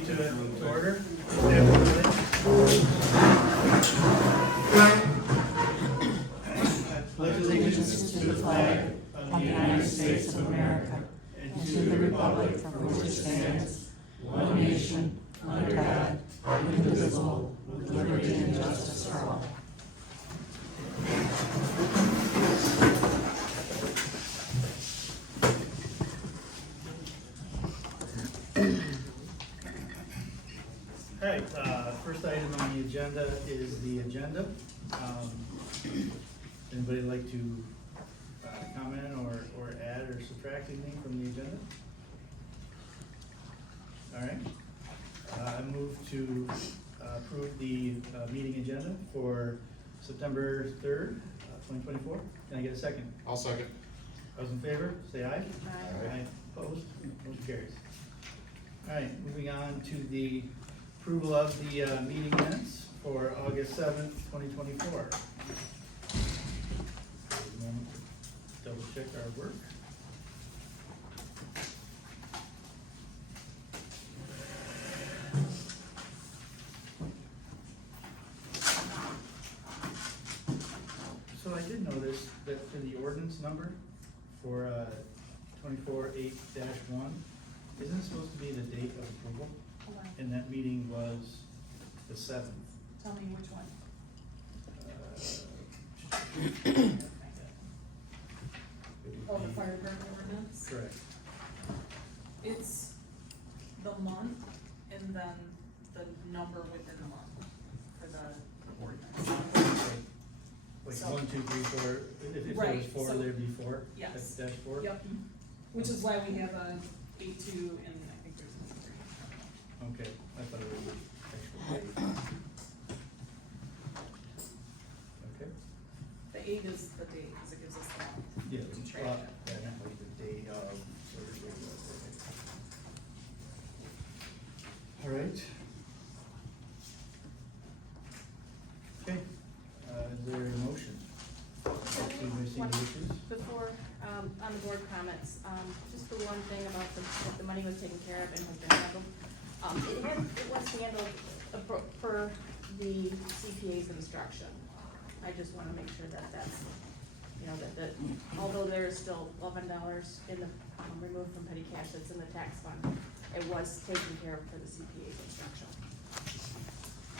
meeting to order. Everybody. I pledge allegiance to the flag of the United States of America and to the republic for which it stands, one nation, under God, indivisible, with liberty and justice for all. All right, first item on the agenda is the agenda. Anybody like to comment or add or subtract anything from the agenda? All right, I move to approve the meeting agenda for September 3rd, 2024. Can I get a second? I'll second. Those in favor, say aye. Aye. Opposed? Motion carries. All right, moving on to the approval of the meeting minutes for August 7th, 2024. Double check our work. So I did notice that for the ordinance number for 24-8-1, isn't it supposed to be the date of approval? Hold on. And that meeting was the 7th. Tell me which one. Oh, the fire department ordinance? Correct. It's the month and then the number within the month for the ordinance. Like So- 1, 2, 3, 4, if there was Right, 4, so- there'd be 4? Yes. Dash 4? Yep, which is why we have a 8-2 and I think there's a 3. Okay, I thought it was actual date. Okay. The 8 is the date, because it gives us the month. Yeah, to track well, it. yeah, not like the day of, sort of, okay. All right. Okay, is there a motion? To receive the issues? Before, on the board comments, just the one thing about that the money was taken care of and has been handled. It was handled per the CPA's instruction. I just wanna make sure that that's, you know, that although there is still $11 in the, removed from petty cash that's in the tax fund, it was taken care of per the CPA's instruction.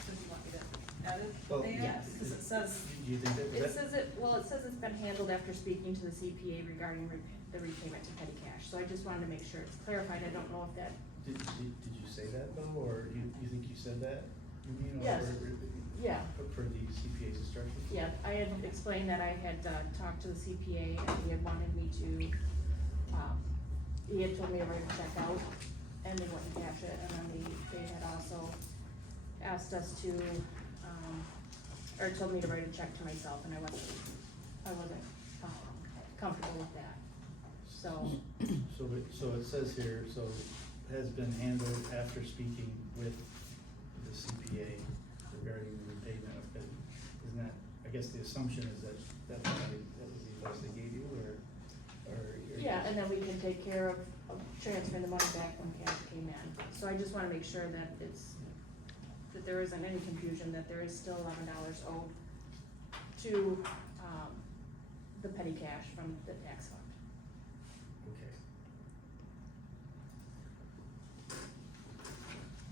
Did you want me to add it Well, there? yes. Because it says, Do you think that? It says it's been handled after speaking to the CPA regarding the repayment to petty cash, so I just wanted to make sure it's clarified. I don't know if that, Did you say that though, or you think you said that? You mean, or Yes. Yeah. For the CPA's instructions? yeah, I had explained that I had talked to the CPA and he had wanted me to, he had told me to write a check out and they wouldn't catch it, and then they had also asked us to, or told me to write a check to myself, and I wasn't comfortable with that, so. So it says here, so has been handled after speaking with the CPA regarding the repayment of it. Isn't that, I guess the assumption is that was the advice they gave you, or? Yeah, and then we can take care of transferring the money back when cash came in. So I just wanna make sure that that there isn't any confusion, that there is still $11 owed to, the petty cash from the tax fund. Okay.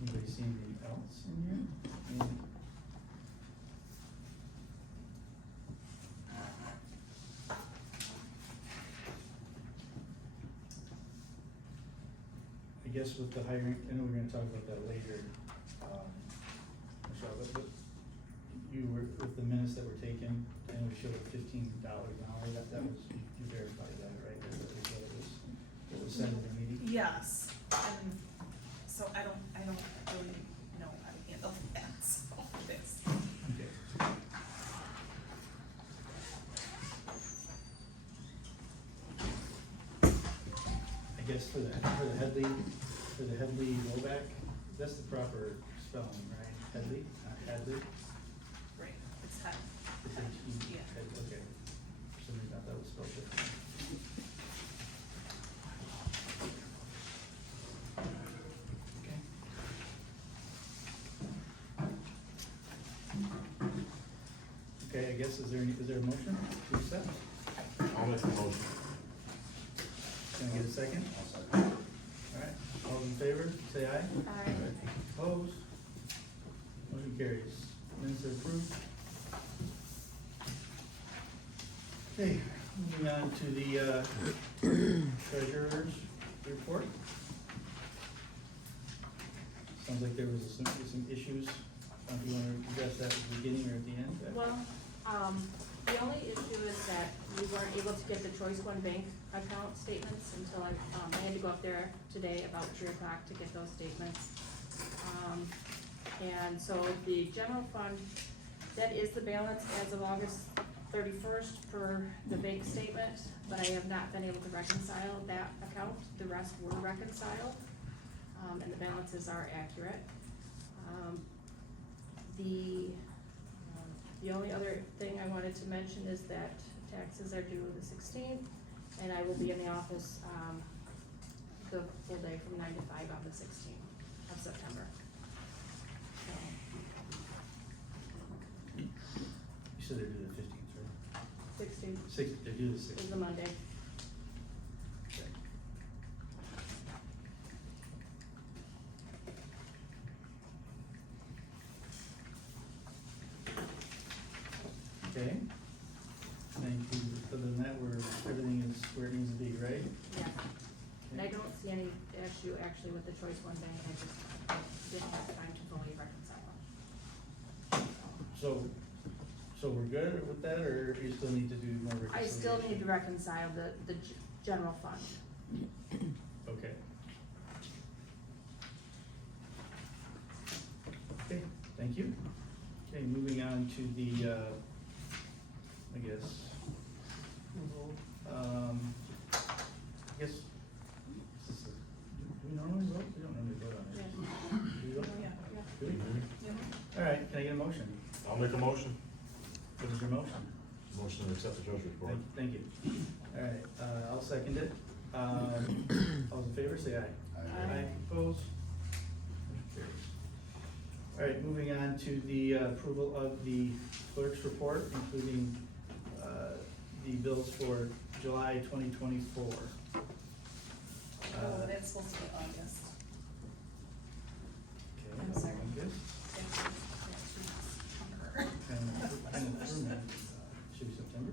Anybody see anything else in here? I guess with the hiring, I know we're gonna talk about that later, Michelle, but you were, with the minutes that were taken, and we showed $15 an hour, that was, you verified that, right? That was what it was said in the meeting? yes, and so I don't really know how to handle that, so this. Okay. I guess for the Headley rollback, that's the proper spelling, right? Headley, not Hadley? Right, it's head. It's H-E, Yeah. okay. For some reason I thought it was spelled differently. Okay. Okay, I guess, is there a motion to accept? I'll make a motion. Can I get a second? I'll second. All right, all in favor, say aye. Aye. Opposed? Motion carries. Minutes are approved. Okay, moving on to the treasurer's report. Sounds like there was some issues. Do you want to address that at the beginning or at the end? Well, the only issue is that we weren't able to get the Choice One Bank account statements until I had to go up there today about 3 o'clock to get those statements. And so the general fund, that is the balance as of August 31st per the bank statement, but I have not been able to reconcile that account. The rest were reconciled, and the balances are accurate. The only other thing I wanted to mention is that taxes are due the 16th, and I will be in the office, the full day from 9 to 5 on the 16th of September. So, You said they're due the 15th, right? 16th They're due the is 16th. the Monday. Okay. Okay. Thank you. Other than that, everything is where it needs to be, right? Yeah. And I don't see any issue actually with the Choice One Bank, I just didn't have time to fully reconcile. So we're good with that, or you still need to do more I reconciliation? still need to reconcile the general fund. Okay. Okay, thank you. Okay, moving on to the, I guess, I guess, do we normally vote? We don't normally vote on it. Yeah. Do we vote? Yeah. Do we? Yeah. All right, can I get a motion? I'll make a motion. What is your motion? Motion to accept the treasurer's report. Thank you. All right, I'll second it. All those in favor, say aye. Aye. Opposed? Motion carries. All right, moving on to the approval of the clerk's report, including the bills for July 2024. Oh, that's supposed to be August. Okay, I'm sorry. August. Kind of through me. Should be September?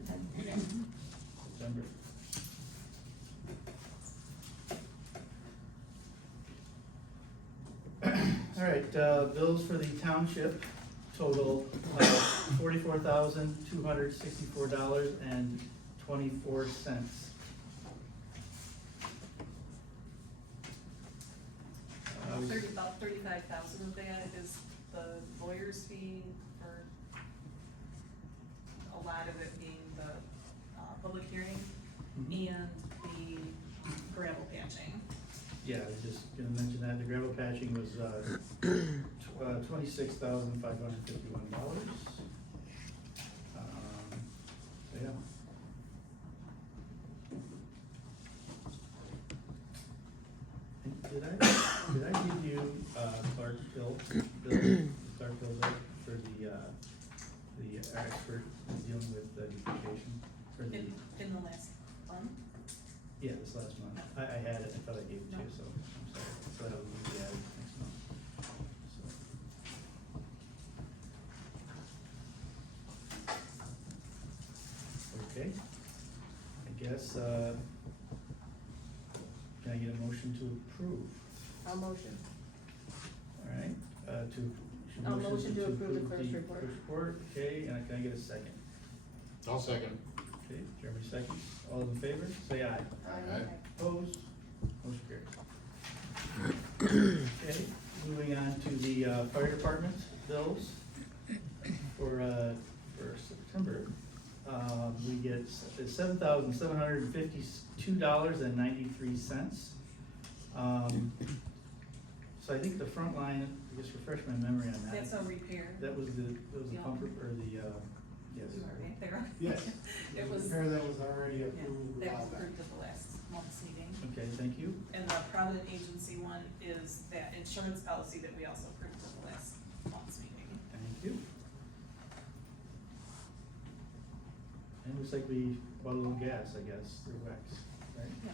September. All right, bills for the township total $44,264.24. About 35,000 of that is the lawyer's fee for a lot of it being the, public hearing Mhm. and the gravel patching. Yeah, I was just gonna mention that, the gravel patching was, $26,551. So, yeah. And did I give you, Clark Bill, Clark Bill for the expert dealing with depreciation, for the, In the last one? yeah, this last month. I had it, I thought I gave it to you, so I'm sorry. So that will be added next month. So. Okay. I guess, can I get a motion to approve? I'll motion. All right, I'll motion to approve the clerk's report. Clerk's report, okay, and can I get a second? I'll second. Okay, Jeremy seconds. All those in favor, say aye. Aye. Opposed? Motion carries. Okay, moving on to the fire department bills for September. We get $7,752.93. So I think the front line, I guess refresh my memory on that. That's a repair. That was the Yeah. pumper, or the, yes. You were right there. Yes. It was, Repair that was already yeah, approved. that was last time. approved at the last month's meeting. Okay, thank you. And the Provident Agency one is that insurance policy that we also approved at the last month's meeting. Thank you. looks like we bought a little gas, I guess, through Wex, right? Yeah.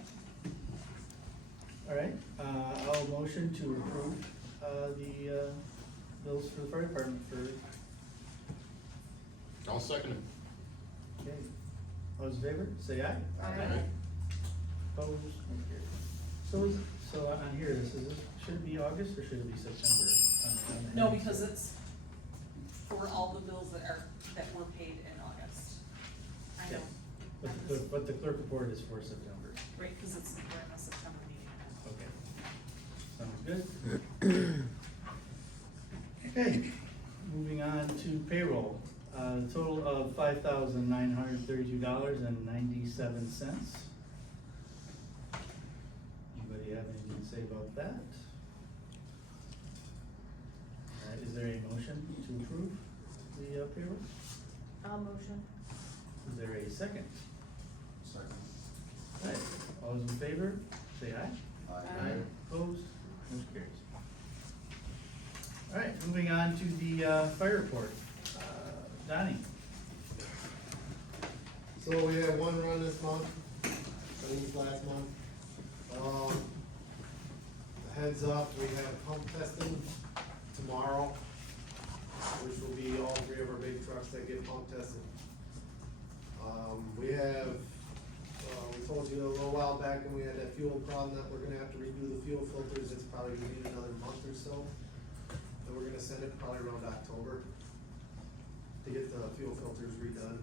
All right, I'll motion to approve, the, bills for the fire department for, I'll second it. okay. All those in favor, say aye. Aye. Opposed, motion carries. So on here, should it be August or should it be September? on the No, heading? because it's for all the bills that were paid in August. I Yeah. know. But the clerk report is for September. Right, because we're in a September meeting. Okay. Sounds good. Okay, moving on to payroll. Total of $5,932.97. Anybody have anything to say about that? Is there a motion to approve the payroll? I'll motion. Is there a second? Second. All right, all those in favor, say aye. Aye. Opposed, motion carries. All right, moving on to the fire report. Donnie? So we had one run this month, I think it was last month. Heads up, we have pump testing tomorrow, which will be all three of our big trucks that get pump tested. We have, we told you a little while back when we had that fuel problem that we're gonna have to redo the fuel filters, it's probably gonna need another month or so. And we're gonna send it probably around October to get the fuel filters redone.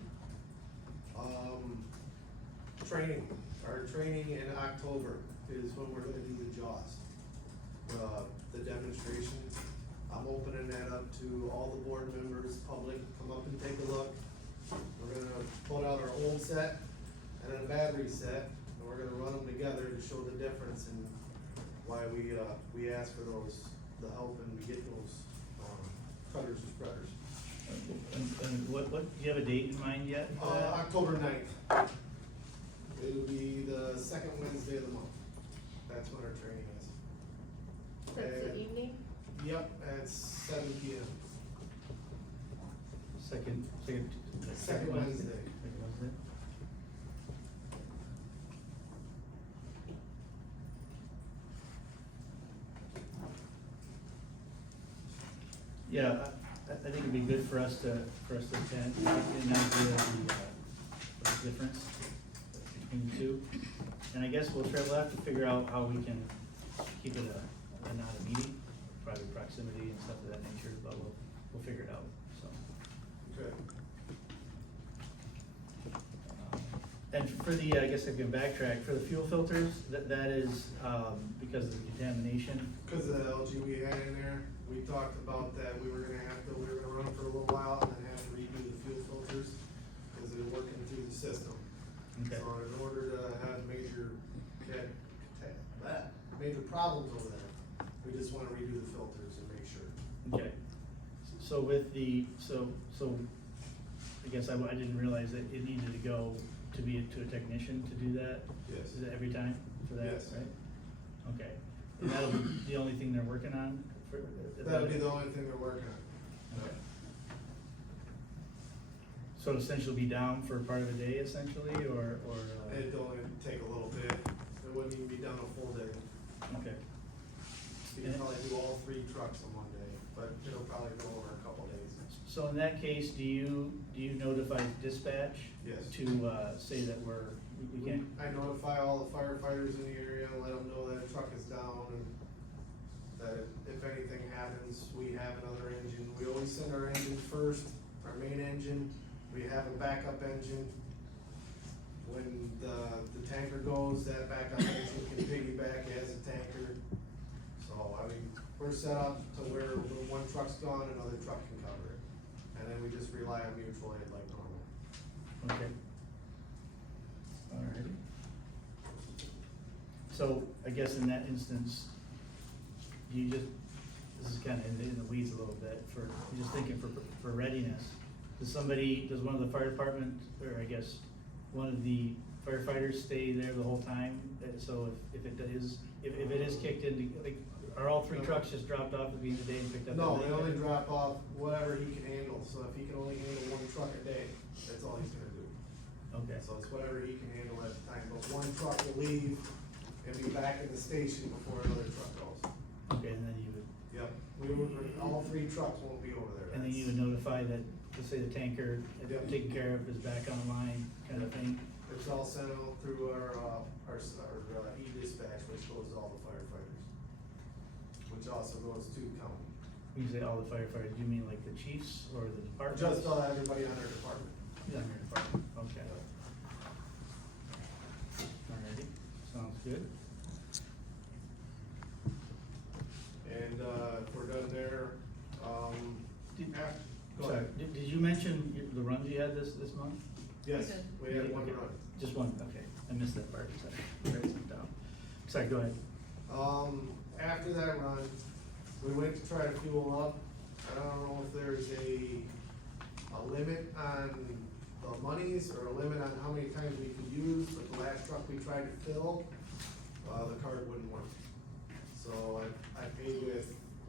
Training, our training in October is when we're gonna do the jaws. The demonstration, I'm opening that up to all the board members, public, come up and take a look. We're gonna pull out our old set and then a battery set, and we're gonna run them together to show the difference and why we ask for those, the help and we get those, cutters and spreaders. And what, do you have a date in mind yet? for that? October 9th. It'll be the second Wednesday of the month. That's when our training is. That's the evening? Yep, at 7 p.m. Second Wednesday. Second Wednesday. Second Wednesday. Yeah, I think it'd be good for us to attend, get an idea of the difference between the two. And I guess we'll have to figure out how we can keep it not a meeting, probably proximity and stuff of that nature, but we'll figure it out, so. Okay. And for the, I guess I can backtrack, for the fuel filters, that is, because of the contamination. Because of the algae we had in there, we talked about that we were gonna run them for a little while and then have to redo the fuel filters because they're working through the system. Okay. So in order to have major problems over there, we just wanna redo the filters and make sure. Okay, so with the, so I guess I didn't realize that it needed to go to a technician to do that? Yes. Is it every time for that, Yes. right? Okay, and that'll be the only thing they're working on for? That'll be the only thing they're working on. Okay. So it'll essentially be down for part of the day essentially, or? It'd only take a little bit, it wouldn't even be done a full day. Okay, You can probably do all three trucks in one day, but it'll probably go over a couple days. so in that case, do you notify dispatch? Yes. To, say that we can't? I notify all the firefighters in the area and let them know that a truck is down and that if anything happens, we have another engine. We always send our engine first, our main engine, we have a backup engine. When the tanker goes, that backup engine can piggyback as a tanker. So, I mean, we're set up to where when one truck's gone, another truck can cover it. And then we just rely on mutual aid like normal. Okay. Alrighty. So I guess in that instance, this is kinda in the weeds a little bit, I'm just thinking for readiness. Does one of the fire department, or I guess, one of the firefighters stay there the whole time? So if it is kicked into, like, are all three trucks just dropped off at the end of the day and picked up? No, at they the only end? drop off whatever he can handle, so if he can only handle one truck a day, that's all he's gonna do. Okay, So it's whatever he can handle at the time, but one truck will leave and be back in the station before another truck goes. okay, and then you would, Yep, all three trucks won't be over there. and then you would notify that, let's say the tanker Yep. taken care of is back online, kind of thing? It's all sent out through our e-dispatch, which goes to all the firefighters, which also goes to county. When you say all the firefighters, do you mean like the chiefs or the departments? Just everybody on our department. Yeah, your department, okay. Alrighty, sounds good. And, if we're done there, Did- go Sorry, ahead. did you mention the runs you had this month? Yes, we had one Okay, run. Just one, okay, I missed that part, sorry, write it down. Sorry, go ahead. After that run, we went to try to fuel up. I don't know if there's a limit on the monies or a limit on how many times we could use, but the last truck we tried to fill, the card wouldn't work. So I paid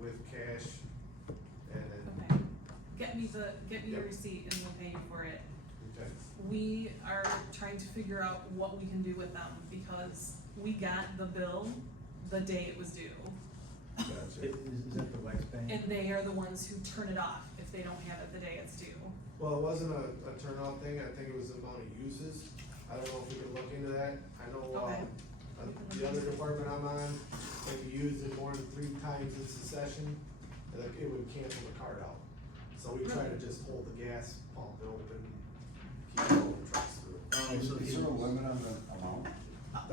with cash and then, Okay, get me your Yep. receipt and we'll pay you for it. okay. We are trying to figure out what we can do with them, because we got the bill the day it was due. Is that the wax bang? And they are the ones who turn it off if they don't have it the day it's due. Well, it wasn't a turn-off thing, I think it was the amount of uses. I don't know if we could look into that. I know, Okay. the other department I'm on, if you used it more than 3 times in succession, like, it would cancel the card out. So we try to just hold the gas pump open, keep all the trucks through. Oh, Is so there a limit on the amount?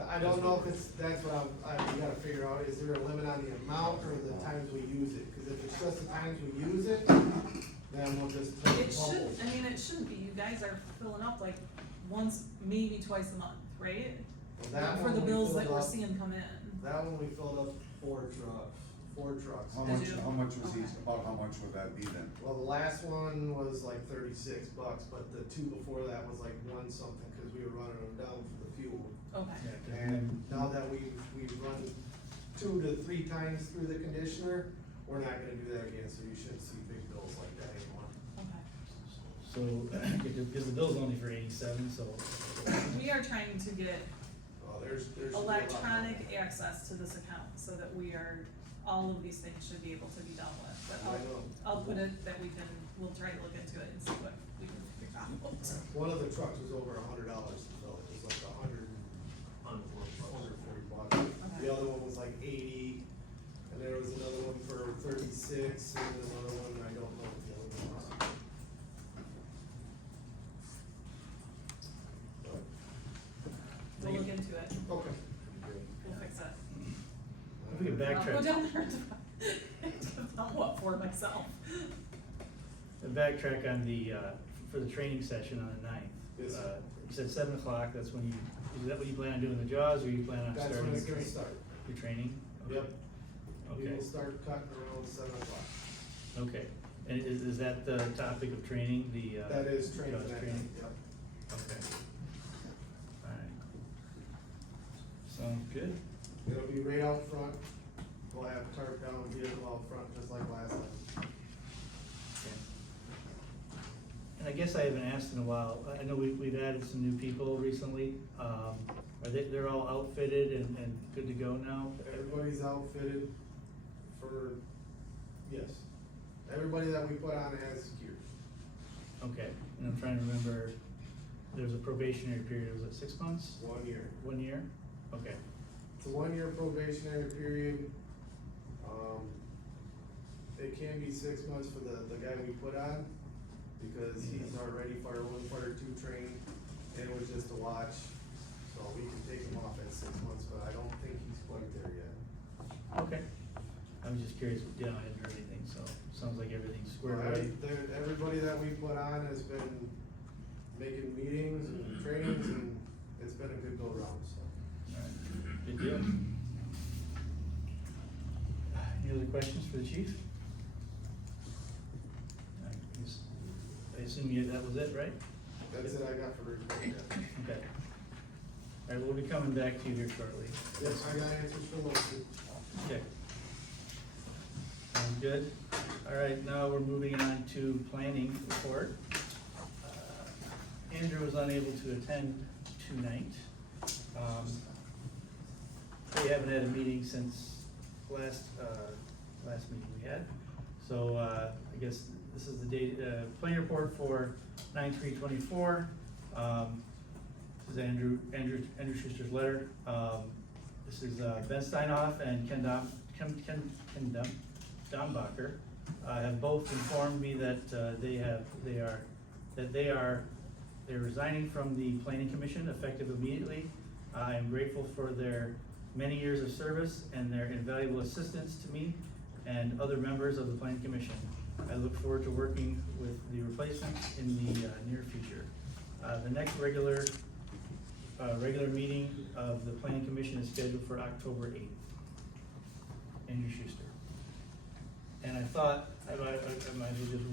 I don't know if that's what we gotta figure out, is there a limit on the amount or the times we use it? Cause if it's just the times we use it, then we'll just turn the It pump should, over. I mean, it shouldn't be, you guys are filling up like once, maybe twice a month, right? Well, that For one the we bills filled that we're up- seeing come in. That one we filled up 4 trucks. How Did much, you? how much was each, Okay. about how much would that be then? Well, the last one was like $36, but the 2 before that was like 1 something, cause we were running them down for the fuel. Okay, Yeah, 'cause And then- now that we've run 2 to 3 times through the conditioner, we're not gonna do that again, so you shouldn't see big bills like that anymore. okay. So, because the bill's only for 87, so. We are trying to get There should be a lot more. electronic access to this account so that all of these things should be able to be dealt with. But I know. I'll put it that we'll try to look into it and see what we can figure out. One of the trucks was over $100 to fill, it was like $140. The other one was like 80, and there was another one for 36, and another one, I don't know what the other one was. We'll look into it, Okay. we'll fix it. If we could I'll go backtrack, down there and tell what for myself. backtrack on the, for the training session on the 9th. Yes, sir. You said 7 o'clock, that's when is that when you plan on doing the jaws, or you plan on That's starting when your it's gonna training? start. Your training? Yep. We Okay, will start cutting around 7 o'clock. okay. And is that the topic of training, the, That is training, jaws that training? night, yep. Okay. Alright. Sounds good. It'll be right out front. We'll have tarp down vehicle out front, just like last time. Okay. And I guess I haven't asked in a while, I know we've added some new people recently, they're all outfitted and good to go now? Everybody's outfitted for, yes. Everybody that we put on has gear. Okay, and I'm trying to remember, there's a probationary period, was it 6 months? 1 year. 1 year? Okay, It's a 1-year probationary period. It can be 6 months for the guy we put on, because he's already Fire 1, Fire 2 trained, and it was just a watch. So we can take him off at 6 months, but I don't think he's quite there yet. okay. I was just curious, I hadn't heard anything, so sounds like everything's squared Well, away. Everybody that we put on has been making meetings and trainings, and it's been a good go-round, so. Alright, good deal. Any other questions for the chief? I assume that was it, right? That's it I got for report, yeah. Okay. Alright, we'll be coming back to you here shortly. Yes, I got answers for those two. Okay. Sounds good. Alright, now we're moving on to planning report. Andrew was unable to attend tonight. They haven't had a meeting since last meeting we had. So, I guess this is the date, planning report for 9/3/24. This is Andrew Schuster's letter. This is, Ben Steinhoff and Ken Dombacher, have both informed me that, they're resigning from the planning commission effective immediately. I am grateful for their many years of service and their invaluable assistance to me and other members of the planning commission. I look forward to working with the replacements in the near future. The next regular meeting of the planning commission is scheduled for October 8th. Andrew Schuster. And I thought I might as well just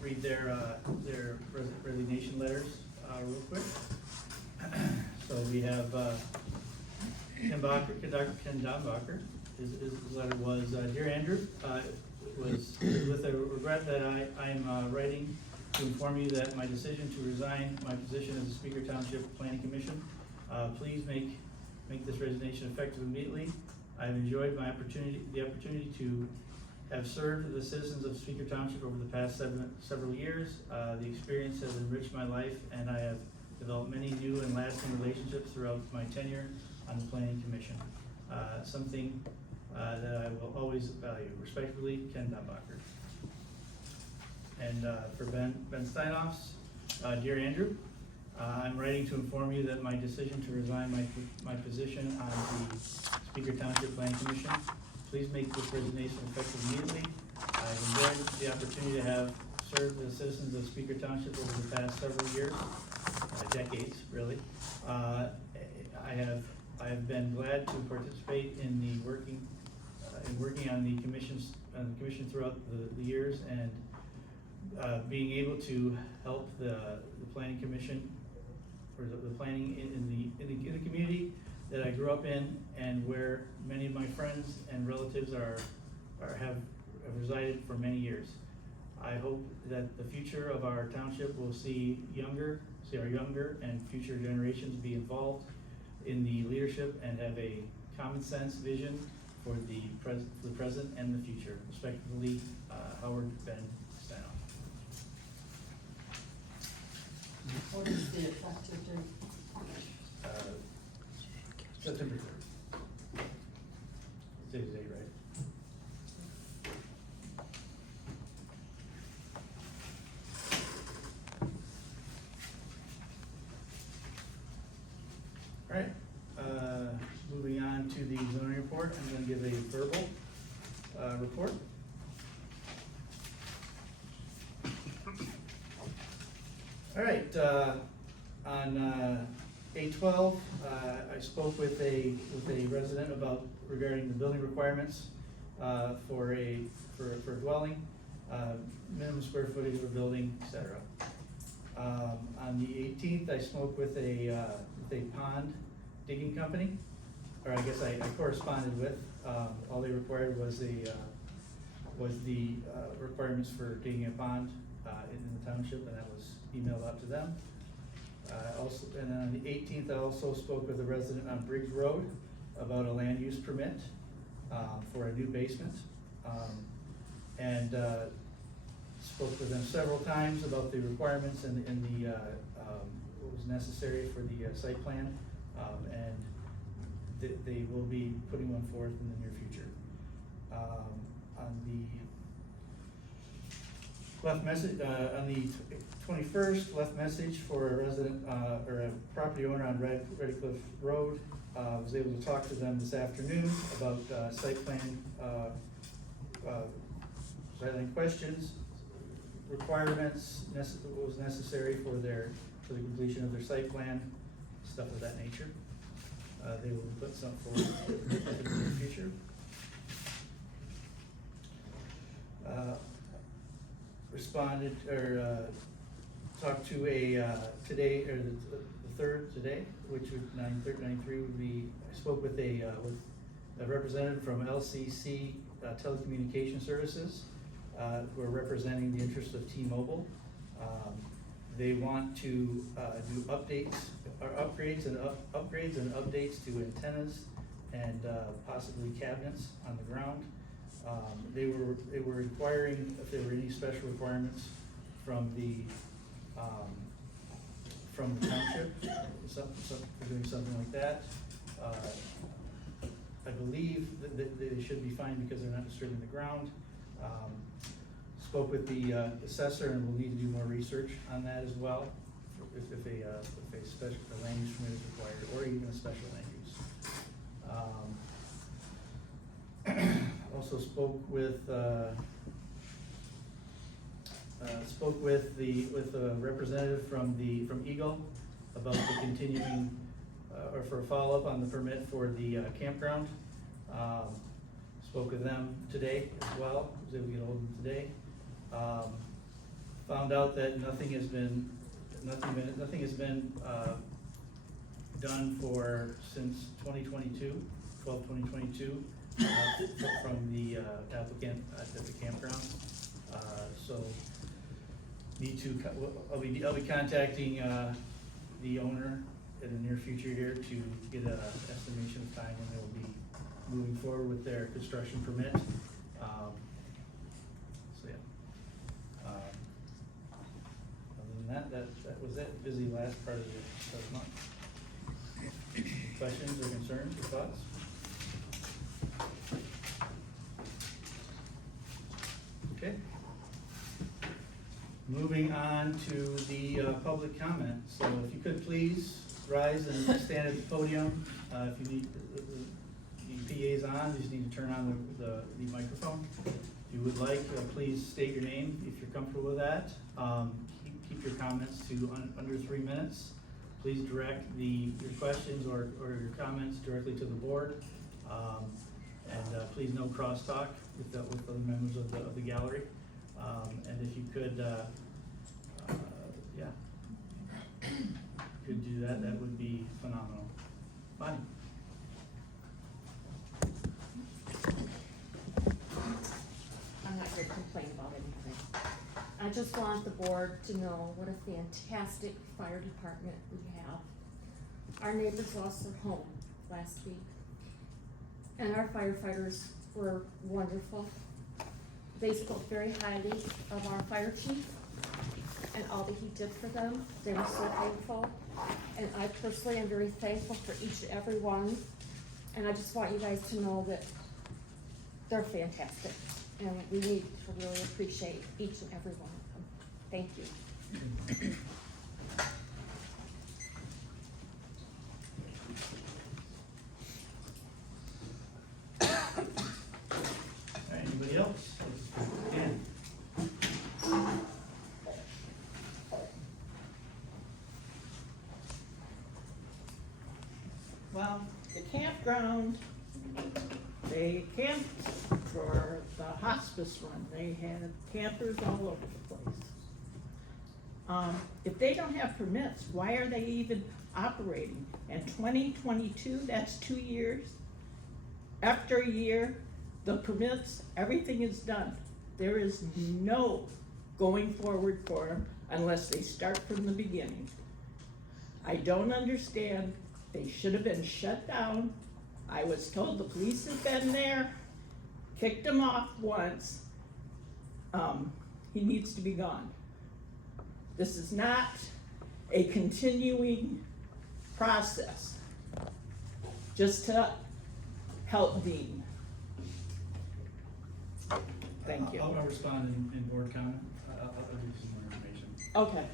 read their resignation letters real quick. So we have Ken Dombacher. His letter was, Dear Andrew, it was with a regret that I am writing to inform you that my decision to resign my position as a Speaker Township Planning Commission. Please make this resignation effective immediately. I've enjoyed the opportunity to have served the citizens of Speaker Township over the past several years. The experience has enriched my life, and I have developed many new and lasting relationships throughout my tenure on the Planning Commission. Something that I will always value. Respectfully, Ken Dombacher. And for Ben Steinhoff's, Dear Andrew, I'm writing to inform you that my decision to resign my position on the Speaker Township Planning Commission. Please make this resignation effective immediately. I've enjoyed the opportunity to have served the citizens of Speaker Township over the past several years, decades, really. I have been glad to participate in the working on the commission throughout the years, and being able to help the planning commission, or the planning in the community that I grew up in, and where many of my friends and relatives have resided for many years. I hope that the future of our township will see our younger and future generations be involved in the leadership and have a common sense vision for the present and the future. Respectfully, Howard Ben Steinhoff. What is the effective date? September 3rd. Today's date, right? All right, moving on to the zoning report, I'm gonna give a verbal, report. All right, on, 8/12, I spoke with a resident regarding the building requirements, for a dwelling, minimum square footage of a building, et cetera. On the 18th, I spoke with a pond digging company, or I guess I corresponded with. All they required was the requirements for digging a pond in the township, and that was emailed out to them. And then on the 18th, I also spoke with a resident on Briggs Road about a land use permit for a new basement. And spoke with them several times about the requirements and what was necessary for the site plan. And they will be putting one forth in the near future. On the on the 21st, left message for a resident, or a property owner on Redcliffe Road. Was able to talk to them this afternoon about site plan questions, requirements, what was necessary for the completion of their site plan, stuff of that nature. They will put something forward in the near future. Responded, or talked to today, or the third today, which would 9/3 would be, I spoke with a representative from LCC Telecommunication Services, who are representing the interest of T-Mobile. They want to, do updates, or upgrades and updates to antennas and, possibly cabinets on the ground. They were requiring if there were any special requirements from the township, for doing something like that. I believe that they should be fine because they're not disturbing the ground. Spoke with the assessor, and we'll need to do more research on that as well, if a special, a land use permit is required, or even a special land use. Also spoke with a representative from Eagle about the continuing, or for a follow-up on the permit for the campground. Spoke with them today as well, was able to get ahold of them today. Found out that nothing has been done since 2022, 12/2022, from the applicant at the campground. So I'll be contacting the owner in the near future here to get an estimation of time when they'll be moving forward with their construction permit. So yeah. Other than that was it. Busy last part of the month. Questions or concerns or thoughts? Okay. Moving on to the public comment. So if you could please rise and stand at the podium. If you need the PA's on, you just need to turn on the microphone. If you would like, please state your name if you're comfortable with that. Keep your comments to under 3 minutes. Please direct your questions or your comments directly to the board. And please no crosstalk with the members of the gallery. And if you could, could do that, that would be phenomenal. Bonnie. I'm not here to complain about anything. I just want the board to know what a fantastic fire department we have. Our neighbors lost their home last week, and our firefighters were wonderful. They spoke very highly of our fire chief and all that he did for them. They were so thankful, and I personally am very thankful for each and every one. And I just want you guys to know that they're fantastic, and we need to really appreciate each and every one of them. Thank you. All right, anybody else? Dan. Well, the campground, they camped for the hospice run. They had campers all over the place. If they don't have permits, why are they even operating? In 2022, that's 2 years. After a year, the permits, everything is done. There is no going forward for them unless they start from the beginning. I don't understand. They should have been shut down. I was told the police have been there, kicked him off once. He needs to be gone. This is not a continuing process just to help Dean. Thank you. I'll respond in board comment. I'll give you some more information. Okay.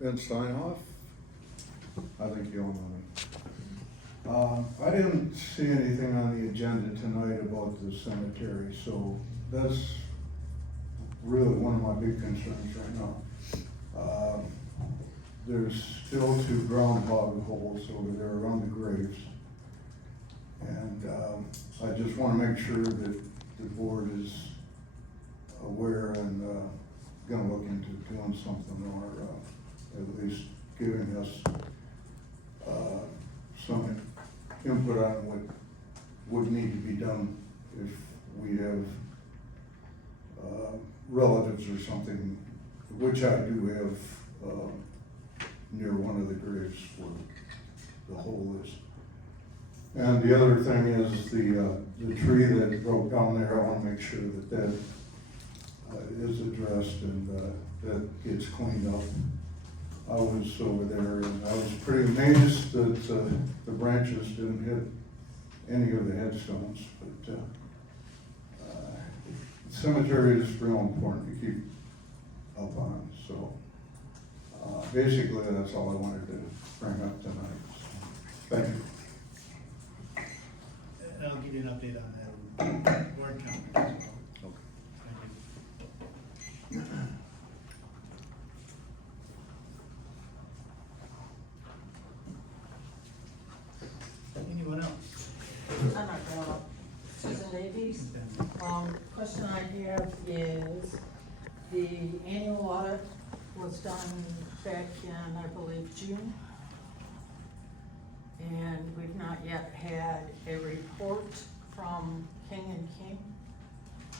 Ben Steinhoff, I think you all know me. I didn't see anything on the agenda tonight about the cemetery, so that's really one of my big concerns right now. There's still 2 groundhog holes over there around the graves. And I just wanna make sure that the board is aware and gonna look into doing something or at least giving us, some input on what would need to be done if we have, relatives or something, which I do have, near one of the graves where the hole is. And the other thing is the tree that broke down there, I wanna make sure that that is addressed and that gets cleaned up. I was over there and I was pretty amazed that the branches didn't hit any of the headstones, but cemetery is real important to keep up on, so basically that's all I wanted to bring up tonight. So, thank you. And I'll give you an update on that board comment as well. Thank you. Anyone else? I'm not going up. Susan Davies. Question I have is, the annual audit was done back in, I believe, June. And we've not yet had a report from King and King.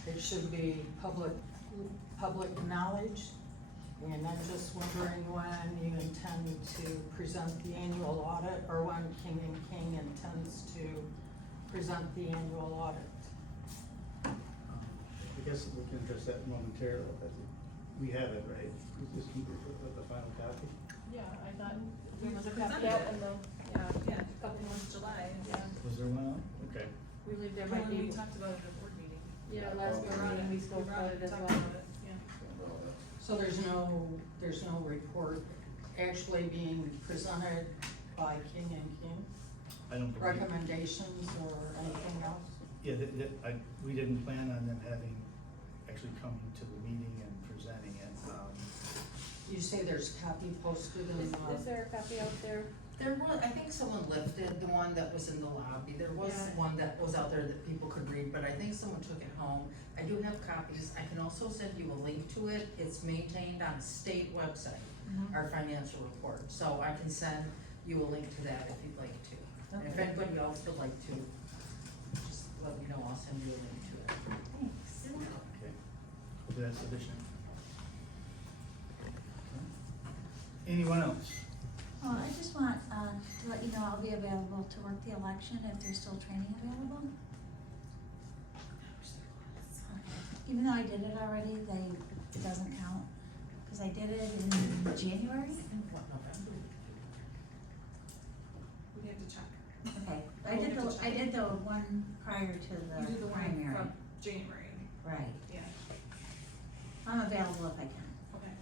It should be public knowledge. And I'm just wondering when you intend to present the annual audit, or when King and King intends to present the annual audit. I guess we can address that momentarily, but we have it, right? We just keep it with the final copy. Yeah, I thought We there was a presented copy out it. in the, Yeah, a couple months July, yeah, Was there one out? Okay. we believe there Well, might we be. talked about it at a board meeting. Yeah, last We brought meeting we it- spoke brought about it as talked well. about it, yeah. So there's no report actually being presented by King and King? I don't believe. Recommendations or anything else? Yeah, we didn't plan on them having, actually coming to the meeting and presenting it. You say there's copy posted in the. Is there a copy out there? There was, I think someone lifted the one that was in the lobby, there was Yeah. one that was out there that people could read, but I think someone took it home. I do have copies, I can also send you a link to it, it's maintained on state website, our financial report, so I can send you a link to that if you'd like to. And if Okay. anybody else would like to, just let me know, I'll send you a link to it. Thanks. Okay. Is that sufficient? Anyone else? Well, I just want, to let you know I'll be available to work the election if there's still training available. Even though I did it already, it doesn't count, cause I did it in January. What, November? We have to check. Okay, We'll have to I check. did the one prior to You did the the one primary, from January, right. yeah, I'm available if I can. okay.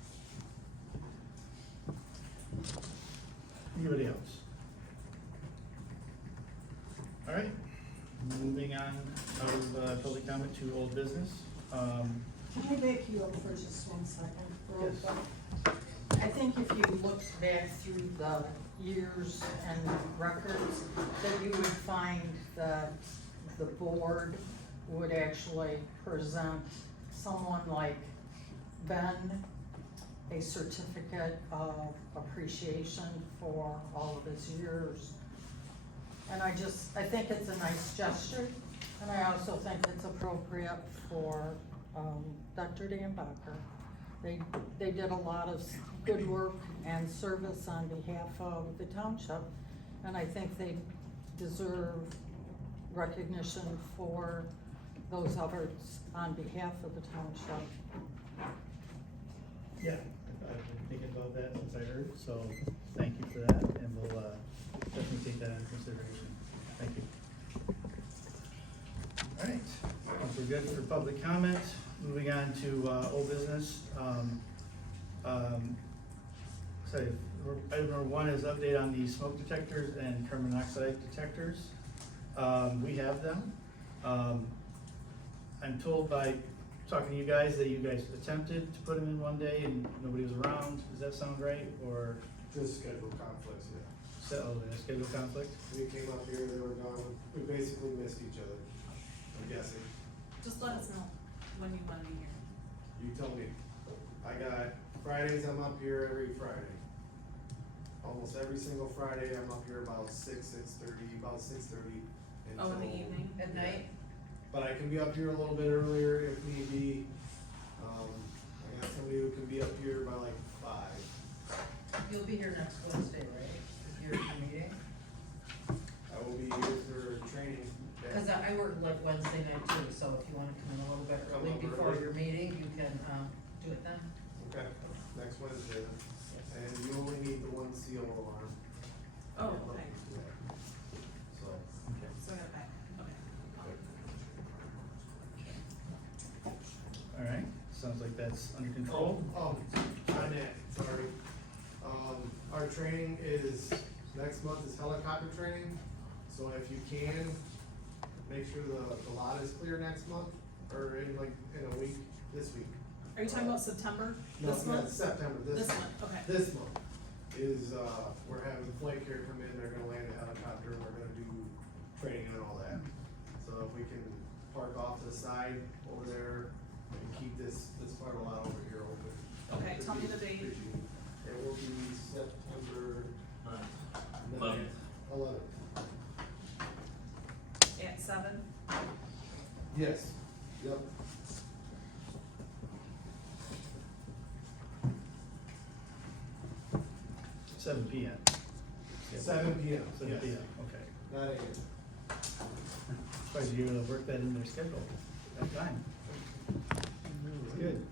Anybody else? All right, moving on out of public comment to old business. Can I back you up for just 1 second? real Yes. quick? I think if you looked back through the years and records, that you would find that the board would actually present someone like Ben a certificate of appreciation for all of his years. And I think it's a nice gesture, and I also think it's appropriate for, Dr. Dan Bacher. They did a lot of good work and service on behalf of the township, and I think they deserve recognition for those efforts on behalf of the township. Yeah, I've been thinking about that since I heard, so thank you for that, and we'll definitely take that into consideration. Thank you. All right, I think we're good for public comment. Moving on to old business. So item number one is update on the smoke detectors and carbon monoxide detectors. We have them. I'm told by talking to you guys that you guys attempted to put them in one day and nobody was around. Does that sound right? Or Just schedule conflicts, yeah. schedule conflict? We came up here, they were gone, we basically missed each other, I'm guessing. Just let us know when you wanna be here. You tell me. I got Fridays, I'm up here every Friday. almost every single Friday, I'm up here about 6:30 Oh, in the until- evening? At night? But I can be up here a little bit earlier if need be. I got somebody who can be up here by like 5. You'll be here next Wednesday, right? If you're at the meeting? I will be here for training. Yeah. Cause I work like Wednesday night too, so if you wanna come in a little bit Come early up before early. your meeting, you can, do it then. Okay, next Wednesday then. And you only need the one seal alarm. Oh, okay, So, Okay. so I got that, okay. All right, sounds like that's under control. on that, sorry. Our training is, next month is helicopter training, so if you can, make sure the lot is clear next month, or in a week, this week. Are you talking about September, No, this yeah, month? September, this month. Okay. This month is, we're having the flight care come in, they're gonna land a helicopter, and we're gonna do training and all that. So if we can park off to the side over there and keep this part of the lot over here open. Okay, tell me the date. It will be September 11th. 11th. At 7? Yes, yep. Seven PM. 7 p.m. 7 yes. PM, okay. Not 8. Surprised you're able to work that in their schedule, that time. It's good.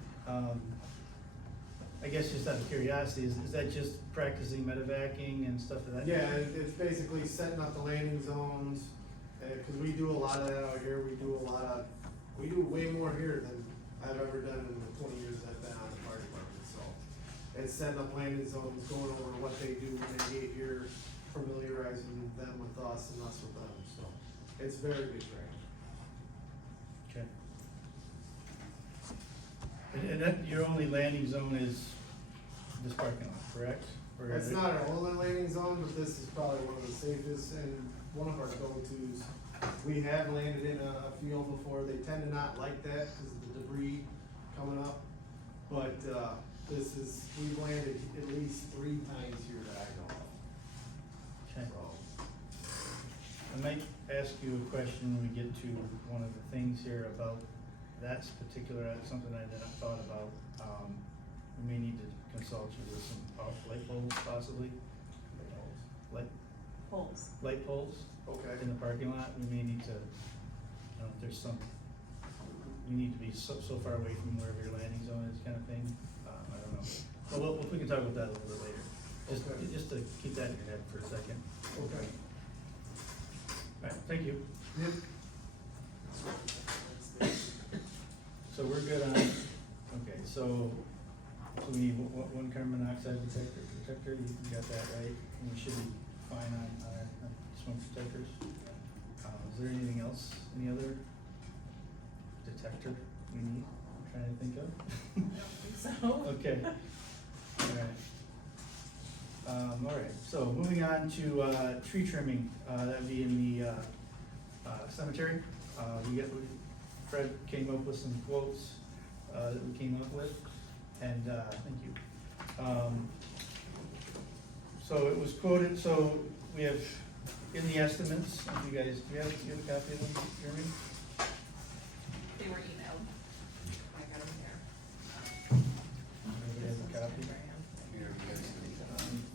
I guess just out of curiosity, is that just practicing medevacing and stuff of that? Yeah, it's basically setting up the landing zones, cause we do a lot of that out here, we do way more here than I've ever done in the 20 years I've been on the fire department, so. It's setting up landing zones, going over what they do when they get here, familiarizing them with us and us with them, so. It's very good training. Okay. And that, your only landing zone is this parking lot, correct? Or It's is it- not our only landing zone, but this is probably one of the safest and one of our go-tos. We have landed in a field before, they tend to not like that because of the debris coming up. But, we've landed at least 3 times here that I know of, Okay. so. I might ask you a question when we get to one of the things here about that particular, something I had not thought about. We may need to consult you with some light poles possibly, Polls. light poles Okay. in the parking lot. We may need to, there's some, we need to be so far away from wherever your landing zone is kind of thing. I don't know. Well, we can talk about that a little bit later. Okay. Just to keep that in your head for a second. Okay. All right, thank you. Yep. So we're good on, okay, so we need one carbon monoxide detector, you got that right? And we should be fine on our smoke detectors. Is there anything else, any other detector we need, I'm trying to think of? I don't think so. Okay, alright, so moving on to, tree trimming, that'd be in the, cemetery. Fred came up with some quotes, that we came up with, and, thank you. So it was quoted, so we have, in the estimates, you guys, do you have a copy of them, Jeremy? They were emailed. I got them here. Everybody has a copy?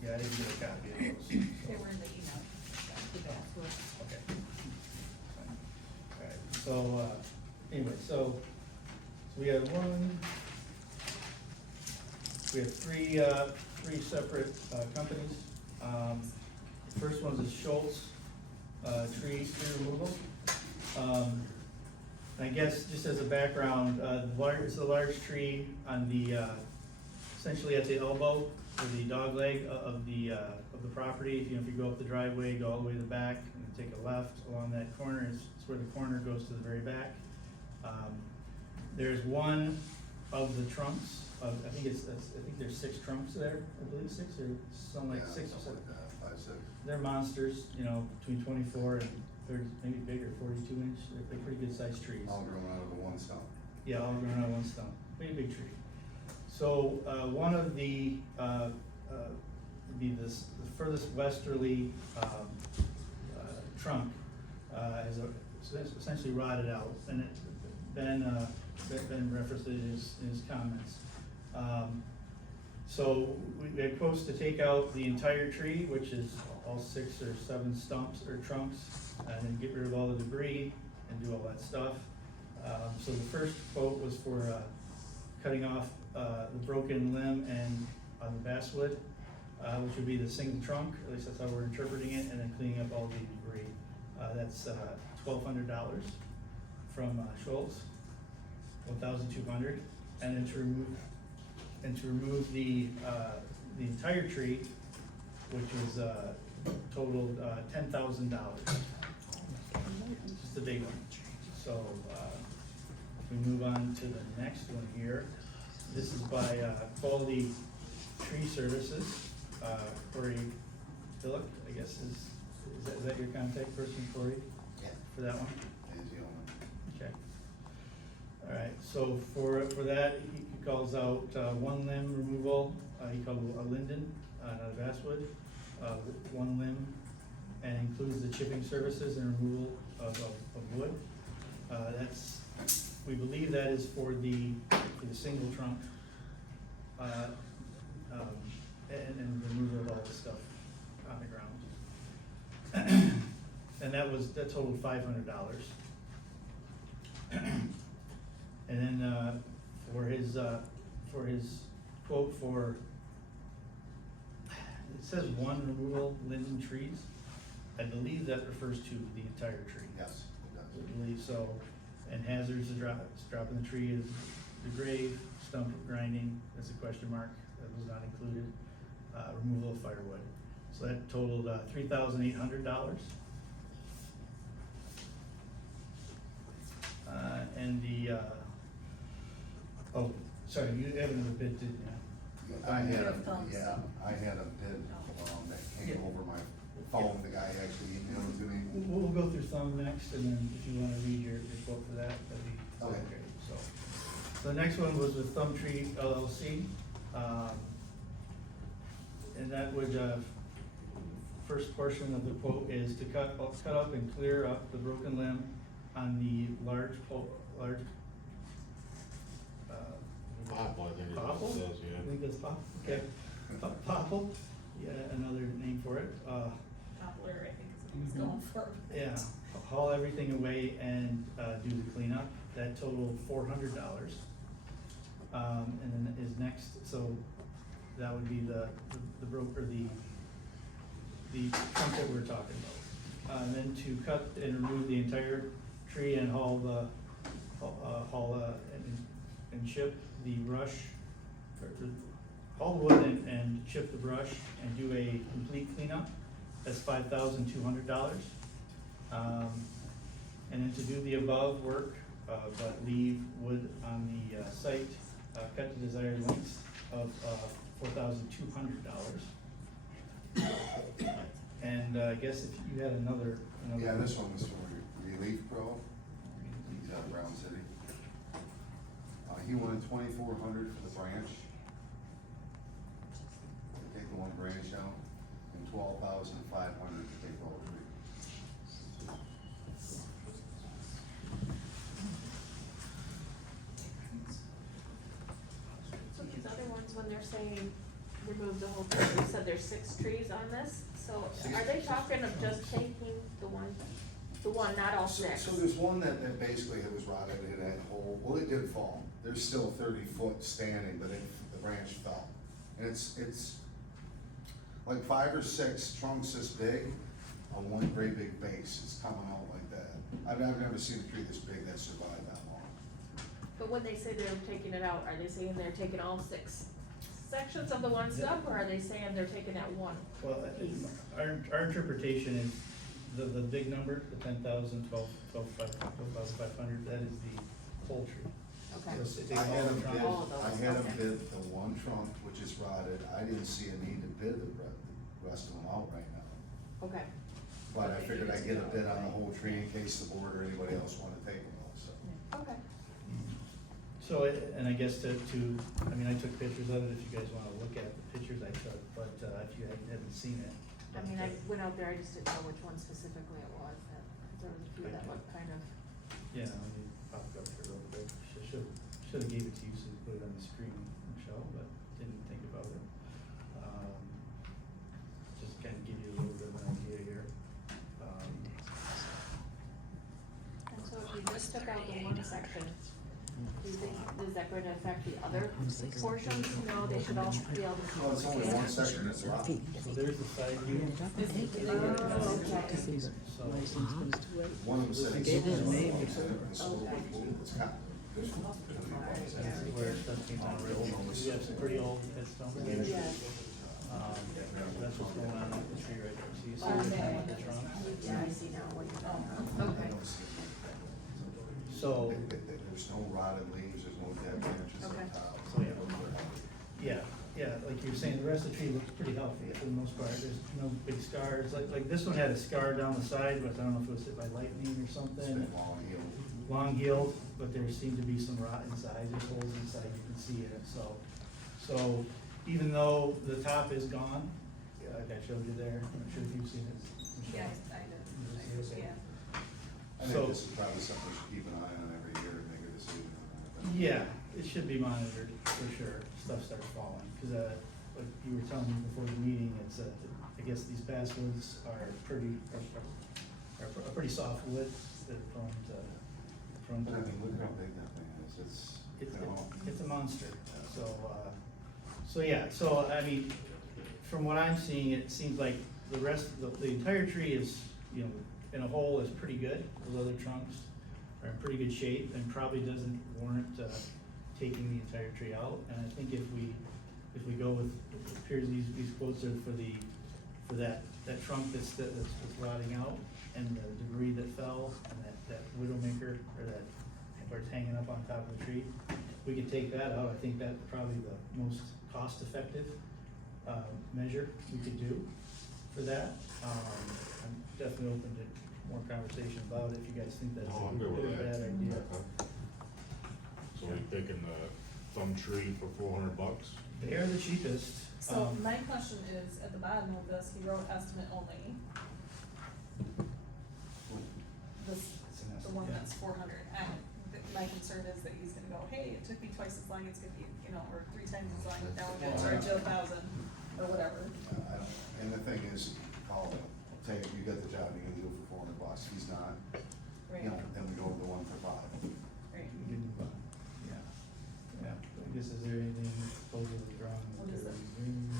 Yeah, I didn't get a copy of those. They so- were in the email. Okay. Alright, so, anyway, so we have three separate, companies. First one is Schultz, tree removal. I guess just as a background, it's a large tree on the, essentially at the elbow, or the dog leg of the property. If you go up the driveway, go all the way to the back, and then take a left along that corner, it's where the corner goes to the very back. There's one of the trunks, I think there's 6 trunks there, I believe 6 or something like 6 or 7. 5, 6. They're monsters, between 24 and 30, maybe bigger, 42 inch, they're pretty good sized trees. All grown out of the one stump. Yeah, all grown on one stump, pretty big tree. So, one of the be this, the furthest westerly, trunk, is essentially rotted out, and it, Ben referenced it in his comments. So we had quotes to take out the entire tree, which is all 6 or 7 stumps or trunks, and then get rid of all the debris and do all that stuff. So the first quote was for, cutting off, the broken limb and on the basswood, which would be the single trunk, at least that's how we're interpreting it, and then cleaning up all the debris. That's $1,200 from Schultz, 1,200, and then to remove the entire tree, which was totaled $10,000. Just a big one. So we move on to the next one here. This is by Quality Tree Services. Corey Phillip, I guess is that your contact person, Corey? Yeah. For that one? Is the owner. Okay. All right, so for that, he calls out one limb removal, he called it a linden, not a basswood, one limb, and includes the chipping services and removal of wood. That's, we believe that is for the single trunk, and removal of all the stuff on the ground. And that totaled $500. And then, for his quote for, it says one removal linden trees. I believe that refers to the entire tree. Yes, it I does. believe so. And hazards of dropping the tree is the grave, stump grinding, that's a question mark, that was not included. Removal of firewood. So that totaled $3,800. And the, oh, sorry, you have another bid, didn't you? I had a, Thumbs. yeah, I had a bid, that came over my phone, the guy actually emailed it to me. We'll go through thumb next, and then if you wanna read your quote for that, that'd be Okay. great, so. The next one was with Thumb Tree LLC, and that would, first portion of the quote is to cut up and clear up the broken limb on the large, Popple, I think it popple? says, I yeah. think that's popple, okay. Popple, yeah, another name for it, Poplar, I think is what he's going for. yeah, haul everything away and, do the cleanup, that totaled $400. And then is next, so that would be the trunk that we're talking about. And then to cut and remove the entire tree and haul and chip the brush, haul the wood and chip the brush and do a complete cleanup, that's $5,200. And then to do the above work, but leave wood on the site, cut the desired lengths of $4,200. And I guess if you had another. Yeah, this one was for Relief Pro, he's out of Brown City. He wanted $2,400 for the branch. To take the one branch out, and $12,500 to take the whole tree. So these other ones, when they're saying remove the whole tree, you said there's 6 trees on this, so are they talking of just taking the one, not all 6? So there's one that basically it was rotted, it had a hole, well, it did fall. There's still 30 foot standing, but the branch fell. And it's like 5 or 6 trunks this big on one great big base, it's coming out like that. I've never seen a tree this big that survived that long. But when they say they're taking it out, are they saying they're taking all 6 sections of the one stump, or are they saying they're taking that one Well, piece? our interpretation is the big number, the 10,000, 12,500, that is the whole tree. Okay. So they I had all him trunk- bid, All of those, I had him okay. bid the one trunk, which is rotted. I didn't see a need to bid the rest of them out right now. Okay, But I figured I'd get a bid on the whole tree in case the board or anybody else wanted to take them all, so. okay. So, and I guess I mean, I took pictures of it, if you guys wanna look at the pictures I took, but, if you haven't seen it. I mean, I went out there, I just didn't know which one specifically it was, there was a few that looked kind of, Yeah, let me pop it up here real quick. Should've gave it to you so you put it on the screen, Michelle, but didn't think about it. Just kind of give you a little bit of an idea here. and so if you just took out the one section, is that going to affect the other portions? No, they should all be able to see. Well, it's only one section, it's a lot. So there's the side view. Oh, okay. So, One of them said it's. Gave it a name. It's got. this is where stuff came out real old. We have some pretty old headstones. Yeah. That's what's going on with the tree right there. So you see Okay. the trunk? Yeah, I see now what you're talking about. Okay. So, There's no rotted leaves, there's no dead branches on Okay. top. So, yeah, like you were saying, the rest of the tree looks pretty healthy for the most part. There's no big scars. Like this one had a scar down the side, but I don't know if it was hit by lightning or It's something. been long healed. Long healed, but there seemed to be some rot inside, there's holes inside, you can see it, so even though the top is gone, yeah, like I showed you there, I'm not sure if you've seen it. Yeah, Michelle. I did, You see it? yeah. I So- think this is probably something we should keep an eye on every year and make a decision on that. Yeah, it should be monitored, for sure, stuff starts falling, cause, like you were telling me before the meeting, it's, I guess these basswoods are pretty soft wood, they're prone to. But I mean, look how big that thing is, It's a monster, so yeah, so I mean, from what I'm seeing, it seems like the rest, the entire tree is, you know, in a whole is pretty good. Those other trunks are in pretty good shape and probably doesn't warrant, taking the entire tree out. And I think if we go with, it appears these quotes are for that trunk that's rotting out and the debris that fell and that widowmaker or that, where it's hanging up on top of the tree. We could take that out. I think that's probably the most cost-effective, measure we could do for that. I'm definitely open to more conversation about it if you guys think that's Oh, a I'm good with good or that. bad idea. So we taking the thumb tree for $400? They are the cheapest. So my question is, at the bottom of this, he wrote estimate only. This, It's an the estimate, one yeah. that's 400, and my concern is that he's gonna go, hey, it took me twice as long, it's gonna be, you know, or 3 times as long, now we're gonna charge you 1,000, or whatever. I don't, and the thing is, I'll tell you, you got the job, you're gonna do it for $400, if he's not, Right, you know, then we go with the one for $5. right. We can move on. Yeah. I guess is there anything supposedly wrong What with is their it? review?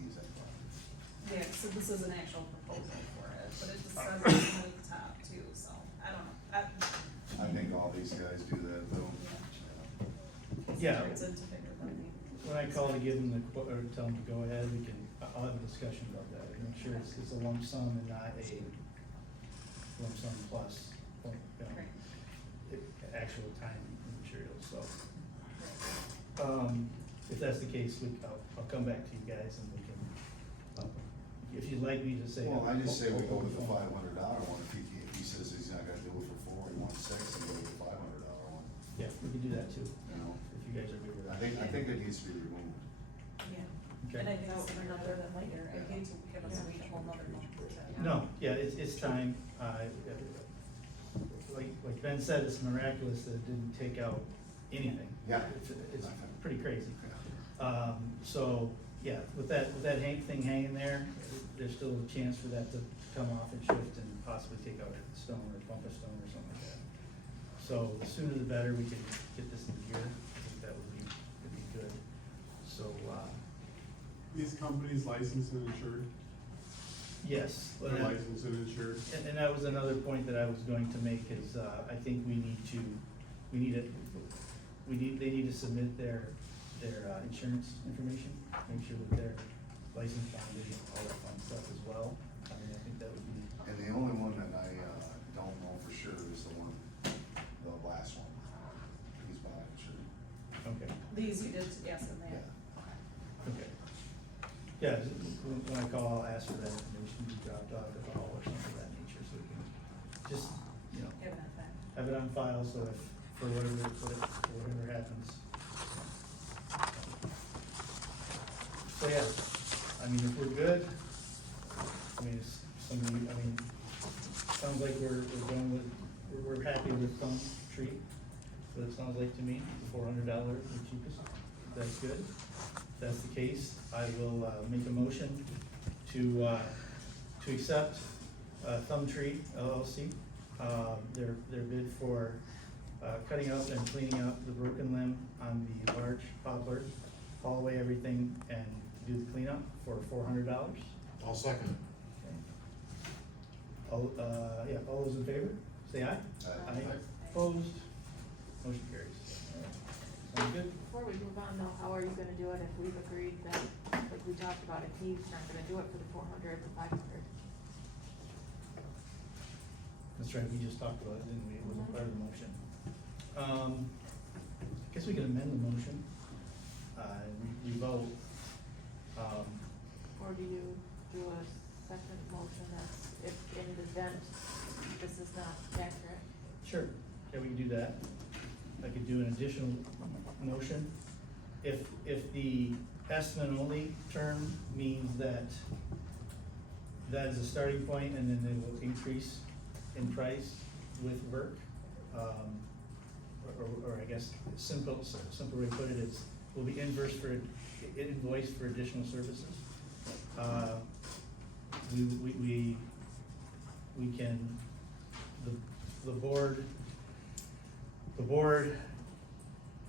He's at $5. Yeah, so this is an actual proposal for it, but it just says it's at the top too, so, I don't know, I think all these guys do that though. Yeah. It's into bigger than me. When I call to give them or tell them to go ahead, I'll have a discussion about that, and make sure it's a lump sum and not a lump sum plus, you know, Right. actual time and materials, so. If that's the case, I'll come back to you guys and we can, if you'd like me to say. Well, I just say we go with the $500 one, if he says he's not gonna do it for 4, he wants 6, then go with the $500 one, Yeah, we can do that too, you know? if you guys are good with I that. think it needs to be removed. Yeah, Okay. and I think it's sooner rather than later, I hate to have us wait a whole nother month to. No, yeah, it's time, like Ben said, it's miraculous that it didn't take out anything. Yeah. It's pretty crazy. So, yeah, with that thing hanging there, there's still a chance for that to come off and shift and possibly take out a stone or bump a stone or something like that. So the sooner the better we can get this in gear, I think that would be good. So, These companies licensed and insured, yes. well, they're that- licensed and insured. And that was another point that I was going to make is, I think they need to submit their insurance information, make sure that they're licensed, bonded, all that fun stuff as well. I mean, I think that would be, And the only one that I, don't know for sure is the last one. He's bought insurance. okay, These you did, yes, and they. Yeah. okay. Yeah, when I call, I'll ask for that information, to be dropped off at all or something of that nature, so we can just, you know, Have it on file. have it on file, so if for whatever happens. So yeah, I mean, if we're good, I mean, sounds like we're going with, we're happy with Thumb Tree, but it sounds like to me, $400, the cheapest, that's good. If that's the case, I will, make a motion to accept, Thumb Tree LLC, their bid for, cutting up and cleaning up the broken limb on the large poplar, haul away everything and do the cleanup for $400. I'll second All, yeah, all those in favor, say aye. Aye. Opposed, motion carries. Sound good? Before we move on though, how are you gonna do it if we've agreed that, like we talked about, if he's not gonna do it for the 400, the 500? That's right, we just talked about it, didn't we? It wasn't part of the motion. I guess we can amend the motion, we vote. Or do you do a second motion that's, if in the event this is not accurate? Sure, yeah, we can do that. I could do an additional motion. If the estimate only term means that that is a starting point and then they will increase in price with work, or I guess simple way to put it is, will be invoiced for additional services. We can, the board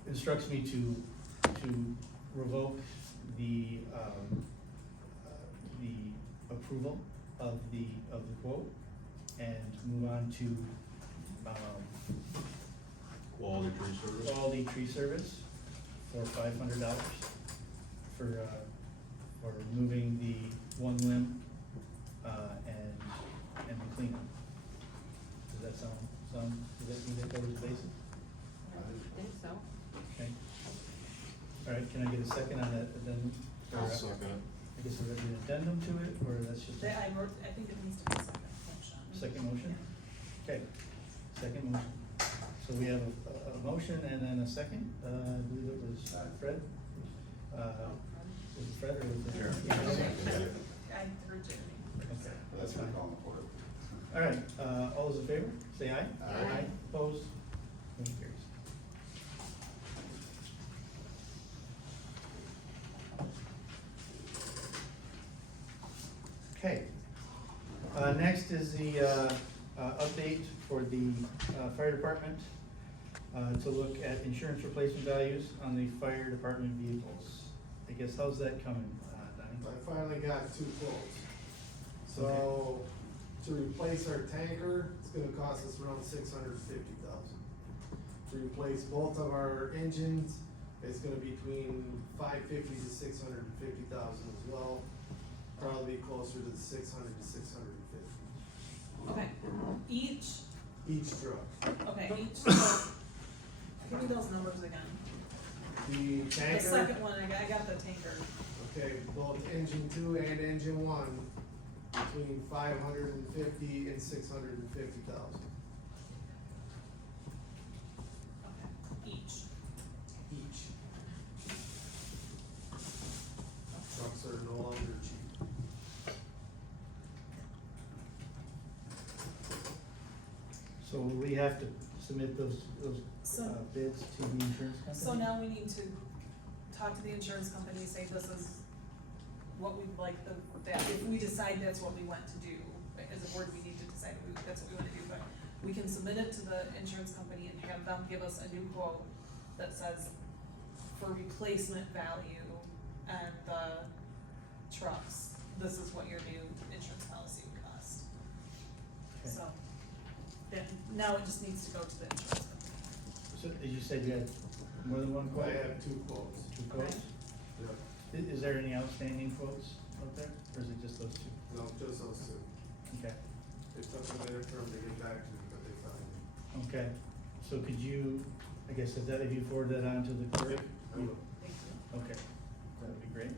instructs me to revoke the approval of the quote and move on to, Quality tree service. quality tree service for $500 for removing the one limb, and the cleanup. Does that sound, does that covers the basis? I think so. Okay. All right, can I get a second on that addendum? Or, I'll second it. I guess there's an addendum to it, or that's just a I think it needs to be a second motion. second motion? Okay, second motion. So we have a motion and then a second, I believe it was Fred. Was it Fred or was it? Sure. I heard Jeremy. Okay. That's what I'm calling the quarter. All right, all those in favor, say aye. Aye. Opposed? Motion carries. Okay, next is the, update for the, fire department, to look at insurance replacement values on the fire department vehicles. I guess, how's that coming, Donnie? I finally got 2 quotes. So, to replace our tanker, it's gonna cost us around $650,000. To replace both of our engines, it's gonna be between $550,000 to $650,000 as well. Probably be closer to the 600 to 650. Okay, each, Truck. so, give me those numbers again. The The tanker, second one, I got the tanker. okay, both engine 2 and engine 1, between $550,000 and $650,000 Okay, each. each. Trucks are no longer cheap. So we have to submit those So- bids to the insurance company? So now we need to talk to the insurance company, say this is what we'd like that, if we decide that's what we want to do, as a board, we need to decide that's what we wanna do, but we can submit it to the insurance company and have them give us a new quote that says for replacement value and the trucks, this is what your new insurance policy would cost. Okay. So, then, now it just needs to go to the insurance company. So, as you said, you had more than one quote? I have 2 quotes. 2 quotes? Yep. Is there any outstanding quotes out there, or is it just those 2? No, just those 2. Okay, It took a minute for them to get back to me, but they found me. okay, so could you, I guess, if you forward that on to the clerk? I will. Thank you. Okay, that would be great.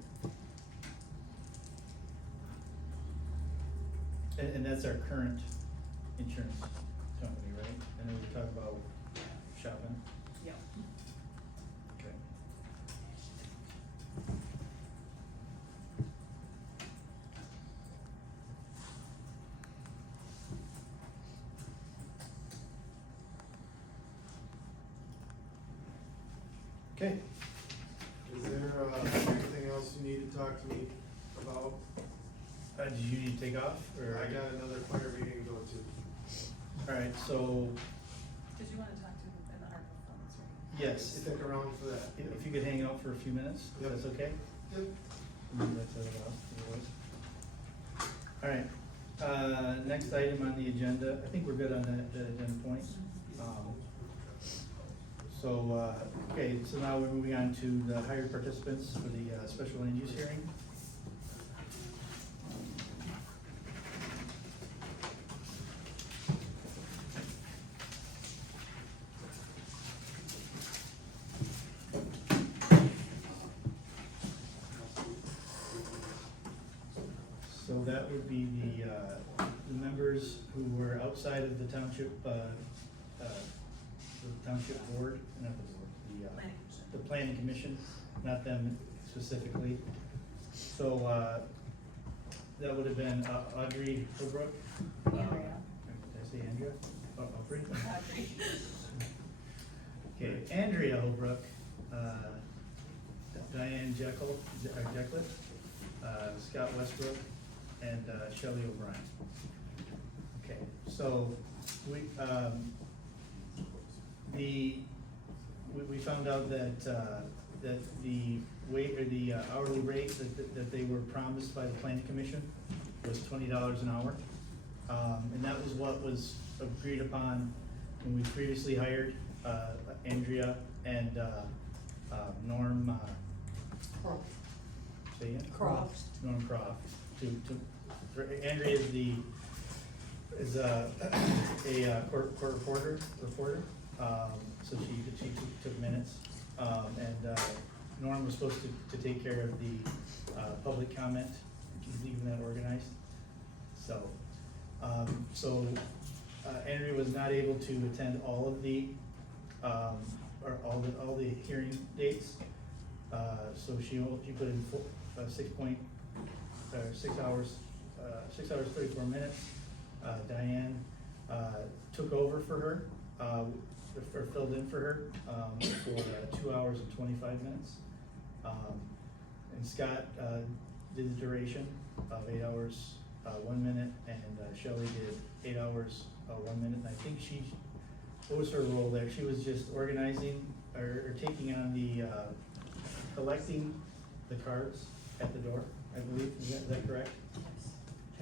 And that's our current insurance company, right? And then we talk about shopping? Yep. Okay. Okay, Is there, anything else you need to talk to me about? did you need to take off, or? I got another fire meeting to go to. Alright, so, Did you wanna talk to him in the ARPA funds, right? yes, Stick around for that. if you could hang out for a few minutes, if Yep. that's okay? Yep. That's it about, otherwise. Alright, next item on the agenda, I think we're good on that agenda point. Okay, so now we're moving on to the hired participants for the, special land use hearing. So that would be the members who were outside of the township, the township board, not the board, Planning commission. the planning commission, not them specifically. So, that would have been Audrey Holbrook. Andrea. Did I say Andrea? Oh, Audrey? Audrey. Okay, Andrea Holbrook, Diane Jekyll, Scott Westbrook, and Shelley O'Brien. Okay, so we found out that the wait, or the hourly rate that they were promised by the planning commission was $20 an hour. And that was what was agreed upon when we previously hired Andrea and Norm, say again? Croft. Norm Croft, for Andrea is a court reporter, so she took minutes. And Norm was supposed to take care of the public comment, keeping that organized. So Andrea was not able to attend all of the, or all the hearing dates. So she put in 6 hours, 34 minutes. Diane took over for her, or filled in for her, for 2 hours and 25 minutes. And Scott did the duration of 8 hours, 1 minute, and Shelley did 8 hours, 1 minute. And I think what was her role there? She was just organizing, or taking on the, collecting the cards at the door, I believe. Is that correct?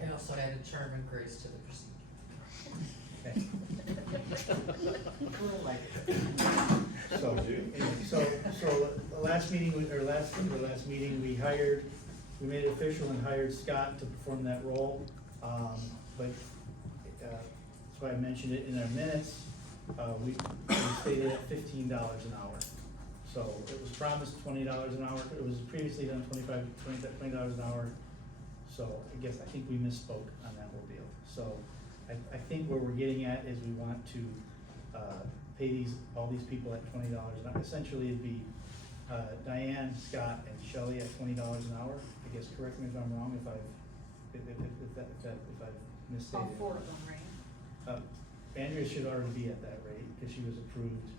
I also added charm and grace to the procedure. Okay. We'll like it. So the last meeting, the last meeting, we made it official and hired Scott to perform that role. But, that's why I mentioned it in our minutes, we stated at $15 an hour. So it was promised $20 an hour, it was previously done $20 an hour. So I think we misspoke on that whole deal. So I think where we're getting at is we want to, pay all these people at $20 an hour. Essentially, it'd be, Diane, Scott, and Shelley at $20 an hour. I guess, correct me if I'm wrong, if I've misstated. All 4 of them, right? Andrea should already be at that rate, because she was approved,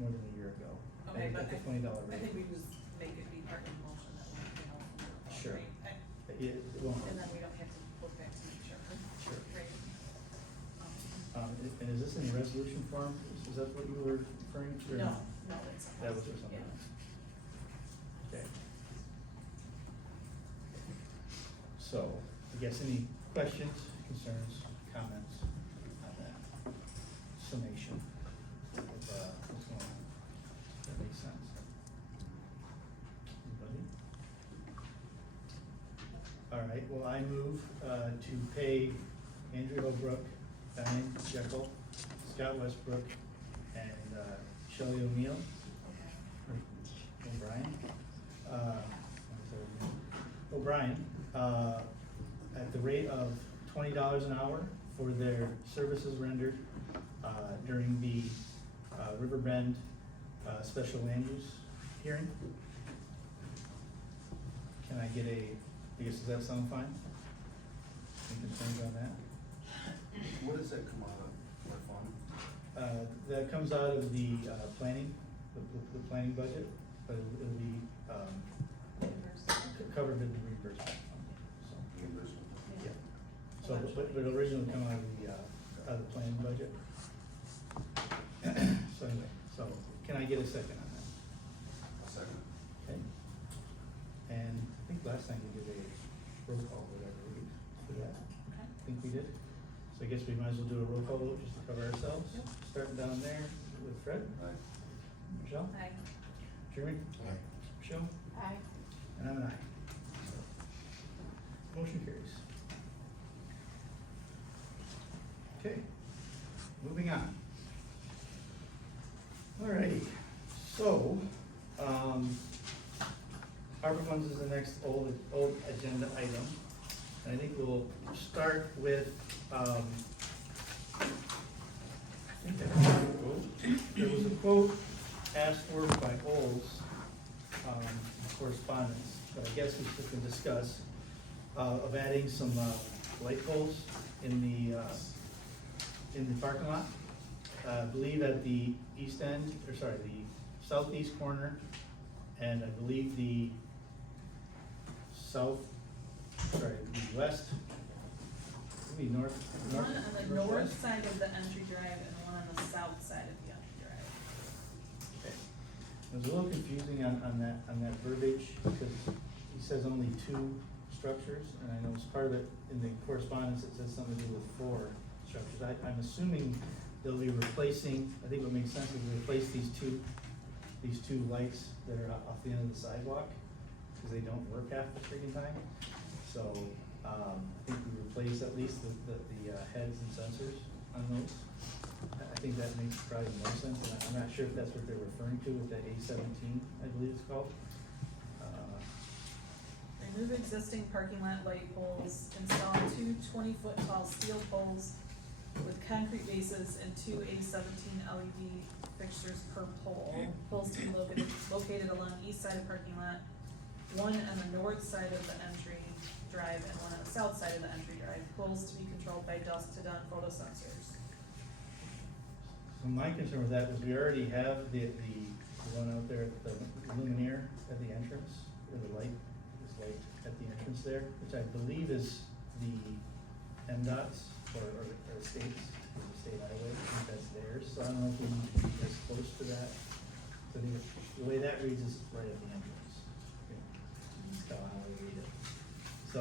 more than a year ago. Okay, but At the $20 I rate. think we just make it be part of the motion that we, Sure. right? Yeah, it won't hurt. And then we don't have to look back to make sure. Sure. Right? And is this in the resolution form? Is that what you were referring to? or No, no, it's. That was for something Yeah. else. Okay. So, I guess any questions, concerns, comments on that summation of, what's going on? That makes sense. Anybody? All right, well, I move, to pay Andrew Holbrook, Diane Jekyll, Scott Westbrook, and, Shelley O'Neill, O'Brien, at the rate of $20 an hour for their services rendered, during the, Riverbend, special land use hearing. Can I get does that sound fine? Any concerns on that? What does that come out of, what fund? That comes out of the, planning, the planning budget, but it'll be, covered in the reimbursement fund, so. Reimbursement? Yeah, so, but it'll originally come out of the planning budget. So anyway, so can I get a second on that? A second. Okay. And I think last time we did a roll call, whatever, for that. Okay. I think we did. So I guess we might as well do a roll call vote just to cover ourselves. Yep. Starting down there with Fred, Aye. Michelle, Aye. Jeremy, Aye. Michelle, Aye. and I'm an aye. Motion carries. Okay, moving on. Alrighty, so, ARPA funds is the next old agenda item. And I think we'll start with, I think there was a quote asked for by Olds, correspondence, but I guess we can discuss, of adding some, light poles in the parking lot. I believe at the east end, or sorry, the southeast corner, and I believe the west, maybe north. One on the north northwest? side of the entry drive and one on the south side of the entry drive. Okay. It was a little confusing on that verbiage, because he says only 2 structures, and I know as part of it, in the correspondence, it says something to do with 4 structures. I'm assuming they'll be replacing, I think what makes sense is replace these two lights that are off the end of the sidewalk, because they don't work half the freaking time. So, I think we replace at least the heads and sensors on those. I think that makes probably the most sense, and I'm not sure if that's what they're referring to with the A17, I believe it's called. Remove existing parking lot light poles, install 2 20-foot tall steel poles with concrete bases and 2 A17 LED fixtures per pole. Poles to be located along east side of parking lot, 1 on the north side of the entry drive and 1 on the south side of the entry drive. Poles to be controlled by dusk to dawn photo sensors. So my concern with that is we already have the one out there, the luminaire at the entrance, or the light, this light at the entrance there, which I believe is the MDOT's or the state's, or the state highway, I think that's theirs, so I don't know if we need to be as close to that. So I think the way that reads is right at the entrance. That's how I read it. So,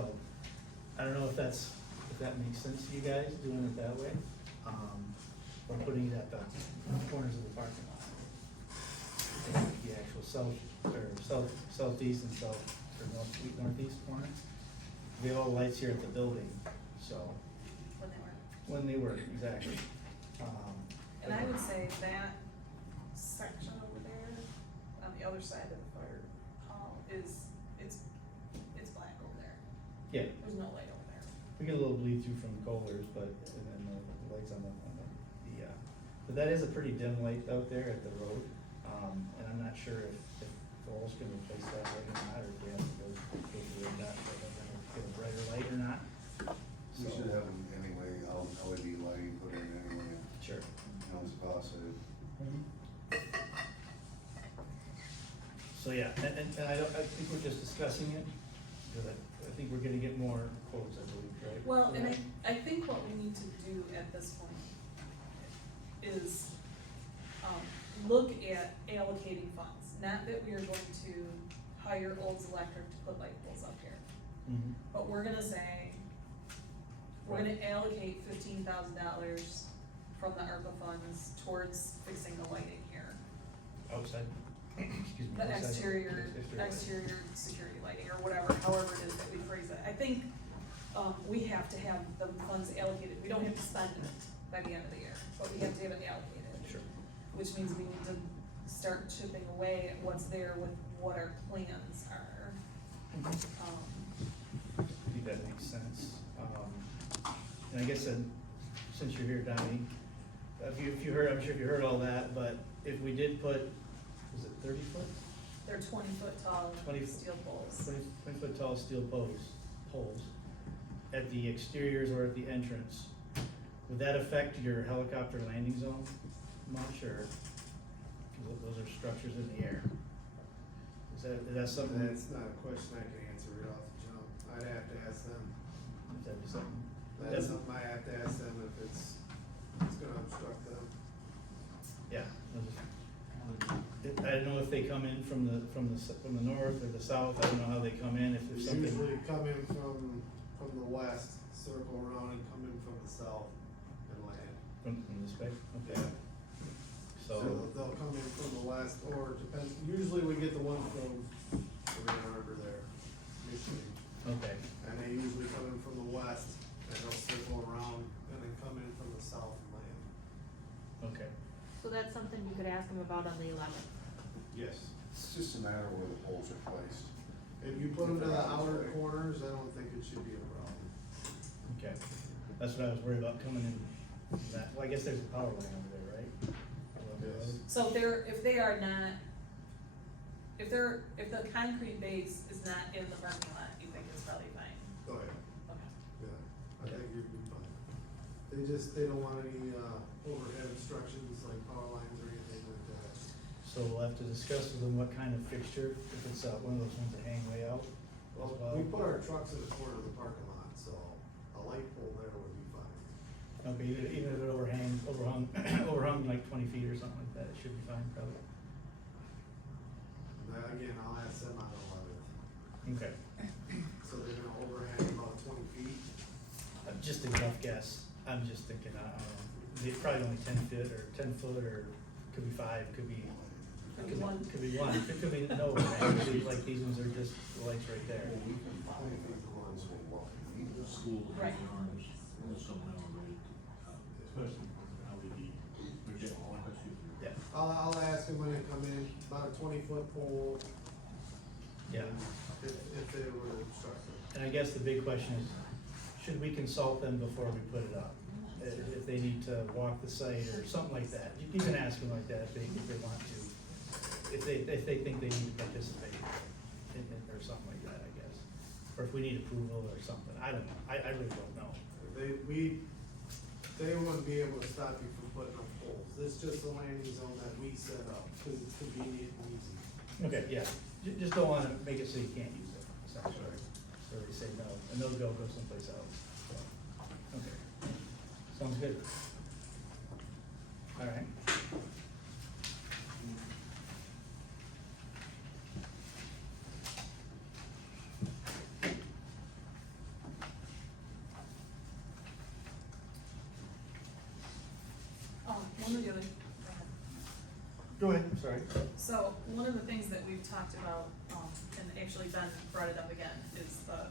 I don't know if that makes sense to you guys, doing it that way, or putting it at the corners of the parking lot. The actual southeast and northeast corner. We have all the lights here at the building, so, When they work. when they work, exactly. And I would say that section over there, on the other side of the fire hall, it's black over there. Yeah, There's no light over there. we get a little bleed through from Kohler's, but, and then the lights on the, but that is a pretty dim light out there at the road. And I'm not sure if Lowell's can replace that light or not, or if we have to go through that, so they're gonna get a brighter light or not. We So- should have them anyway, LED lighting put in anyway, Sure. comes cost it. So, yeah, and I think we're just discussing it, because I think we're gonna get more quotes, I believe, right? Well, for and that? I think what we need to do at this point is, look at allocating funds. Not that we are going to hire Olds Electric to put light poles up here, Mhm. but we're gonna say, we're gonna allocate $15,000 from the ARPA funds towards fixing the lighting here. Outside, excuse me. The outside- exterior lighting. security lighting, or whatever, however it is that we phrase it. I think, we have to have the funds allocated. We don't have to spend it by the end of the year, but we have to have it allocated. Sure. Which means we need to start chipping away at what's there with what our plans are. I think that makes sense. And I guess then, since you're here, Donnie, if you heard, I'm sure if you heard all that, but if we did put, was it 30 foot? They're 20-foot tall 20 steel poles. 20 foot tall steel poles at the exteriors or at the entrance. Would that affect your helicopter landing zone much, or, 'cause those are structures in the air? Is that something, That's not a question I can answer right off the jump. I'd have to ask them. is that something? That's something I have to ask them if it's gonna obstruct them. Yeah. I don't know if they come in from the north or the south, I don't know how they come in, if there's something. Usually come in from the west, circle around and come in from the south and land. From this way, okay. So they'll come in from the west, or depends, usually we get the one from Marina Harbor there, Michigan. Okay, And they usually come in from the west, and they'll circle around and then come in from the south and land. okay. So that's something you could ask him about on the 11th. Yes. It's just a matter of where the poles are placed. If you put them to the outer corners, I don't think it should be a problem. Okay, that's what I was worried about coming in that, well, I guess there's a power line over there, right? Along the Yes. road? So if they are not, if the concrete base is not in the parking lot, you think it's probably fine? Go ahead. Okay. Yeah, I think you'd be fine. They don't want any, overhead obstructions like power lines or anything like that. So we'll have to discuss with them what kind of fixture, if it's one of those ones that hang way out as Well, well. we put our trucks in the corner of the parking lot, so a light pole there would be fine. Okay, even if it overhung like 20 feet or something like that, it should be fine, probably. Now, again, I'll ask them on the 11th. Okay, So they're gonna overhang about 20 feet. just a rough guess, I'm just thinking, it's probably only 10 feet or 10 foot, or could be 5, could be. Could be 1. Could be 1, it could be no, actually, like these ones are just the lights right there. Schools, Right. arms, something elevated, especially LED, project, Yeah, I'll ask them when they come in, about a 20-foot pole, yeah. if they were to obstruct it. And I guess the big question is, should we consult them before we put it up? If they need to walk the site or something like that, you can ask them like that if they want to. If they think they need to participate in it or something like that, I guess. Or if we need approval or something, I don't know, I really don't know. They wouldn't be able to stop you from putting up poles. This is just a landing zone that we set up, because it's convenient and easy. Okay, yeah, just don't wanna make it so you can't use it, essentially. So they say no, and they'll go someplace else, so, okay. Sounds good. All right. One of the other, Go ahead, I'm sorry. so one of the things that we've talked about, and actually Ben brought it up again, is the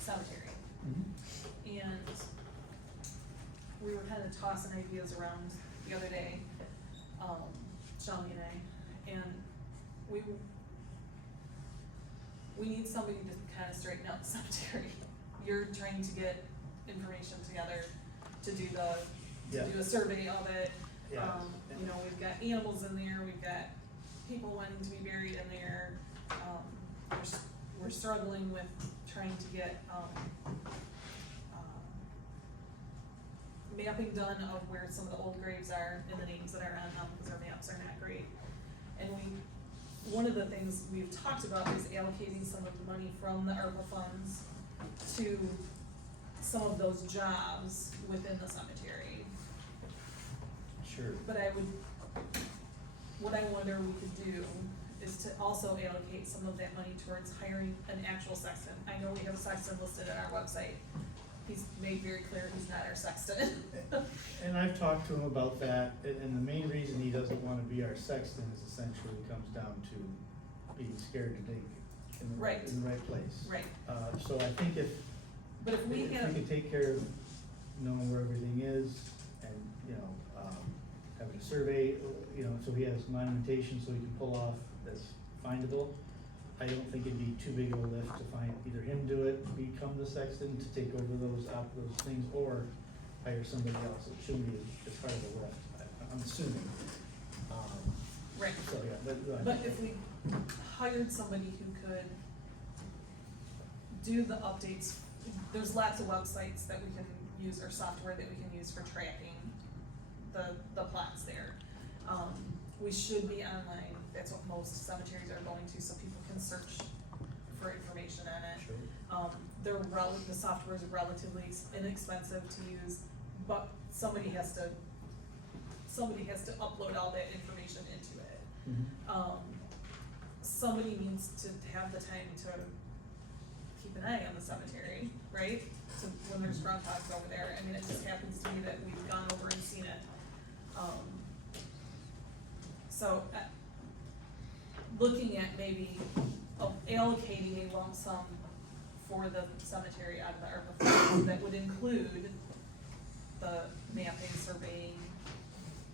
cemetery. And we were kind of tossing ideas around the other day, Shelby and I, and we need somebody to kind of straighten out the cemetery. You're trying to get information together to do Yeah. a survey of it. Yeah. You know, we've got animals in there, we've got people wanting to be buried in there. We're struggling with trying to get, mapping done of where some of the old graves are and the names that are on them, because our maps are not great. And one of the things we've talked about is allocating some of the money from the ARPA funds to some of those jobs within the cemetery. Sure. But what I wonder we could do is to also allocate some of that money towards hiring an actual sexton. I know we have a sexton listed on our website. He's made very clear he's not our sexton. And I've talked to him about that, and the main reason he doesn't wanna be our sexton is essentially comes down to being scared to dig in the Right. in the right place. Right, So I think if but if we have, could take care of knowing where everything is and, having a survey, so he has monumentation so he can pull off that's findable. I don't think it'd be too big of a lift to find, either him do it, become the sexton to take over those things, or hire somebody else. It shouldn't be as hard of a lift. I'm assuming. Right. So, yeah, But if we hired somebody who could do the updates, there's lots of websites that we can use, or software that we can use for tracking the plots there. We should be online, that's what most cemeteries are going to, so people can search for information on it. Sure. The software is relatively inexpensive to use, but somebody has to upload all that information into it. Mhm. Somebody needs to have the time to keep an eye on the cemetery, right? To, when there's groundhogs over there, I mean, it just happens to be that we've gone over and seen it. Looking at maybe allocating a lump sum for the cemetery out of the ARPA funds that would include the mapping, surveying,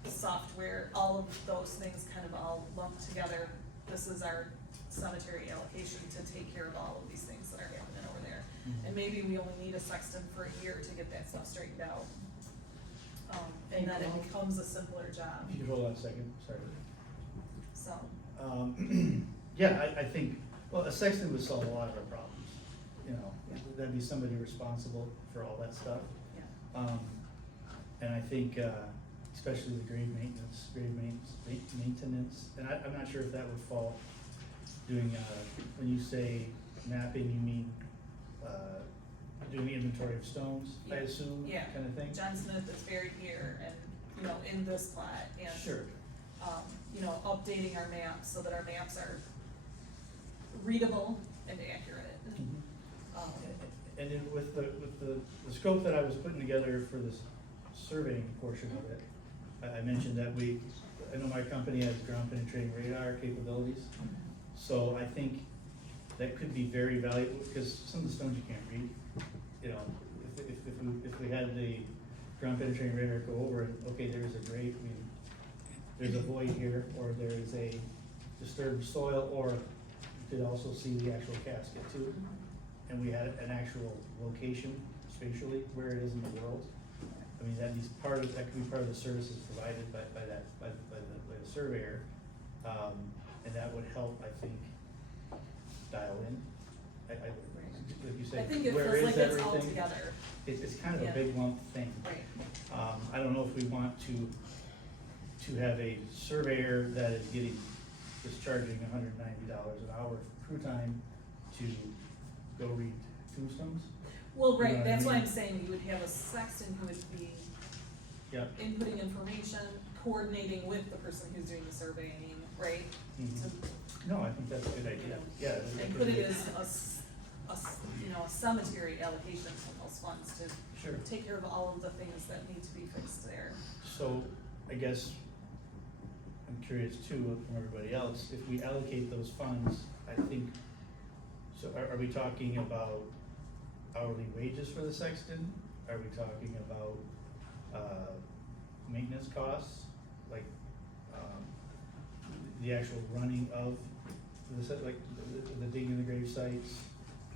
software, all of those things kind of all lumped together. This is our cemetery allocation to take care of all of these things that are happening over there. And maybe we only need a sexton for a year to get that stuff straightened out. And then it becomes a simpler job, If you could hold on a second, sorry. so. Yeah, I think, well, a sexton would solve a lot of our problems, you know, that'd be somebody responsible for all that stuff. Yeah. And I think, especially the grave maintenance, and I'm not sure if that would fall, doing, when you say mapping, you mean, doing inventory of stones, I Yeah. assume, Yeah. kind of thing? John Smith is buried here and, you know, in this plat, and, Sure. you know, updating our maps so that our maps are readable and accurate. Mhm. Um, And then with the scope that I was putting together for this surveying portion of it, I mentioned that I know my company has ground penetrating radar capabilities. So I think that could be very valuable, because some of the stones you can't read, you know, if we had the ground penetrating radar go over it, okay, there's a grave, I mean, there's a void here, or there is a disturbed soil, or you could also see the actual casket too. And we had an actual location spatially where it is in the world. I mean, that could be part of the services provided by the surveyor. And that would help, I think, dial in. Like you I said, think it where feels is like it's all everything? together, It's kind of a Yeah. big lump thing. right? I don't know if we want to have a surveyor that is is charging $190 an hour for crew time to go read tombstones. Well, You know right, what I that's why mean? I'm saying we would have a sexton who would be Yep. inputting information, coordinating with the person who's doing the surveying, right? Mhm. To, No, I think that's a good idea, yeah. and put it as you know, a cemetery allocation from those funds to Sure. take care of all of the things that need to be fixed there. So, I guess, I'm curious too, from everybody else, if we allocate those funds, I think, so are we talking about hourly wages for the sexton? Are we talking about, maintenance costs, like, the actual running of the digging of the grave sites,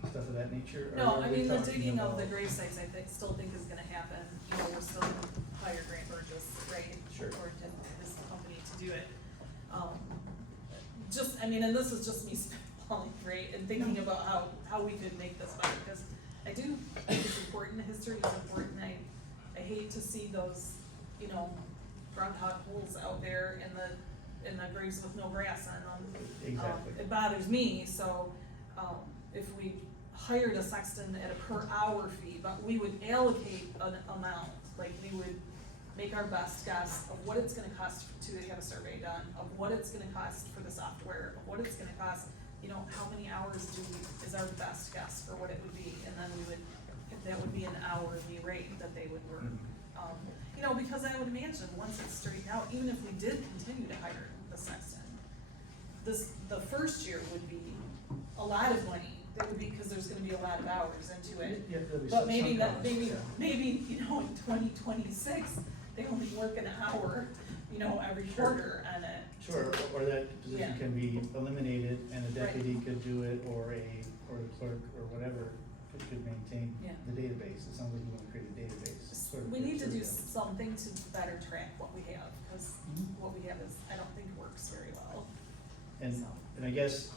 stuff of that nature? Or No, are I we mean, the talking digging of the about- grave sites, still think is gonna happen, you know, we're still gonna hire Grant Burgess, right? Sure. Or this company to do it. I mean, and this is just me spitballing, right, and thinking about how we could make this better, because I do think it's important, history is important, I hate to see those, you know, groundhog holes out there in the graves with no grass on them. Exactly. It bothers me, so, if we hired a sexton at a per hour fee, but we would allocate an amount, like we would make our best guess of what it's gonna cost to have a survey done, of what it's gonna cost for the software, of what it's gonna cost, you know, how many hours is our best guess for what it would be, and then that would be an hourly rate that they would work. You know, because I would imagine, once it's straightened out, even if we did continue to hire the sexton, the first year would be a lot of money, that would be, cause there's gonna be a lot of hours into it. Yeah, there'll be But some maybe costs, yeah. maybe, you know, in 2026, they only work an hour, you know, every Sure. quarter on it. Sure, or that position Yeah. can be eliminated and a Right. deputy could do it, or the clerk, or whatever. could maintain Yeah. the database. It sounds like you wanna create a database. sort of We need to do deal. something to better track what we have, cause Mhm. what we have is, I don't think works very well. And, So. and I guess,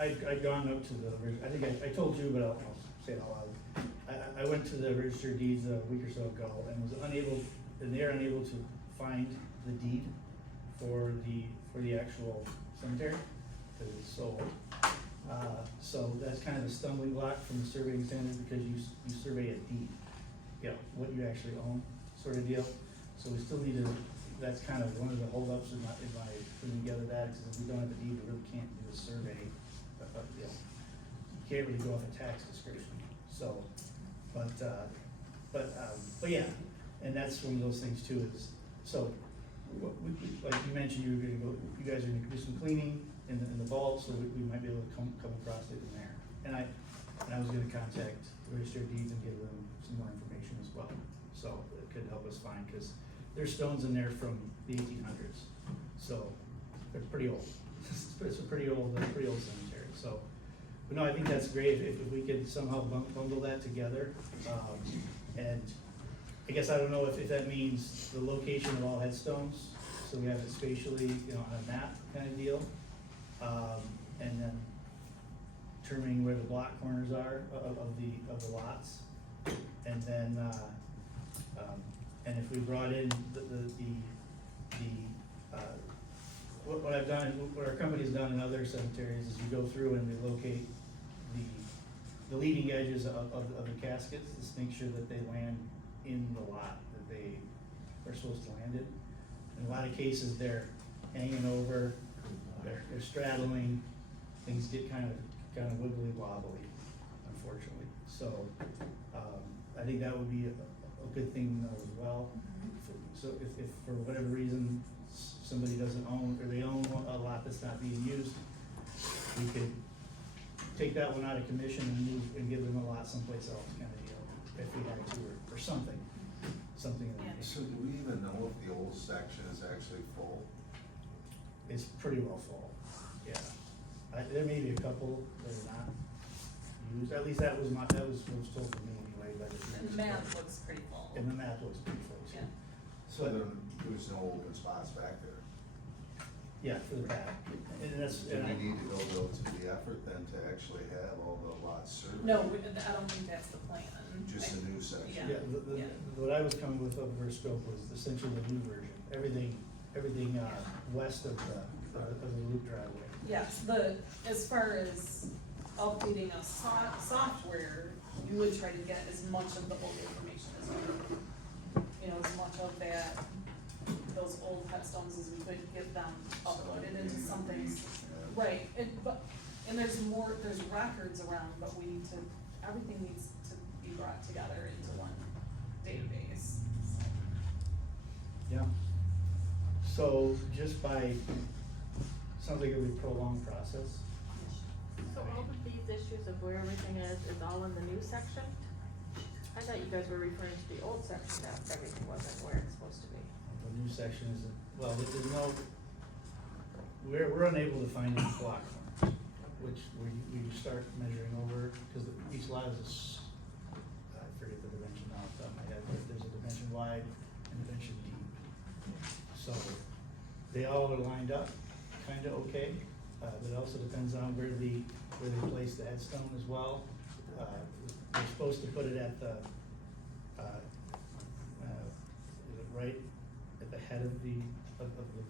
I'd gone up to the, I think I told you, but I'll say it out loud. I went to the register of deeds a week or so ago and was unable, and they're unable to find the deed for the actual cemetery, cause it's sold. So that's kind of a stumbling block from the surveying standard, because you survey a deed, you know, what you actually own, sort of deal. So we still need to, that's kind of one of the holdups in my putting together that, because if we don't have a deed, we really can't do a survey, you know, you can't really go off a tax description, so, but yeah, and that's one of those things too, is, so, like you mentioned, you guys are gonna do some cleaning in the vault, so we might be able to come across it in there. And I was gonna contact Register of Deeds and give them some more information as well, so it could help us find, cause there's stones in there from the 1800s, so they're pretty old. It's a pretty old cemetery, so, but no, I think that's great if we could somehow bundle that together. And I guess I don't know if that means the location of all headstones, so we have it spatially, you know, on a map kind of deal. And then determining where the block corners are of the lots. And then, and if we brought in what I've done, what our company's done in other cemeteries is we go through and we locate the leading edges of the caskets, just make sure that they land in the lot that they are supposed to land in. In a lot of cases, they're hanging over, they're straddling, things get kind of wibbly wobbly, unfortunately. So, I think that would be a good thing to know as well. So if for whatever reason, somebody doesn't own, or they own a lot that's not being used, we could take that one out of commission and move, and give them a lot someplace else, kind of deal, if we had to, or something. Yeah. So do we even know if the old section is actually full? It's pretty well full, yeah. There may be a couple that are not used, at least that was what was told to me anyway, by the. And the map looks pretty full. And the map looks pretty full too. Yeah. So there's no open spots back there? Yeah, for the back, and that's, Do and we need to go to the effort then to actually have all the lots surveyed? No, I don't think that's the plan. Just a new section? yeah, Yeah. what I was coming with over scope was essentially the new version, everything, west of the loop driveway. Yes, as far as updating a software, you would try to get as much of the old information as we could. You know, as much of that, those old headstones as we could get them uploaded into something. Right, and there's records around, but everything needs to be brought together into one database. Yeah. So just sounds like it would be a prolonged process. So all of these issues of where everything is all in the new section? I thought you guys were referring to the old section, that everything wasn't where it's supposed to be. The new section isn't, well, there's no, we're unable to find any block corners, which we start measuring over, because each lot is I forget the dimension off the top of my head, but there's a dimension wide and a dimension deep. So they all are lined up kinda okay, but it also depends on where they place the headstone as well. They're supposed to put it at the, is it right at the head of the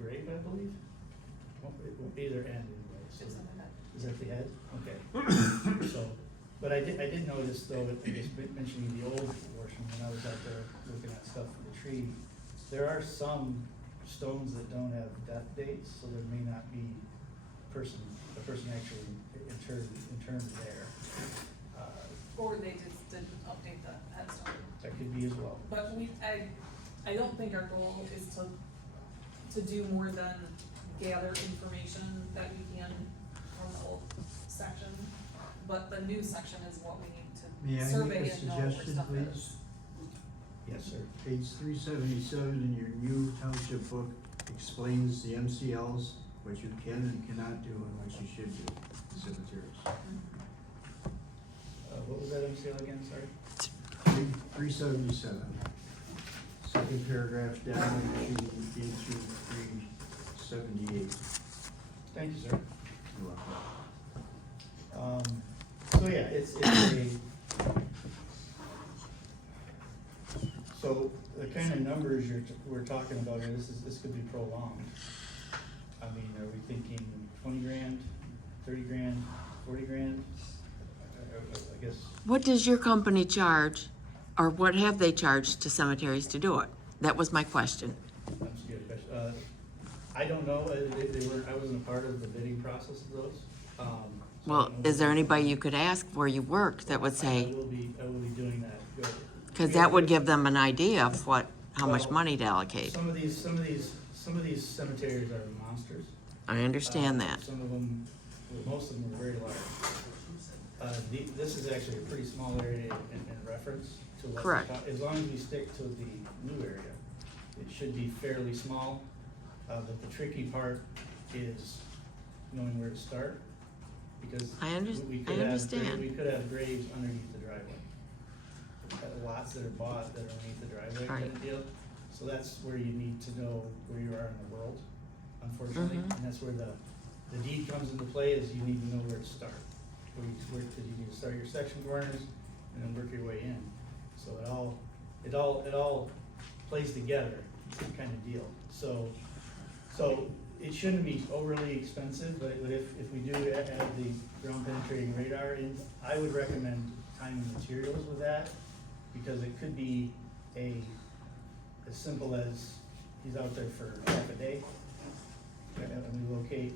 grave, I believe? It won't be their end anyway, so. It's on the head. Is that the head? Okay. So, but I did notice though, I guess mentioning the old portion, when I was out there looking at stuff for the tree, there are some stones that don't have death dates, so there may not be a person actually interned there. Or they just didn't update the headstone. That could be as well. But I don't think our goal is to do more than gather information that we can from the old section. But the new section is what we May need I to survey make a and know where suggestion, stuff please? is. Yes, sir. Page 377 in your new township book explains the MCLs, what you can and cannot do and what you should do in cemeteries. Mm-hmm. And I think that would be a good place to start. scale again, sorry? 377. Second paragraph down, sheet A through 378. Thank you, sir. You're welcome. So yeah, it's a, so the kind of numbers we're talking about here, this could be prolonged. I mean, are we thinking 20 grand, 30 grand, 40 grand? I guess, What does your company charge, or what have they charged to cemeteries to do it? That was my question. that's a good question. I don't know, they weren't, I wasn't a part of the bidding process of those. So I Well, don't know. is there anybody you could ask where you work that would I say, will be doing that. Good. because that would give them an idea of how much Well, money to allocate. Some of these cemeteries are monsters. I understand that. Some of them, well, most of them are very large. This is actually a pretty small area in reference to what. Correct. As long as we stick to the new area, it should be fairly small. But the tricky part is knowing where to start, because I we could have understand. we could have graves underneath the driveway. Lots that are bought that are underneath the driveway kind Right. of deal. So that's where you need to know where you are in the world, unfortunately. Mhm. And that's where the deed comes into play, is you need to know where to start. Because you need to start your section corners and then work your way in. So it all plays together, kind of deal. So it shouldn't be overly expensive, but if we do add the ground penetrating radar in, I would recommend time and materials with that, because it could be as simple as he's out there for half a day, and we locate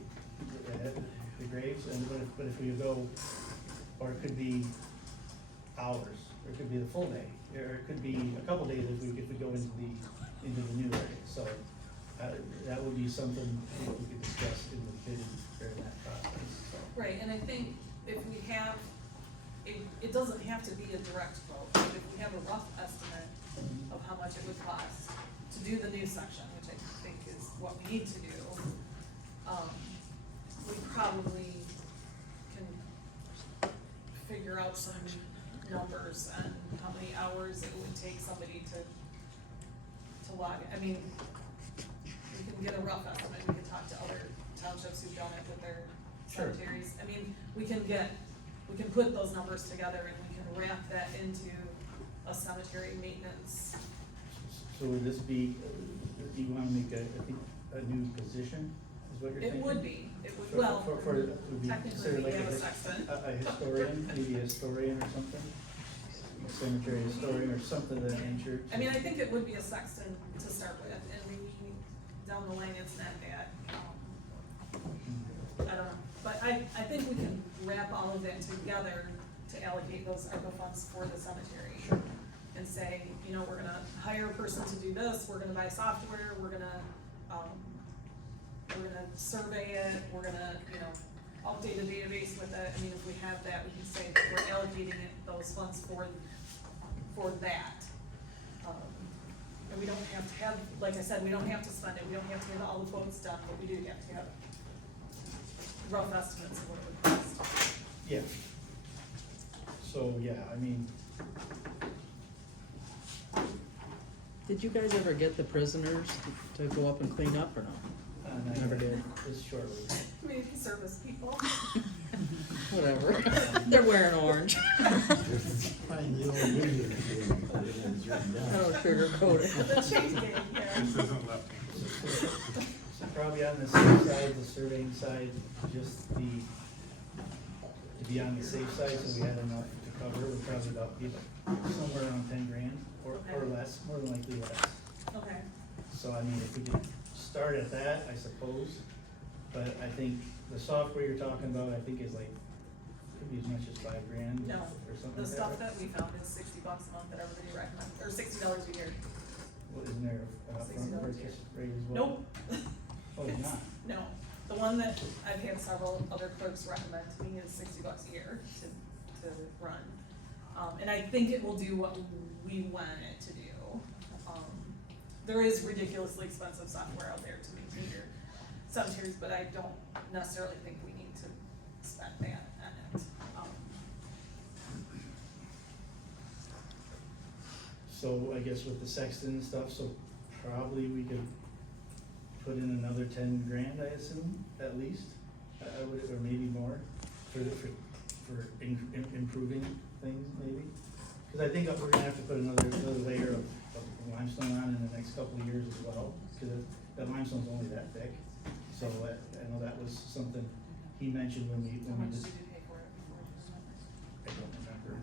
the graves, but if we go, or it could be hours, or it could be the full day, or it could be a couple days if we go into the new area. So that would be something we could discuss in the bidding during that process, so. Right, and I think if we have, it doesn't have to be a direct quote, but if we have a rough estimate of how much it would cost to do the new section, which I think is what we need to do, we probably can figure out some numbers and how many hours it would take somebody to log it. I mean, we can get a rough estimate, we can talk to other townships who've done it with their Sure. cemeteries. I mean, we can put those numbers together and we can wrap that into a cemetery maintenance. So would this be, do you wanna make a new position, is what you're It thinking? would be, it would, For- well, would be technically considered we like have a his- sexton. A historian, maybe a historian or something? A cemetery historian or something of that nature? I mean, I think it would be a sexton to start with, and maybe down the line it's not that, I don't know. But I think we can wrap all of that together to allocate those ARPA funds for the cemetery. Sure. And say, we're gonna hire a person to do this, we're gonna buy software, we're gonna survey it, we're gonna, update a database with it. I mean, if we have that, we can say that we're allocating those funds for that. And we don't have to have, like I said, we don't have to spend it, we don't have to have all the quotes done, but we do have to have rough estimates of what it would cost. Yeah. So, yeah, I mean, Did you guys ever get the prisoners to go up and clean up or no? not Never yet. did. Just shortly. Community service people. Whatever. They're wearing orange. Find the old video thing, put it in, written down. I don't sugarcoat it. The change game, yeah. This isn't left hand. So probably on the safe side, the surveying side, just to be on the safe side, so we had enough to cover, would probably be somewhere around 10 grand or Okay. less, more than likely less. Okay. So I mean, if we could start at that, I suppose, but I think the software you're talking about, I think is like, could be as much as $5 grand No, or something the like stuff that. that we found is $60 a month that everybody recommends, or $60 a year. Well, isn't there a $60 front a year. purchase rate as well? Nope. Oh, it's not? No, the one that I've had several other clerks recommend to me is $60 a year to run. And I think it will do what we want it to do. There is ridiculously expensive software out there to maintain your cemeteries, but I don't necessarily think we need to spend that on it. so I guess with the sexton and stuff, so probably we could put in another 10 grand, I assume, at least, I would, or maybe more, for improving things, maybe. Cause I think we're gonna have to put another layer of limestone on in the next couple of years as well, cause that limestone's only that thick. So I know that was something he mentioned when we How much just, did you pay for it before? I don't remember,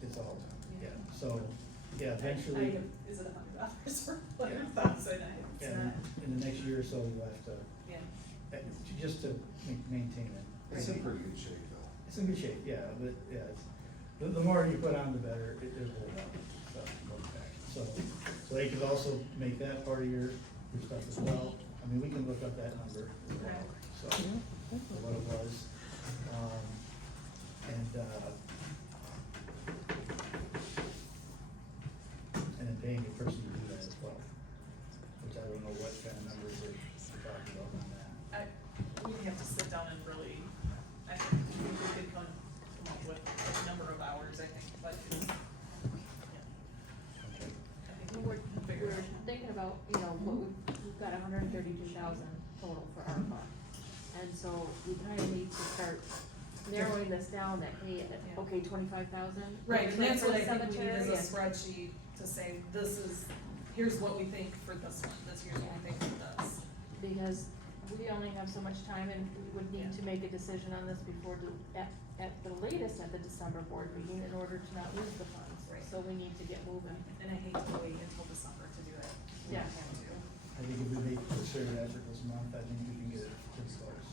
it's all, yeah, so, yeah, eventually. Is it $100 or like Yeah. 1,000? It's Yeah, not, in the next year or so, we'll have to, yeah. just to maintain it. It's in pretty good shape though. It's in good shape, yeah, but, yeah, the more you put on, the better it will go back. So they could also make that part of your stuff as well. I mean, we can look up that number as well, so, for what it was. And then paying a person to do that as well, which I don't know what kind of numbers they're talking about on that. We'd have to sit down and really, I think we could come up with a number of hours, I think, but it's, Okay. I think we We're, can figure we're it out. thinking about, you know, what we've got 132,000 total for ARPA. And so we kinda need to start narrowing this down that, hey, Yeah. okay, 25,000. Right, and that's what I think we need Cemetery, is a spreadsheet to say, this is, here's what we think for this one, here's what we think for this. because we only have so much time and we would need to make a decision on this before, at the latest at the December board meeting in order to not lose the funds. Right. So we need to get moving. And I hate to wait until December to do it. We Yeah. have to. I think if we make a certain effort this month, I think we can get it pretty close.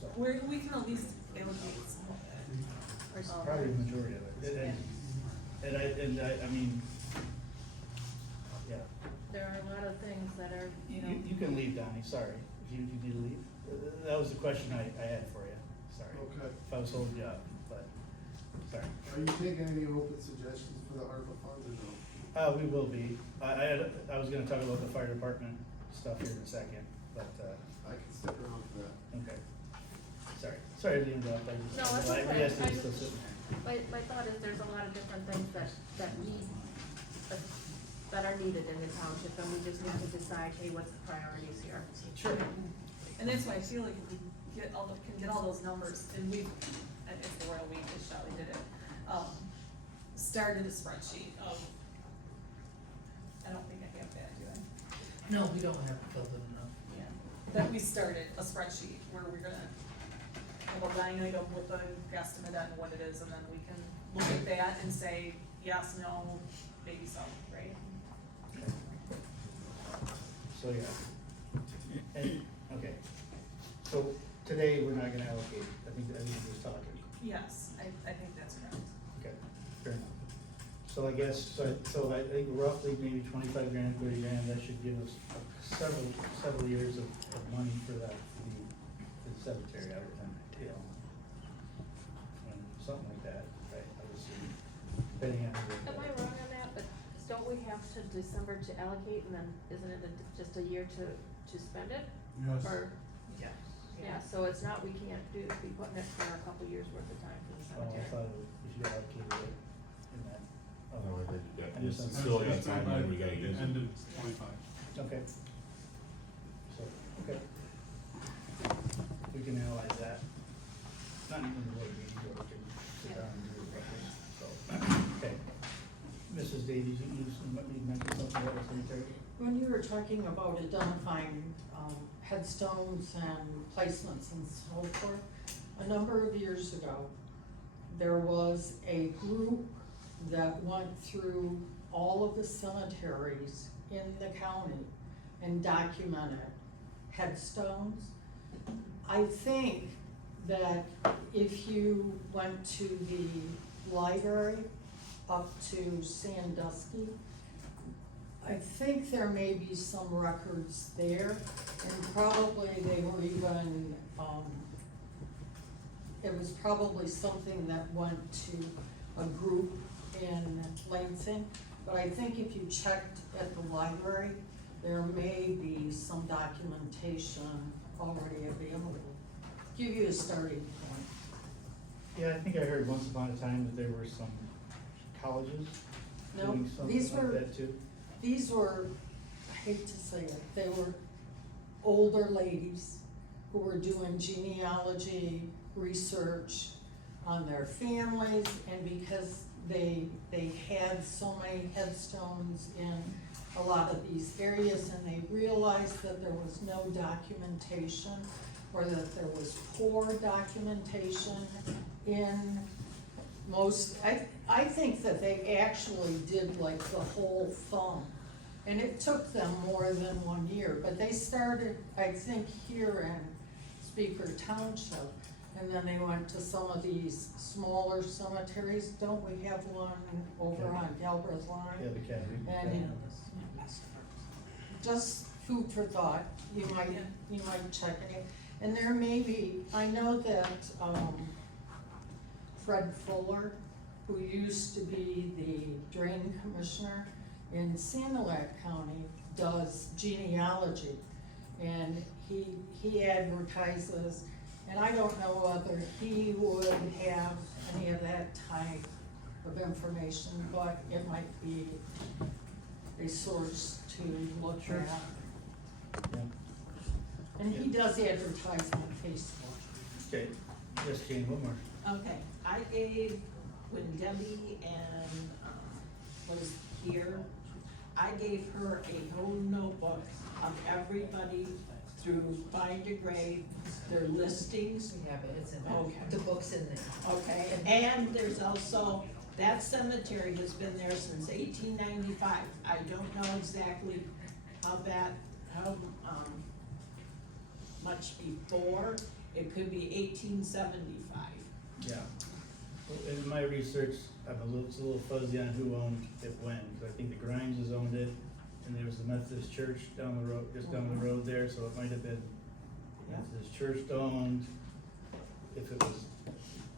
So, We can at least allocate some of it. probably the majority of it. I mean, yeah. There are a lot of things that are, you know. You can leave, Donnie, sorry, if you need to leave. That was the question I had for you, sorry. Okay. If I was holding you up, but, sorry. Are you taking any open suggestions for the ARPA funds or no? We will be. I was gonna talk about the fire department stuff here in a second, but, I can stick around for that. okay. Sorry to interrupt, I just. No, it's I okay. asked you to still sit. My thought is there's a lot of different things that that are needed in the township, and we just need to decide, hey, what's the priorities here? Sure. And that's why I feel like if we can get all those numbers, and it's the Royal Week, as Shelley did it, started a spreadsheet of, I don't think I have that, do I? No, we don't have to fill it enough. Yeah, that we started a spreadsheet where we're gonna have a line item with a guesstimate on what it is, and then we can look at that and say, yes, no, maybe so, right? So, yeah. And, okay. So today, we're not gonna allocate, I think we're just talking. Yes, I think that's correct. Okay, fair enough. So I guess, so I think roughly maybe 25 grand, 30 grand, that should give us several years of money for the cemetery, I would think, you know. Something like that, right, I would assume, depending on. Am I wrong on that, but don't we have to December to allocate, and then isn't it just a year to spend it? Yes. Or, Yeah. yeah, so it's not, we can't be putting it for a couple years worth of time for the Oh, I cemetery. thought if you allocated it in that. No, I think you got, I it's just- still got time, when we gotta use it. End of 25. Okay. So, okay. We can analyze that. Not even the board meeting, but we can sit down and do it. So, okay. Mrs. Davies, you mentioned something about the cemetery? When you were talking about identifying headstones and placements and so forth, a number of years ago, there was a group that went through all of the cemeteries in the county and documented headstones. I think that if you went to the library up to Sandusky, I think there may be some records there, and probably they were even, it was probably something that went to a group in Lansing, but I think if you checked at the library, there may be some documentation already available. Give you a starting point. Yeah, I think I heard once upon a time that there were some colleges No, doing these something like were- that too? These were, I hate to say it, they were older ladies who were doing genealogy research on their families, and because they had so many headstones in a lot of these areas, and they realized that there was no documentation, or that there was poor documentation in most, I think that they actually did like the whole thumb. And it took them more than 1 year, but they started, I think, here in Speaker Township, and then they went to some of these smaller cemeteries. Don't we have one over on Galbraith Line? Yeah, the Academy. And just food for thought, you might check it. And there may be, I know that, Fred Fuller, who used to be the drain commissioner in Sanilac County, does genealogy. And he advertises, and I don't know whether he would have any of that type of information, but it might be a source to look Sure. at. Yeah. And he does advertise on Facebook. Okay, yes, Jane, one more. Okay, I gave, when Debbie and, was here, I gave her a whole notebook of everybody through Find a Grave, their listings. We have it, it's in there. Okay. The book's in there. Okay, and there's also, that cemetery has been there since 1895. I don't know exactly how much before, it could be 1875. Yeah. Well, in my research, it's a little fuzzy on who owned it when, because I think the Grimeses owned it, and there was the Methodist church down the road, just down the road there, so it might have been Yeah. Methodist church owned. If it was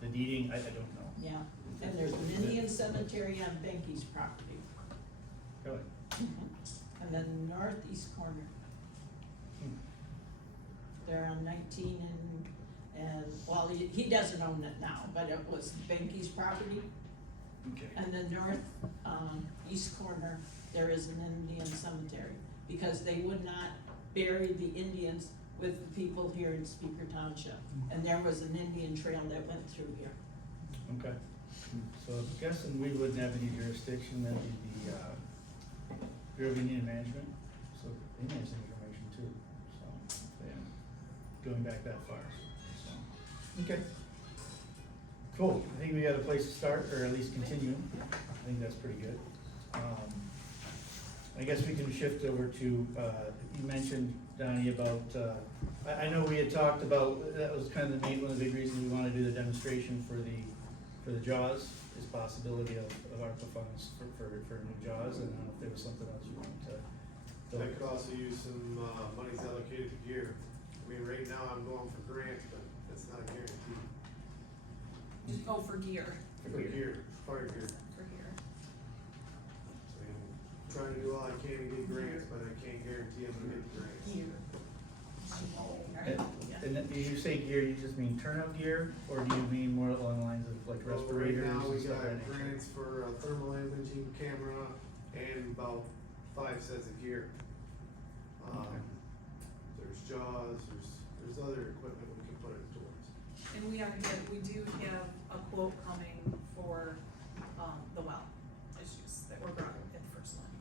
the deeding, I don't know. Yeah, and there's an Indian cemetery on Benke's property, Really? and then northeast corner. Hmm. They're on 19 and, well, he doesn't own it now, but it was Benke's property. Okay. And the north, east corner, there is an Indian cemetery, because they would not bury the Indians with the people here in Speaker Township. And there was an Indian trail that went through here. Okay. So I'm guessing we wouldn't have any jurisdiction, that'd be the, Bureau of Indian Management, so they may have some information too, so, yeah, going back that far, so. Okay. Cool, I think we got a place to start, or at least continue, I think that's pretty good. I guess we can shift over to, you mentioned, Donnie, about, I know we had talked about, that was kind of one of the big reasons we wanna do the demonstration for the JAWS, is possibility of ARPA funds for new JAWS, and I don't know if there was something else you wanted to. I could also use some, monies allocated to gear. I mean, right now I'm going for grants, but that's not a guarantee. Just go for gear, For gear, fire gear. for gear. I mean, I'm trying to do all I can to get grants, but I can't guarantee I'm gonna get the grants. Gear. And then, you say gear, you just mean turnout gear, or do you mean more along the lines of like Well, respirators Right now, we and stuff got of that nature? grants for a thermal imaging camera and about 5 sets of gear. Okay. There's JAWS, there's other equipment we can put it towards. And we do have a quote coming for, the well issues that were brought up in the first one.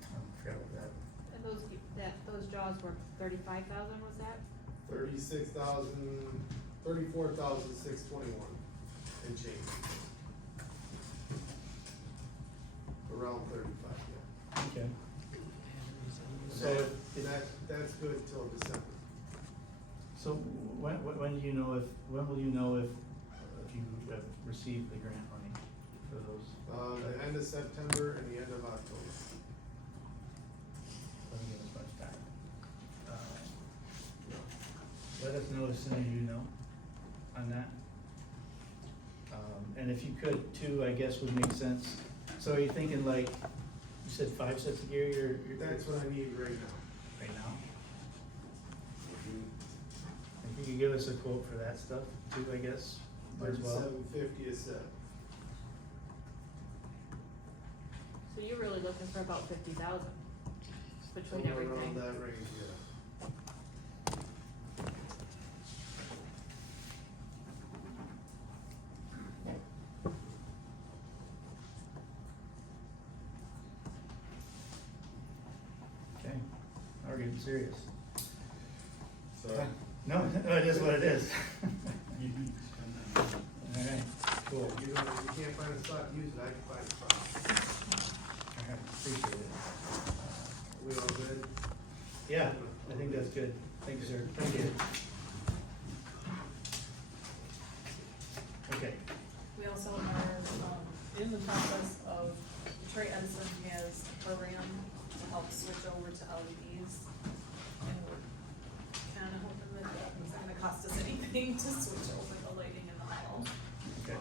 I forgot about that. And those jaws were 35,000, was that? 34,621 and change. Around 35, yeah. Okay. So, That's good till December. so when do you know when will you know if you have received the grant money for those? The end of September and the end of October. Doesn't give us much time. Let us know as soon as you know on that. And if you could too, I guess would make sense. So are you thinking like, you said 5 sets of gear, you're. That's what I need right now. Right now? If you could give us a quote for that stuff too, I guess, might as well. $750 a set. So you're really looking for about 50,000 between Somewhere everything? around that range, yes. Okay, now we're getting serious. So, No, no, it is what it is. Alright, cool. you know, if you can't find a spot to use it, I can find a spot. Alright, appreciate it. We all good? Yeah, I think that's good. Thank you, sir. Thank you. Okay, We also are, in the process of, Trey Edison has a program to help switch over to LEDs. And we're kinda hoping that it's not gonna cost us anything to switch over the lighting in the hall. okay.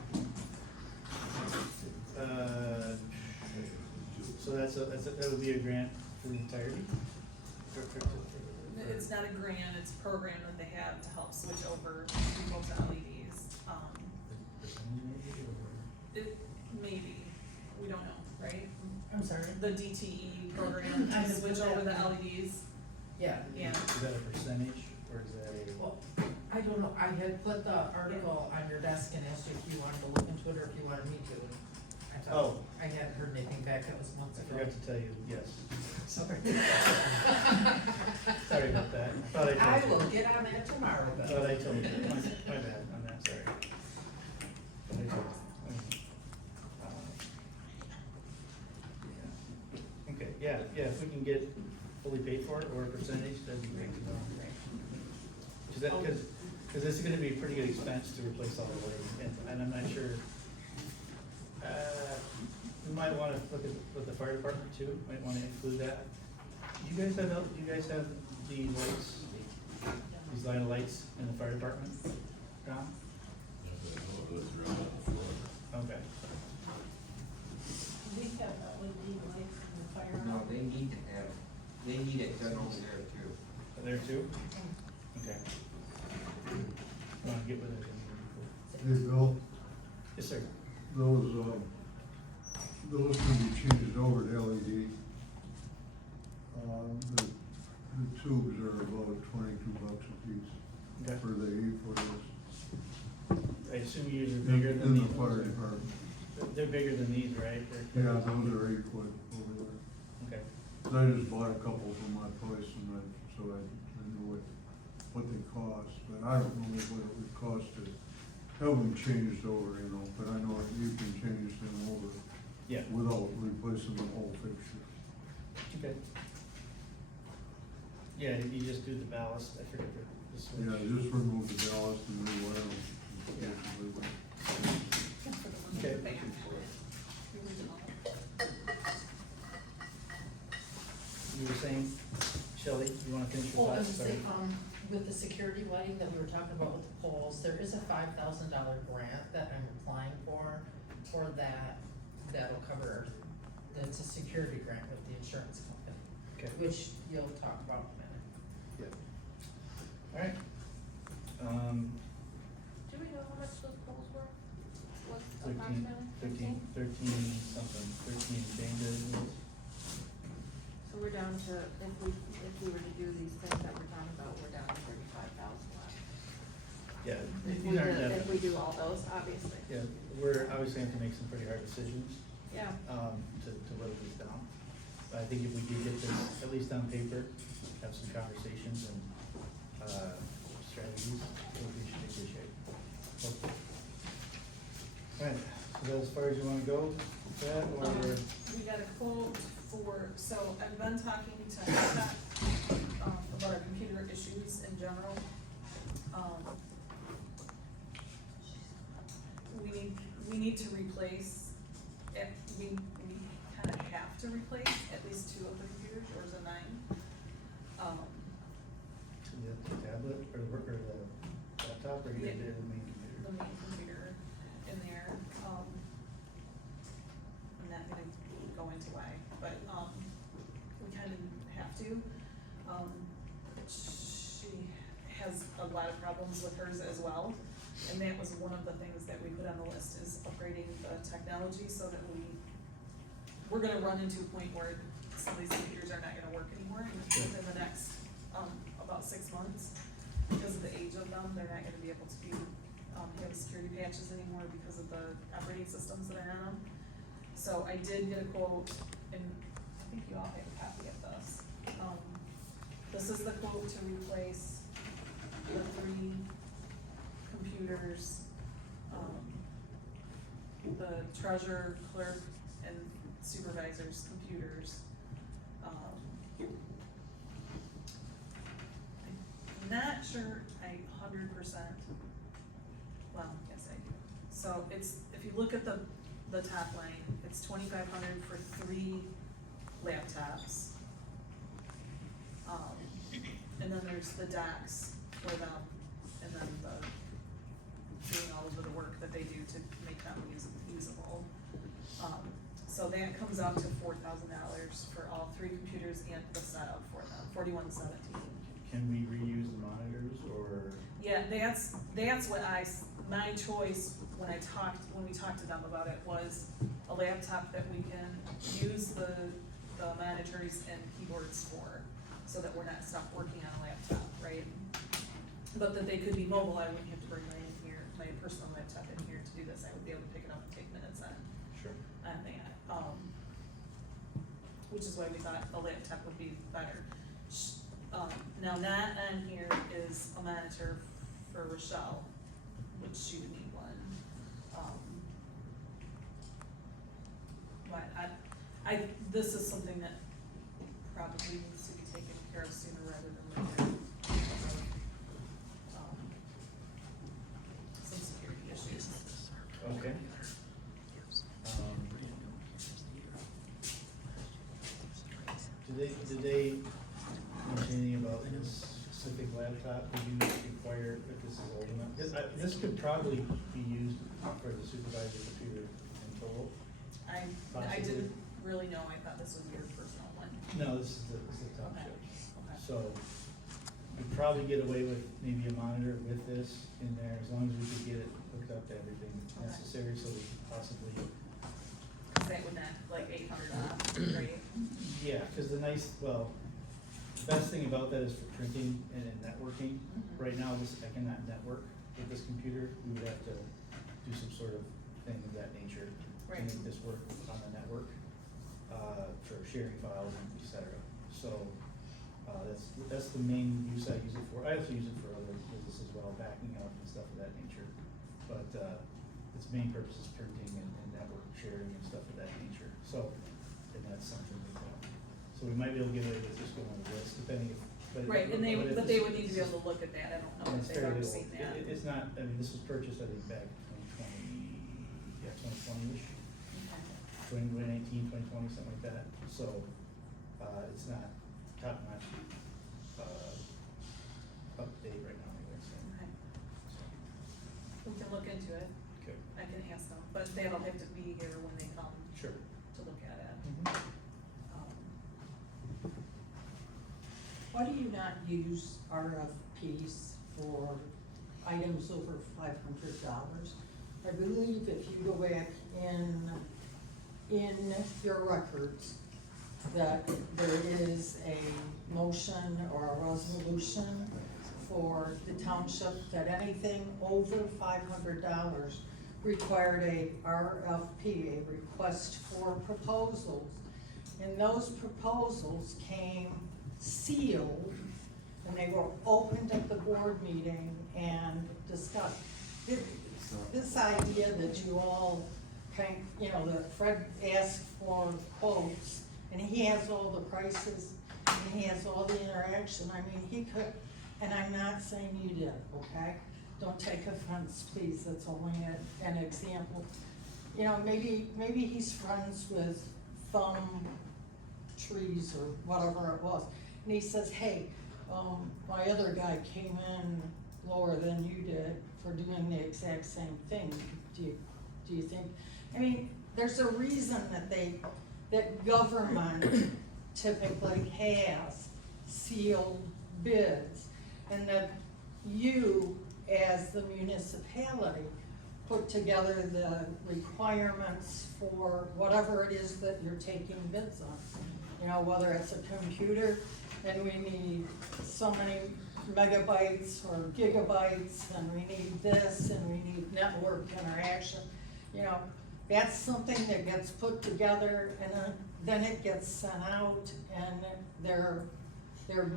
So that would be a grant for the entirety? It's not a grant, it's a program that they have to help switch over people to LEDs. It, maybe, we don't know, right? I'm sorry? The DTE program I to know switch that. over the LEDs, Yeah. yeah. Is that a percentage or is that a? Well, I don't know, I had put the article on your desk and asked you if you wanted to look into it or if you wanted me to. I thought, Oh. I hadn't heard anything back, that was months I ago. forgot to tell you, yes. Sorry. Sorry about that. I thought I told I you. will get on that tomorrow, I then. thought I told you. My bad on that, sorry. Thought I told you. Yeah. Okay, yeah, if we can get fully paid for it or a percentage, that'd be great to know. Cause this is gonna be a pretty good expense to replace all the lighting, and I'm not sure. We might wanna look at, with the fire department too, might wanna include that. Do you guys have the lights, these line of lights in the fire department? Don? Okay. We have LED lights in the fire. No, they need it done over there too. Are there too? Okay. Wanna get with it? Hey, Bill, Yes, sir. those can be changed over to LED. The tubes are about $22 a piece Okay. for the 8-footers. I assume yours are bigger than In these. the fire department. They're bigger than these, right? Yeah, those are 8-foot over there. Okay, I just bought a couple from my place and so I know what they cost, but I don't know what it would cost to have them changed over, but I know you can change them over yeah, without replacing the whole fixture. okay. Yeah, you just do the ballast, I forget the switch. Yeah, just remove the ballast and rewire them. Okay. You were saying, Shelley, you wanna finish your Well, I thoughts? was Sorry. saying, with the security lighting that we were talking about with the poles, there is a $5,000 grant that I'm applying for that'll cover, it's a security grant with the insurance company, Okay, which you'll talk about in a minute. alright. Do we know how much those poles were? Was 13 something, 13 changes. So we're down to, if we were to do these things that we're talking about, we're down to 35,000 left. Yeah, If these aren't if we that, do all those, obviously. yeah, we're obviously have to make some pretty hard decisions, Yeah. to whittle this down. But I think if we did get this, at least on paper, have some conversations and, strategies, I think we should be in good shape. Okay. Alright, is that as far as you wanna go with that, or? We got a quote for, so I've been talking to Scott, about our computer issues in general. We need to replace, we kinda have to replace at least 2 of the computers, or is it 9? The tablet, or the laptop, or you Yeah. did the main computer? The main computer in there, I'm not gonna go into why, but, we kind of have to. She has a lot of problems with hers as well, and that was one of the things that we put on the list, is upgrading the technology so that we we're gonna run into a point where some of these computers are not gonna work anymore in the next, about 6 months. Because of the age of them, they're not gonna be able to be, have security patches anymore because of the operating systems that are on them. So I did get a quote, and I think you all have a copy of this. This is the quote to replace the 3 computers, the treasurer, clerk, and supervisor's computers. I'm not sure 100%, well, yes I do. So it's, if you look at the top line, it's $2,500 for 3 laptops. And then there's the docks for them, and then doing all of the work that they do to make them usable. So that comes out to $4,000 for all 3 computers and the setup for them, $4,117. Can we reuse the monitors, or? Yeah, that's what my choice when we talked to them about it was a laptop that we can use the monitors and keyboards for, so that we're not stuck working on a laptop, right? But that they could be mobile, I wouldn't have to bring my personal laptop in here to do this, I would be able to pick it up and take minutes on Sure. that. Which is why we thought a laptop would be better. Now not on here is a monitor for Rochelle, which she would need one. But this is something that probably needs to be taken care of sooner rather than later. Some security issues. Okay. Did they mention anything about this specific laptop? Would you require if this is old enough? This could probably be used for the supervisor computer in total. I Possibly. didn't really know, I thought this was your personal one. No, this is the township. Okay. So you'd probably get away with maybe a monitor with this in there, as long as we could get it hooked up to everything Okay. necessary, so we could possibly. Cause that would not, like $800 off, right? Yeah, cause the best thing about that is for printing and in networking. Mhm. Right now, I cannot network with this computer, we would have to do some sort of thing of that nature to Right. make this work on the network, for sharing files and et cetera. So, that's the main use I use it for. I also use it for other business as well, backing up and stuff of that nature. But, its main purpose is printing and network sharing and stuff of that nature. So, and that's something that, so we might be able to get away with just going with this, depending if. Right, and they would need to be able to look at that, I don't know if It's they've fairly ever old. seen that. It's not, I mean, this was purchased, I think, back in 2020-ish, Okay. 2019, 2020, something like that. So, it's not top notch, up to date right now, anyway, so. Okay. We can look into it, Okay, I can ask them, but they'll have to be here when they come sure. to look at it. Why do you not use RFPs for items over $500? I believe if you go back in your records, that there is a motion or a resolution for the township that anything over $500 required a RFP, a request for proposals. And those proposals came sealed, and they were opened at the board meeting and discussed. This idea that you all that Fred asked for quotes, and he has all the prices, and he has all the interaction, I mean, he could, and I'm not saying you did, okay? Don't take offense, please, that's only an example. Maybe he's friends with Thumb Trees or whatever it was, and he says, hey, my other guy came in lower than you did for doing the exact same thing. Do you think? I mean, there's a reason that government typically has sealed bids, and that you, as the municipality, put together the requirements for whatever it is that you're taking bids on. You know, whether it's a computer, and we need so many megabytes or gigabytes, and we need this, and we need network interaction. You know, that's something that gets put together, and then it gets sent out, and their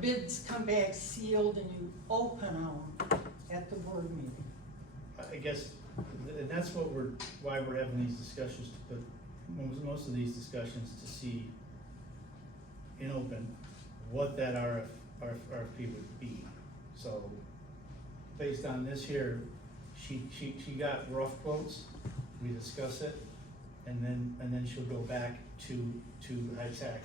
bids come back sealed, and you open them at the board meeting. I guess, and that's why we're having these discussions, to put most of these discussions to see in open what that RFP would be. So, based on this here, she got rough quotes, we discuss it, and then she'll go back to high tech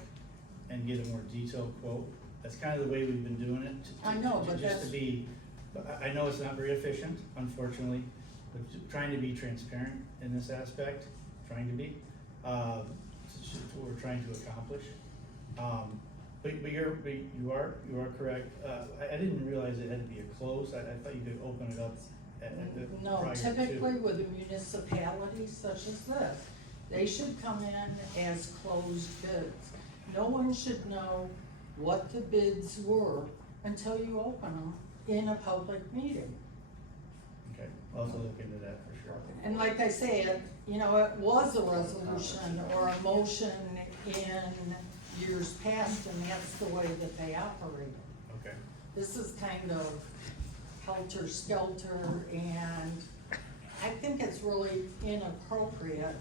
and get a more detailed quote. That's kind of the way we've been doing it. I know, but just that's. to be, I know it's not very efficient, unfortunately, but trying to be transparent in this aspect, trying to be, it's just what we're trying to accomplish. But you are correct. I didn't realize it had to be a close. I thought you could open it up at the No, prior to. typically with a municipality such as this, they should come in as closed bids. No one should know what the bids were until you open them in a public meeting. Okay, I'll have to look into that for sure. And like I said, you know, it was a resolution or a motion in years past, and that's the way that they operated. Okay. This is kind of helter-skelter, and I think it's really inappropriate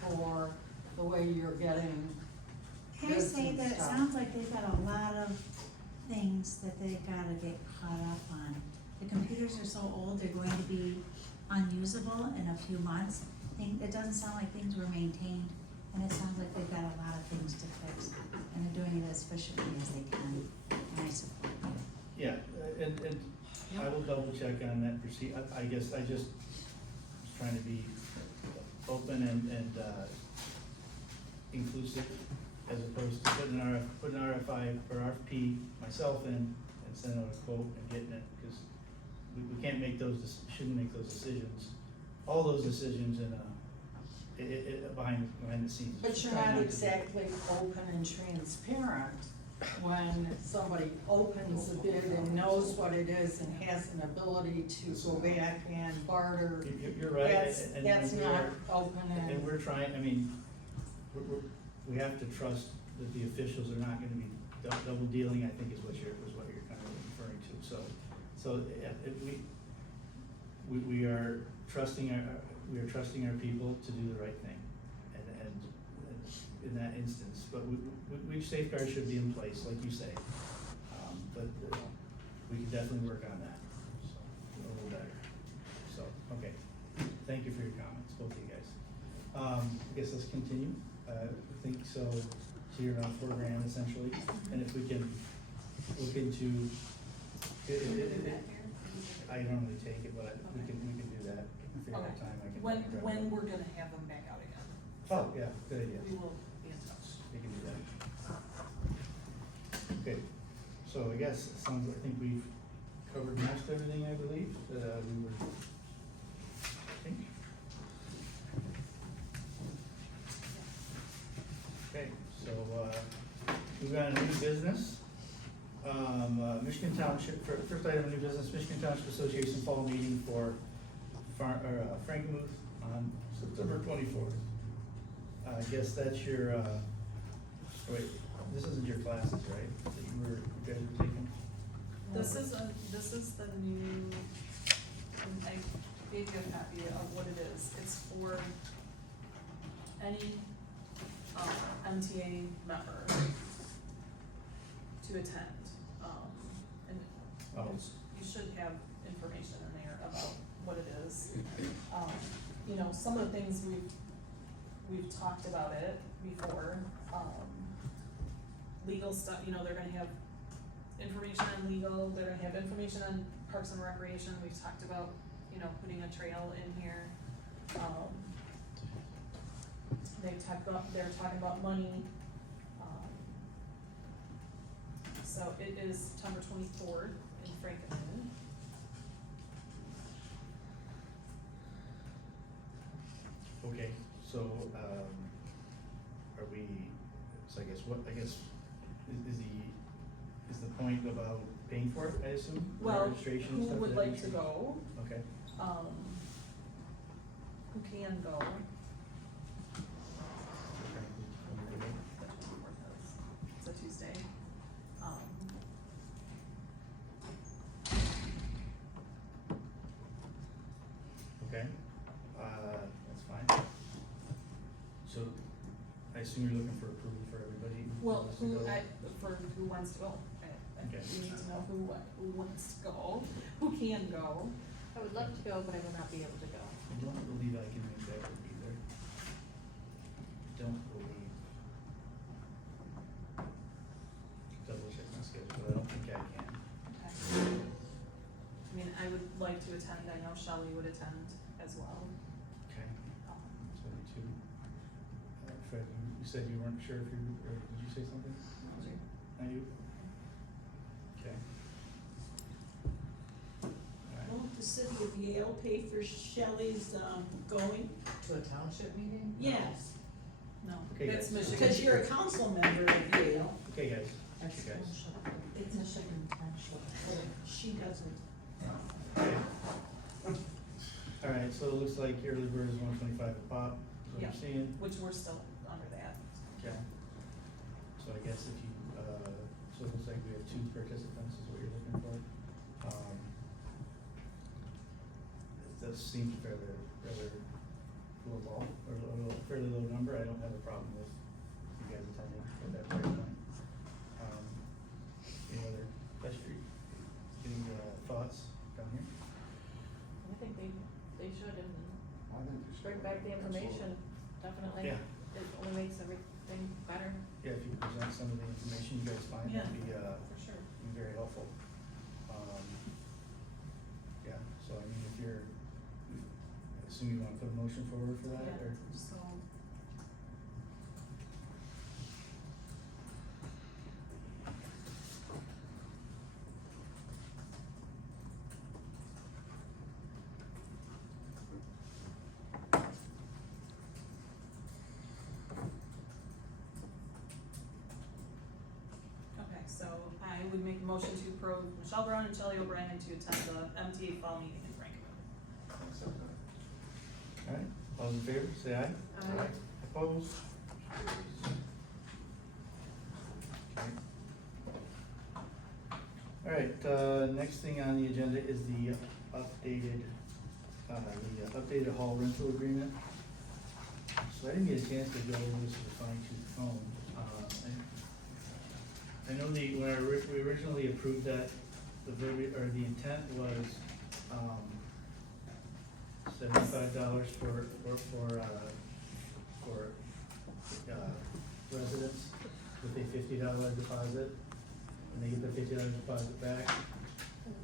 for the way you're getting Can I bids say and that it stuff. sounds like they've got a lot of things that they've gotta get caught up on. The computers are so old, they're going to be unusable in a few months. It doesn't sound like things were maintained, and it sounds like they've got a lot of things to fix, and they're doing it as efficiently as they can, and I support you. Yeah, and I will double check on that I guess I just was trying to be open and inclusive, as opposed to putting RFI or RFP myself in and sending out a quote and getting it, because we can't make shouldn't make those decisions, all those decisions behind the scenes. But you're Trying not to be- exactly open and transparent when somebody opens the bid and knows what it is and has an ability to go back and barter. You're right. That's we not are- open And we're trying, I mean, we have to trust that the officials are not gonna be double dealing, I think is what you're kind of referring to, so, yeah, we are trusting our people to do the right thing, and in that instance, but we safeguards should be in place, like you say. But we can definitely work on that, so, a little better, so, okay, thank you for your comments, both of you guys. I guess let's continue, I think so you're around $4,000 essentially, and if we can look into, I normally take it, but we can do that, figure out Okay. time, I can. When grab it. we're gonna have them back out again. Oh, yeah, good idea. We will be in touch. We can do that. Okay, so I guess it sounds, I think we've covered most everything, I believe, we were, I think. Okay, so, we've got a new business. Michigan Township, first item of new business, Michigan Township Association Fall Meeting for Frankenmuth on September 24th. I guess that's your, wait, this isn't your classes, right, that you guys were taking? This is the new, and I gave you a copy of what it is. It's for any, MTA member to attend. And Oh. you should have information in there about what it is. You know, some of the things we've talked about it before, legal stuff, you know, they're gonna have information on legal, they're gonna have information on Parks and Recreation, we've talked about, you know, putting a trail in here. They're talking about money. So it is September 24th in Franklin. Okay, so, are we, so I guess, is the point about paying for it, I assume? Well, Registration and who stuff would of that like to nature? go, Okay, who can go? It's a Tuesday. okay, that's fine. So, I assume you're looking for approval for everybody? who Well, wants to who, go? who wants to go? Okay. We need to know who wants to go, who can go. I would love to go, but I will not be able to go. I don't believe I can make that work either. Don't believe. Double check my schedule, but I don't think I can. Okay. I mean, I would like to attend, I know Shelley would attend as well. Okay, Um, so you two. Fred, you said you weren't sure if you, or did you say something? Are you? Okay. Alright, Won't the city of Yale pay for Shelley's, going? To a township meeting? Yes, No, Okay, that's guys. Michigan. because you're a council member of Yale. okay, guys, That's you guys. It's Michigan Township. She doesn't. Okay. Alright, so it looks like early bird is 125 a pop, is what Yeah. you're seeing. Which we're still under that. Okay. So I guess if you, so it looks like we have 2 participants is what you're looking for. That seems rather low ball, or fairly low number. I don't have a problem with you guys attending at that price point. Any other questions? Any, thoughts down here? I think they should, and I think we should. bring back the information, definitely. Yeah. It only makes everything better, Yeah, if you present some of the information you guys find, that'd be, for sure. be very helpful. Yeah, so I mean, if you're, I assume you wanna put a motion forward for that, or? Yeah, so. Okay, so I would make a motion to approve Michelle Brown and Shelley O'Brien to attend the MTA fall meeting in Franklin. Alright, all in favor, say aye. Aye. Opposed? Okay. Alright, next thing on the agenda is the updated hall rental agreement. So I didn't get a chance to go over this with a fine tooth comb. I know when we originally approved that, the intent was, $75 for residents with a $50 deposit, and they get the $50 deposit back.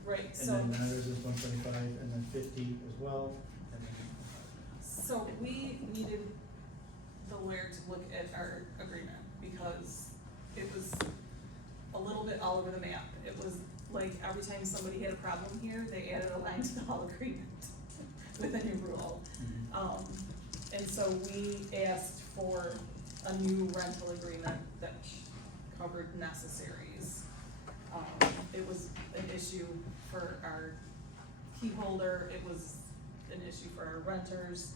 Right, And so. then non-residents 125, and then 50 as well, and then. So we needed the lawyer to look at our agreement because it was a little bit all over the map. It was like every time somebody had a problem here, they added a line to the whole agreement with a new rule. And so we asked for a new rental agreement that covered necessaries. It was an issue for our key holder, it was an issue for our renters.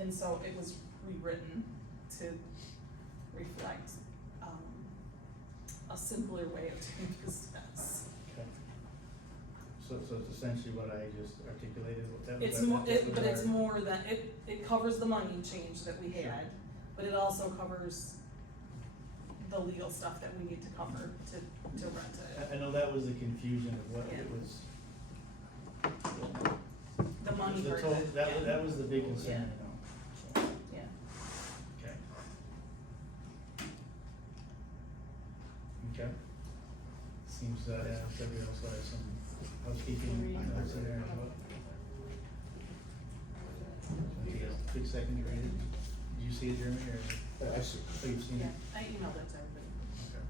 And so it was rewritten to reflect, a simpler way of doing business. Okay. So it's essentially what I just articulated, what that was. It's more, but it's more than, it covers the money change that we Sure. had, but it also covers the legal stuff that we need to cover to rent it. I know that was the confusion of what Yeah. it was. The money The part total- of it, that, yeah. that was the big concern, Yeah. you know, so, Yeah, okay. Okay. Seems, yeah, somebody else has some housekeeping notes in there as well. Take a quick second to read it. Did you see it, Jeremy, or? I see. Oh, you've seen yeah, it? I emailed it to everybody. Okay.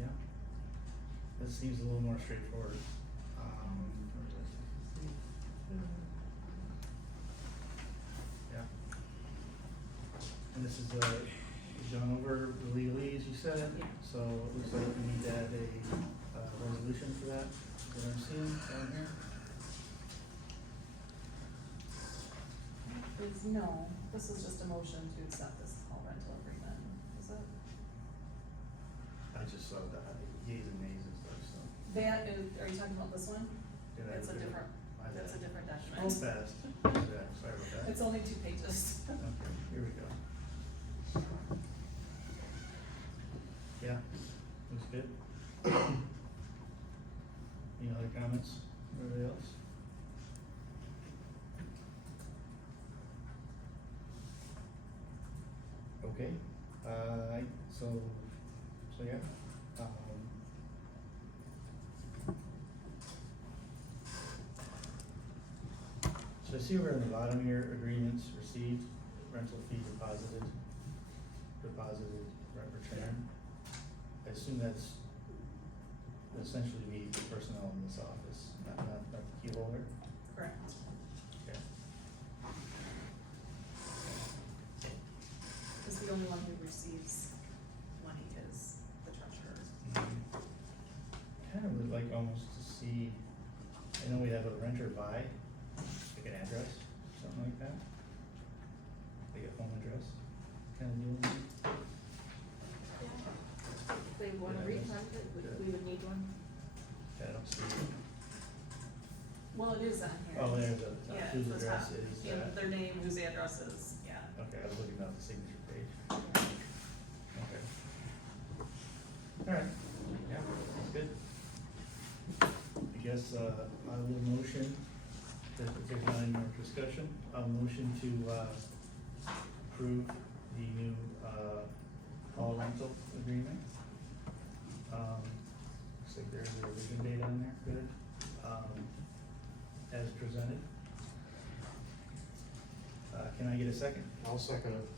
Yeah. This seems a little more straightforward. Yeah. And this is, gone over the legalese, you said, so it looks like we need to add a, resolution for that, that I'm seeing down here. No, this is just a motion to accept this hall rental agreement, is it? I just saw the yeas and nays and stuff, so. That is, are you talking about this one? Did I That's a do it? different, My that's a bad. different document. Oh, fast. Yeah, sorry about that. It's only 2 pages. Okay, here we go. Yeah, looks good. Any other comments, anybody else? Okay, so yeah, so I see we're in the bottom here, agreements received, rental fee deposited, return. I assume that's essentially the personnel in this office, not the key holder? Correct. Okay. Because the only one who receives money is the treasurer. Kind of would like almost to see, I know we have a renter by, like an address, something like that. Like a home address, kind of deal. If they wanna Yeah, refund it, we would need one. I don't see it. Well, it is on here. Oh, there's a, Yeah, whose it's the address top. is Yeah, that? their name, whose address is, yeah. Okay, I was looking at the signature page. Okay. Alright, yeah, that's good. I guess, I will motion, if there's not any more discussion, I'll motion to, approve the new, hall rental agreement. Looks like there's a revision date on there, good, as presented. Can I get a second? I'll second it.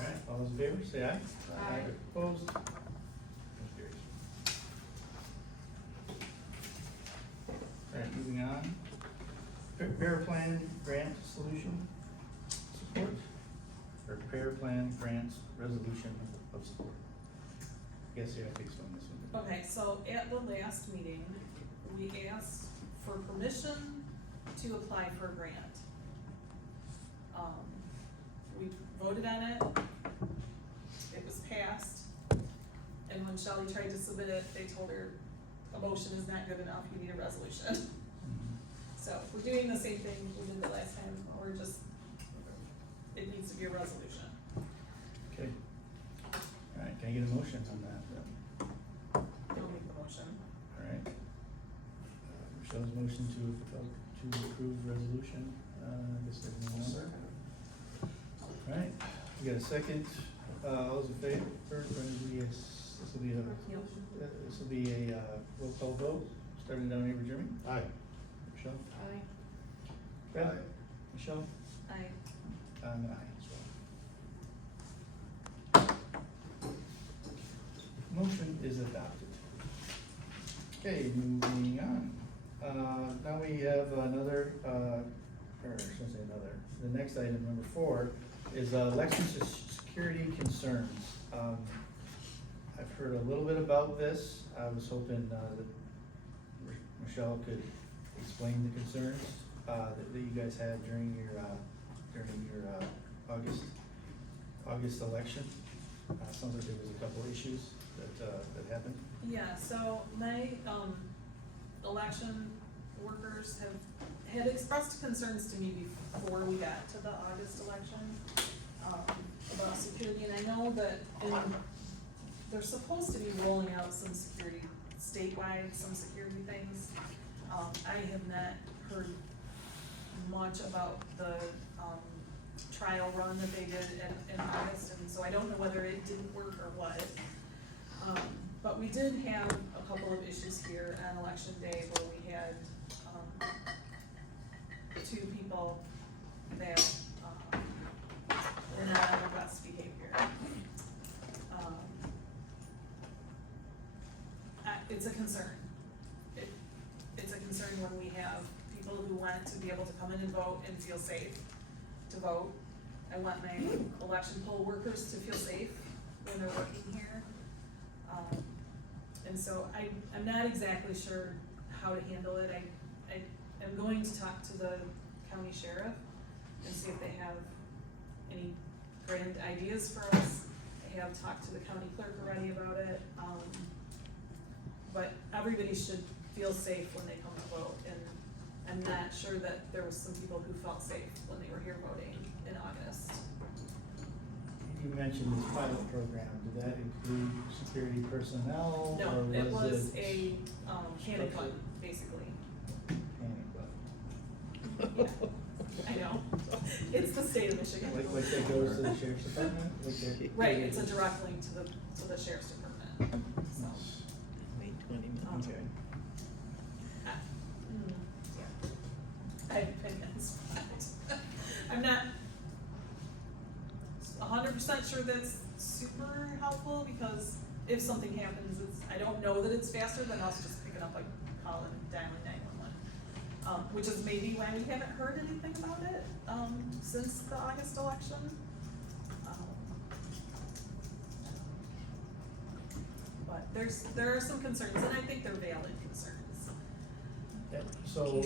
Alright, all those in favor, say aye. Aye. Opposed? Motion carries. Alright, moving on. Prepare plan grant solution support, or prepare plan grants resolution of support. Guess you have to explain this one. Okay, so at the last meeting, we asked for permission to apply for a grant. We voted on it, it was passed, and when Shelley tried to submit it, they told her a motion is not good enough, you need a resolution. So we're doing the same thing we did the last time, we're just, it needs to be a resolution. Okay. Alright, can I get a motion on that then? I'll make the motion. Alright. Michelle's motion to approve resolution, I guess there's no number. Alright, we got a second, all those in favor, this will be a, roll call vote, starting down here with Jeremy. Aye. Michelle? Aye. Brad? Aye. Michelle? I, I'm an aye as well. Motion is adopted. Okay, moving on. Now we have another, or I shouldn't say another, the next item, number 4, is election security concerns. I've heard a little bit about this. I was hoping that Michelle could explain the concerns that you guys had during your August election. Sounds like there was a couple issues that happened. yeah, so my, election workers had expressed concerns to me before we got to the August election, about security, and I know that they're supposed to be rolling out some security statewide, some security things. I have not heard much about the, trial run that they did in August, and so I don't know whether it didn't work or what. But we did have a couple of issues here on election day where we had, 2 people that, were not on their best behavior. it's a concern. It's a concern when we have people who want to be able to come in and vote and feel safe to vote. I want my election poll workers to feel safe when they're working here. And so I'm not exactly sure how to handle it. I am going to talk to the county sheriff and see if they have any grand ideas for us. I have talked to the county clerk already about it. But everybody should feel safe when they come to vote, and I'm not sure that there was some people who felt safe when they were here voting in August. You mentioned this pilot program, did that include security personnel, No, or it was was it? a, panic button, basically. Panic button? Yeah, I know. It's the state of Michigan. Like that goes to the sheriff's department? Like that- Right, it's a direct link to the sheriff's department, so. Wait 20 minutes. Okay. Yeah. I've been in spot. I'm not 100% sure that's super helpful, because if something happens, I don't know that it's faster than us just picking up a call and dialing 911. Which is maybe why we haven't heard anything about it, since the August election. But there are some concerns, and I think they're valid concerns. Yeah, so,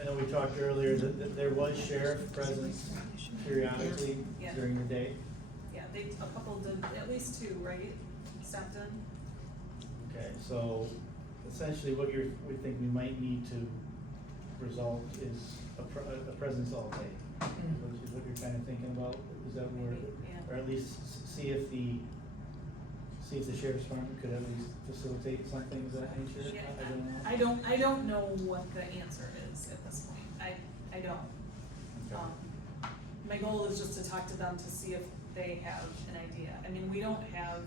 I know we talked earlier that there was sheriff presence periodically Yeah. during the day. Yeah, a couple did, at least two, right, stepped in? Okay, so essentially what we think we might need to resolve is a presence all day. Which is what you're kind of thinking about, is that where, Maybe, yeah. or at least see if the sheriff's department could at least facilitate something of that nature? Yeah, I don't know. I don't know what the answer is at this point, I don't. Okay. My goal is just to talk to them to see if they have an idea. I mean, we don't have,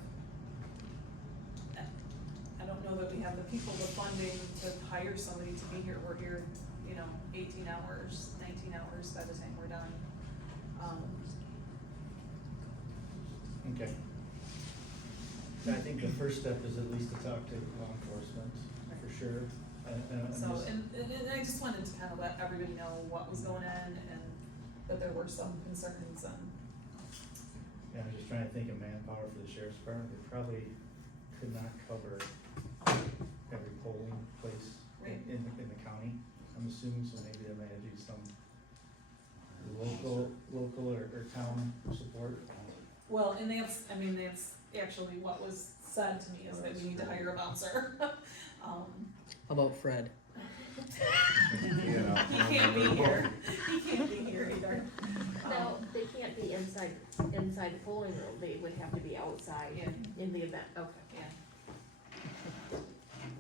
I don't know that we have the people, the funding to hire somebody to be here. We're here, 18 hours, 19 hours by the time we're done. Okay. I think the first step is at least to talk to law enforcement, for sure. And So, just- and I just wanted to kind of let everybody know what was going on and that there were some concerns and. Yeah, I'm just trying to think of manpower for the sheriff's department, they probably could not cover every polling place in the county, I'm assuming, so maybe there might be some local or town support. Well, and that's actually what was said to me, is that we need to hire a bouncer. How about Fred? You know. He can't be here, either. Now, they can't be inside the polling room, they would have to be outside Yeah. in the event, okay. Yeah.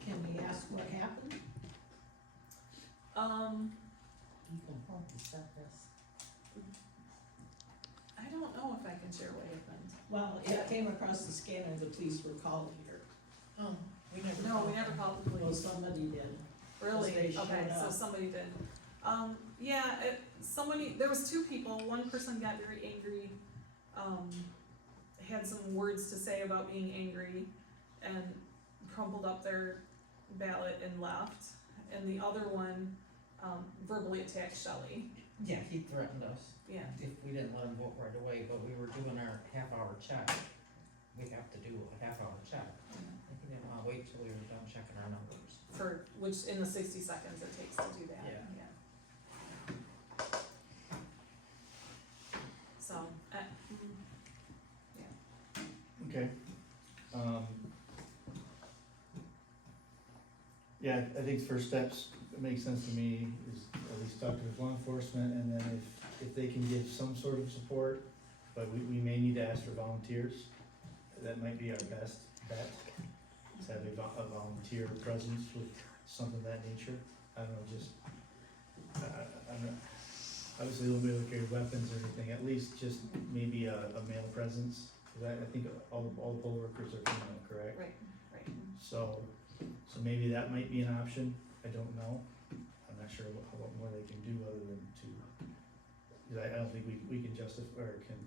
Can we ask what happened? I don't know if I can share what happened. Well, it came across the scanner, the police were called here. Oh, we never. No, we never called the Well, police. somebody did. Really? They showed Okay, so up. somebody did. Yeah, there was two people, one person got very angry, had some words to say about being angry, and crumpled up their ballot and left, and the other one, verbally attacked Shelley. Yeah, he threatened us Yeah, if we didn't let him vote right away, but we were doing our half-hour check. We have to do a half-hour check. He didn't wanna wait till we were done checking our numbers. which in the 60 seconds it takes to do that, Yeah. yeah. So, yeah. Okay. Yeah, I think first steps, it makes sense to me, is at least talk to law enforcement, and then if they can give some sort of support, but we may need to ask for volunteers. That might be our best bet, is have a volunteer presence with something of that nature. I don't know, just, I'm not, obviously we won't carry weapons or anything, at least just maybe a male presence, cause I think all the poll workers are female, correct? Right. So maybe that might be an option, I don't know, I'm not sure what more they can do other than to, cause I don't think we can justify, or can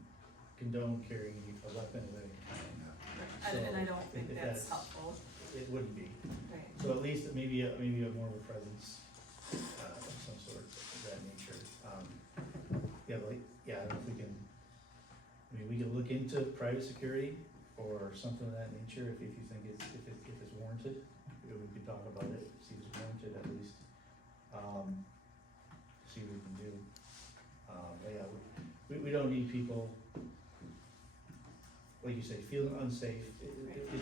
condone carrying a weapon of any kind. And I don't think If that's helpful. It wouldn't be, least maybe a more of a presence, of some sort of that nature. Yeah, like, yeah, I don't know if we can, I mean, we can look into private security or something of that nature if you think if it's warranted. We could talk about it, see if it's warranted at least. See what we can do. But yeah, we don't need people, like you say, feeling unsafe.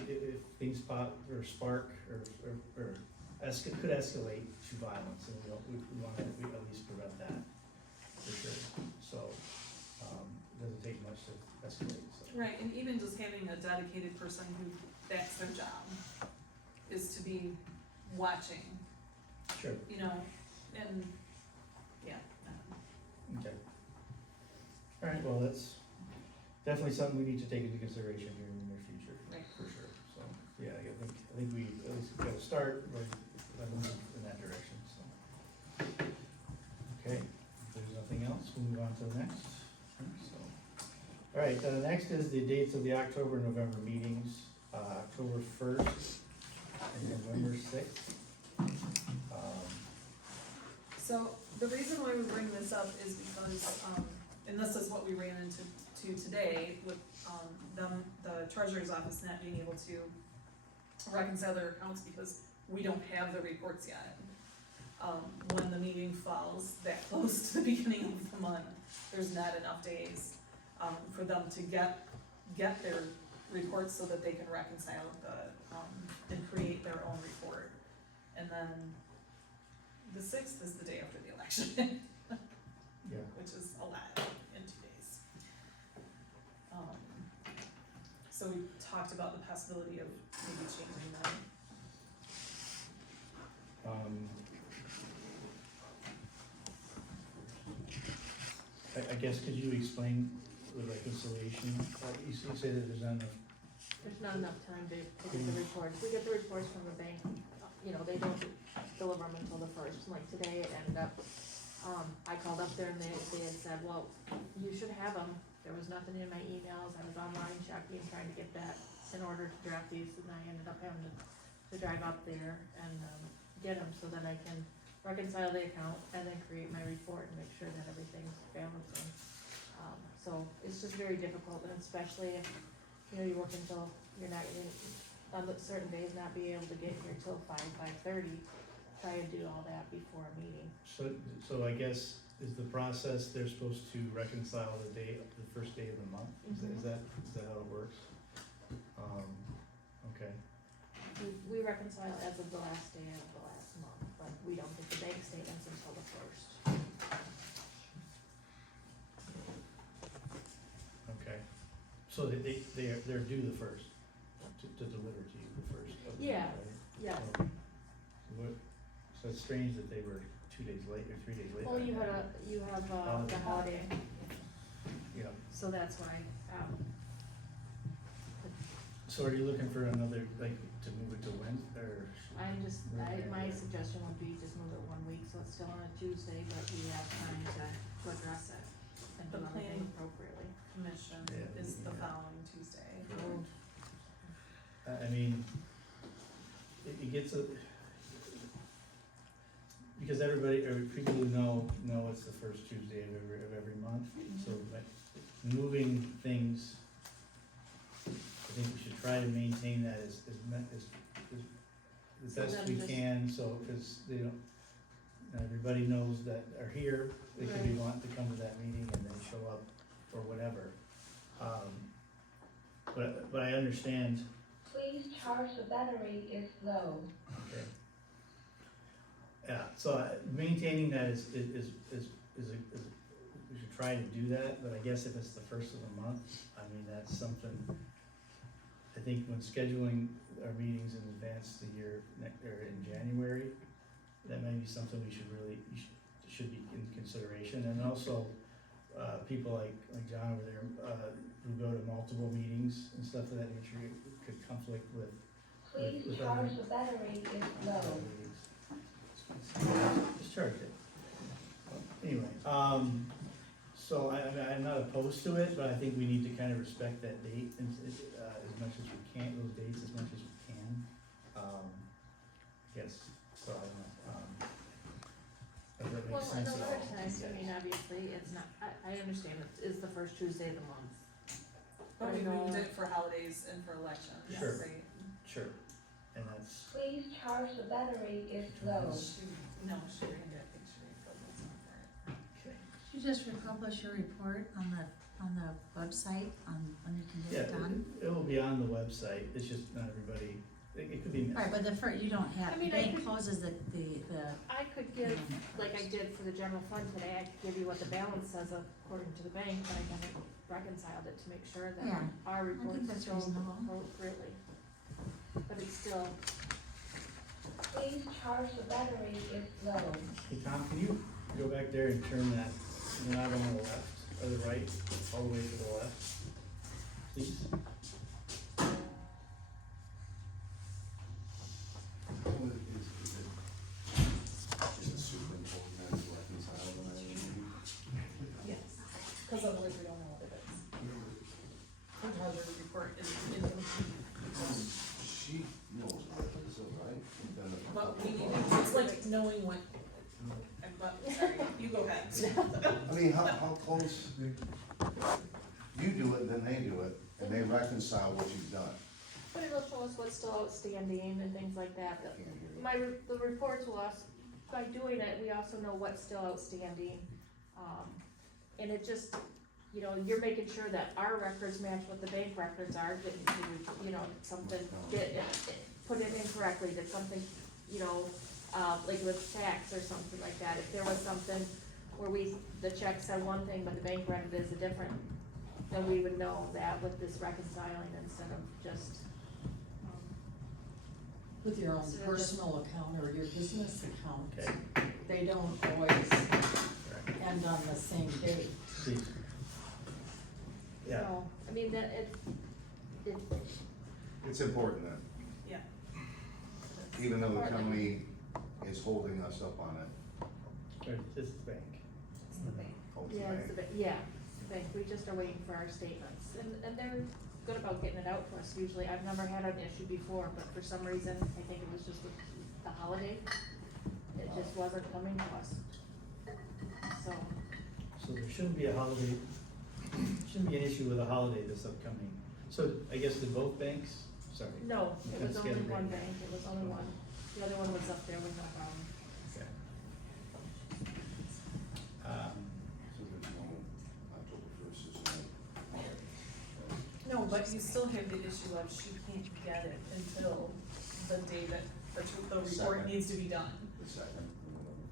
If things pop or spark or could escalate to violence, and we want to at least prevent that for sure. So, it doesn't take much to escalate, so. Right, and even just having a dedicated person who, that's their job, is to be watching, Sure, you know, and, yeah. okay. All right, well, that's definitely something we need to take into consideration here in the near future, Right. for sure. So, yeah, I think we at least got to start, but move in that direction, so. Okay, if there's nothing else, we'll move on to the next. So, all right, next is the dates of the October, November meetings, October 1st and November 6th. So, the reason why we bring this up is because, and this is what we ran into today with, the treasurer's office not being able to reconcile their accounts because we don't have the reports yet. When the meeting falls that close to the beginning of the month, there's not enough days, for them to get their reports so that they can reconcile and create their own report. And then the 6th is the day after the election. Yeah. Which is a lot in 2 days. So we talked about the possibility of maybe changing that. I guess, could you explain the reconciliation? You say that there's not enough. There's not enough time to get the reports. We get the reports from the bank, you know, they don't deliver them until the 1st. Like today, it ended up, I called up there and they had said, well, you should have them. There was nothing in my emails. I was online checking, trying to get that in order to draft these, and I ended up having to drive up there and, get them so then I can reconcile the account and then create my report and make sure that everything's balancing. So it's just very difficult, and especially if, you know, you work until you're not, on certain days not being able to get here till 5:30, try and do all that before a meeting. So I guess, is the process, they're supposed to reconcile the first day of the month? Is that how it works? Okay. We reconcile as of the last day of the last month, but we don't get the bank statements until the 1st. Okay. So they're due the 1st, to deliver to you the 1st of the Yeah, month, right? yes. So it's strange that they were 2 days late or 3 days late. Well, you have the holiday, Yeah. so that's why, So are you looking for another, like, to move it to Wednesday, or? my suggestion would be just move it 1 week, so it's still on a Tuesday, but we have time to address it and do The everything planning appropriately. commission Yeah, is the yeah. following Tuesday. I mean, it gets because everybody, or people who know it's the first Tuesday of every month, so like, moving things, I think we should try to maintain that as best we can, so, cause they don't, everybody knows that are here, they could be wanting to come to that meeting and then show up or whatever. But I understand. Please charge the battery is low. Okay. Yeah, so maintaining that is, we should try to do that, but I guess if it's the 1st of the month, I mean, that's something, I think when scheduling our meetings in advance the year, or in January, that may be something we should really, should be in consideration, and also, people like John over there, who go to multiple meetings and stuff of that nature, could conflict with. Please with charge other- the battery is low. other meetings. Just charge it. Anyway, so I'm not opposed to it, but I think we need to kind of respect that date as much as we can, those dates as much as we can. Yes, so I don't know, if that Well, makes and sense a at lot all. of times, I mean, obviously, it's not, I understand it is the first Tuesday of the month. But we I know- moved it for holidays and for elections, Sure. right? Sure, and that's, Please charge the battery if low. No, she ran it, I think she filled this one for it. You just republish your report on the website on when you can yeah, get it done? it will be on the website, it's just not everybody, it could be missed. Right, but you don't have, I the mean, I bank could- closes the, I could give, like I did for the general fund today, I could give you what the balance says according to the bank, but I haven't reconciled it to make sure that Yeah, our reports that's show reasonable. appropriately. But it's still, Please charge the battery if low. Hey, Tom, can you go back there and turn that, knob on the left, or the right, all the way to the left, please? Is it superimposed as reconciled and everything? Yes, cause otherwise we don't know what it is. Sometimes the report is incomplete, She knows what it is, right? Then the- but we need to, it's like knowing what, but, sorry, you go ahead. I mean, how close, you do it, then they do it, and they reconcile what you've done. but it'll show us what's still outstanding and things like that. The reports will also, by doing it, we also know what's still outstanding. And it just, you know, you're making sure that our records match what the bank records are, that, you know, something, put it incorrectly, that something, you know, like with tax or something like that, if there was something where the check said one thing, but the bank read it as a different, then we would know that with this reconciling instead of just, With your own So just- personal account or your business account, Okay, they don't always right, end on the same date. please. Yeah, so, I mean, that it, It's important then, Yeah. even though the county is holding us up on it. or this is the bank. It's the bank. Oh, it's yeah, the it's the, bank. yeah, the bank, we just are waiting for our statements, and they're good about getting it out to us usually. I've never had an issue before, but for some reason, I think it was just with the holiday, it just wasn't coming to us. So, So there shouldn't be a holiday, shouldn't be an issue with a holiday this upcoming. So I guess did both banks, sorry. no, it was That's only scattered one right. bank, it was only one, the other one was up there with no problem. Okay. So there's no, October first is no. No, but you still have the issue of she can't get it until the day that the report Second. needs to be done. The second,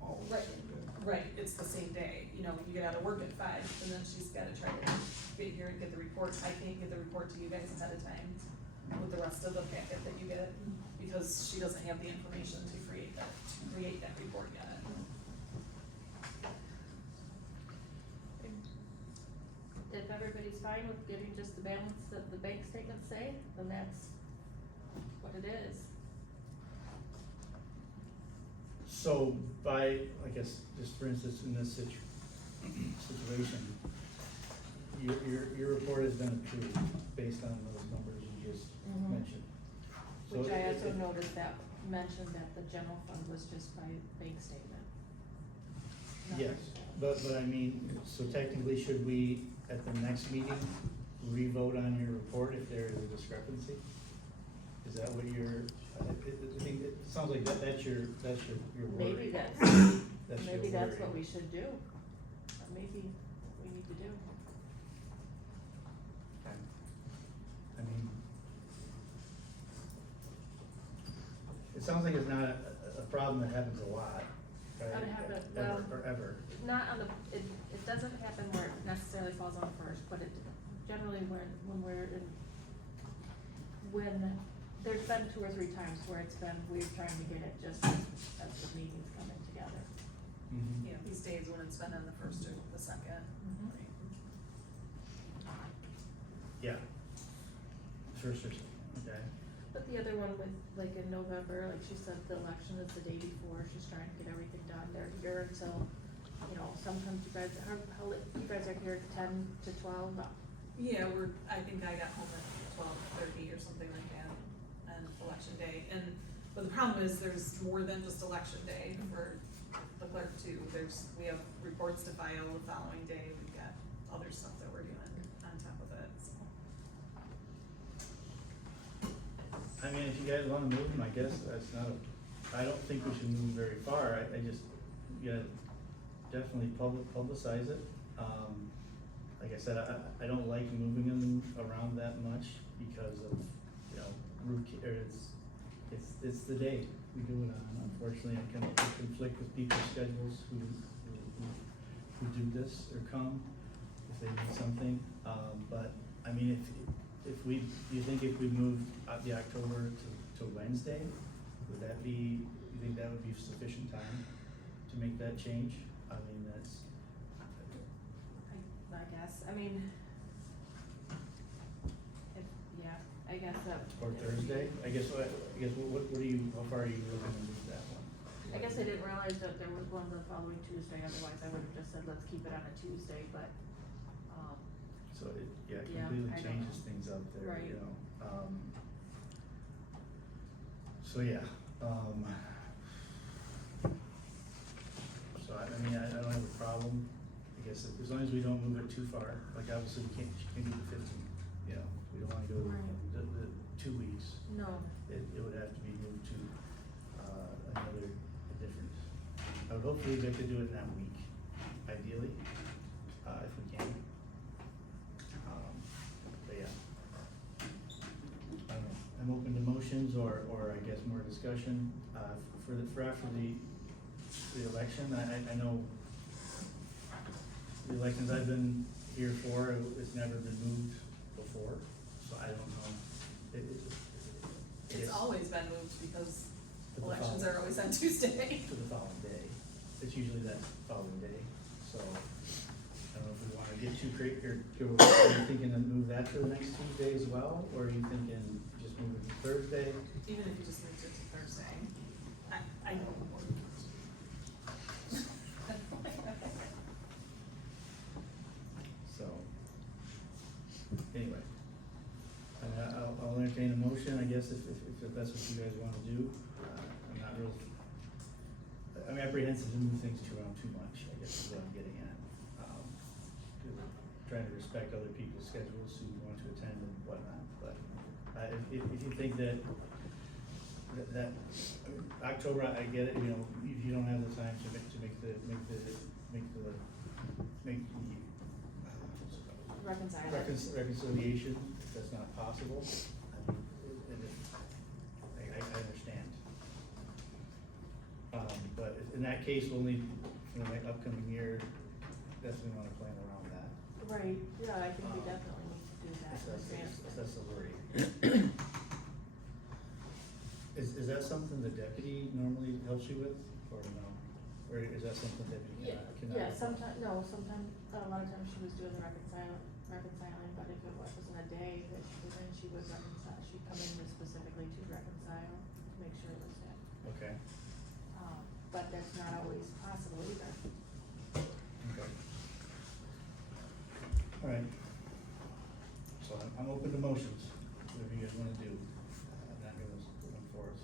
all the Right. same day. Right, it's the same day, you know, you get out of work at 5, and then she's gotta try to get here and get the report. I can't get the report to you guys ahead of time with the rest of the packet that you get, because she doesn't have the information to create that report yet. If everybody's fine with giving just the balance that the bank statements say, then that's what it is. So by, I guess, just for instance, in this situation, your report has been approved based on those numbers you just Mhm. mentioned. So Which I it- also it- noticed that mentioned that the general fund was just by bank statement. Yes, but I mean, so technically, should we, at the next meeting, re-vote on your report if there is a discrepancy? Is that what you're, I think, it sounds like that's your worry. Maybe that's, That's your maybe that's worry. what we should do, or maybe we need to do. Okay. I mean, it sounds like it's not a problem that happens a lot, right? Not happen- Ever, well- or ever. Not on the, it doesn't happen where it necessarily falls on first, but it generally when we're in, when, there's been 2 or 3 times where it's been, we're trying to get it just as the meeting's coming together. Mhm. Yeah, these days when it's been on the first or the second. Mhm. Right. Yeah. First or second, okay. But the other one with, like in November, like she said, the election is the day before, she's trying to get everything done, they're here until, you know, sometimes you guys, how late, you guys are here 10 to 12? Yeah, I think I got home at 12:30 or something like that on election day, and But the problem is, there's more than just election day for the clerk too. We have reports to file the following day, we've got other stuff that we're doing on top of it, so. I mean, if you guys wanna move them, I guess that's not I don't think we should move very far, I just, you gotta definitely publicize it. Like I said, I don't like moving them around that much because of, you know, it's the day we do it on. Unfortunately, I can conflict with people's schedules who do this or come if they need something. But, I mean, do you think if we moved the October to Wednesday, would that be, you think that would be sufficient time to make that change? I mean, that's, I guess, I mean, I guess that. or Thursday? I guess what do you, how far are you looking to move that one? I guess I didn't realize that there was one the following Tuesday, otherwise I would've just said, let's keep it on a Tuesday, but, So it, Yeah, completely I don't changes know. things up there, Right. you know? So, yeah, so I mean, I don't have a problem, I guess, as long as we don't move it too far, like obviously we can't do the 15th, you know, we don't wanna go Right. the 2 weeks. no, It would have to be moved to, a different, I would hopefully get to do it in that week, ideally, if we can. But yeah. I don't know, I'm open to motions or I guess more discussion, for after the election, I know the elections I've been here for, it's never been moved before, so I don't know. It's Yes. always been moved because To the elections following- are always on Tuesday. To the following day, it's usually that following day, so, I don't know if we wanna get too great, are you thinking to move that to the next Tuesday as well, or are you thinking just move it to Thursday? Even if you just moved it to Thursday, I know. So, anyway, I'll entertain a motion, I guess, if that's what you guys wanna do. I'm not real, I'm apprehensive to move things around too much, I guess is what I'm getting at. Trying to respect other people's schedules who want to attend and whatnot, but, if you think that October, I get it, you know, if you don't have the time to make the reconcile it. reconciliation, if that's not possible, I understand. But in that case, we'll need, for the upcoming year, definitely wanna plan around that. Right, yeah, I think we definitely need to do that in advance. That's a worry. Is that something the deputy normally helps you with, or no? Or is that something that you cannot? Yeah, sometimes, no, sometimes, a lot of times she was doing the reconciling, but if it wasn't a day that she was in, she would reconcile, she'd come in specifically to reconcile, to make sure it was that. Okay, But that's not always possible either. okay. All right. So I'm open to motions, whatever you guys wanna do. I'm not gonna put them for us.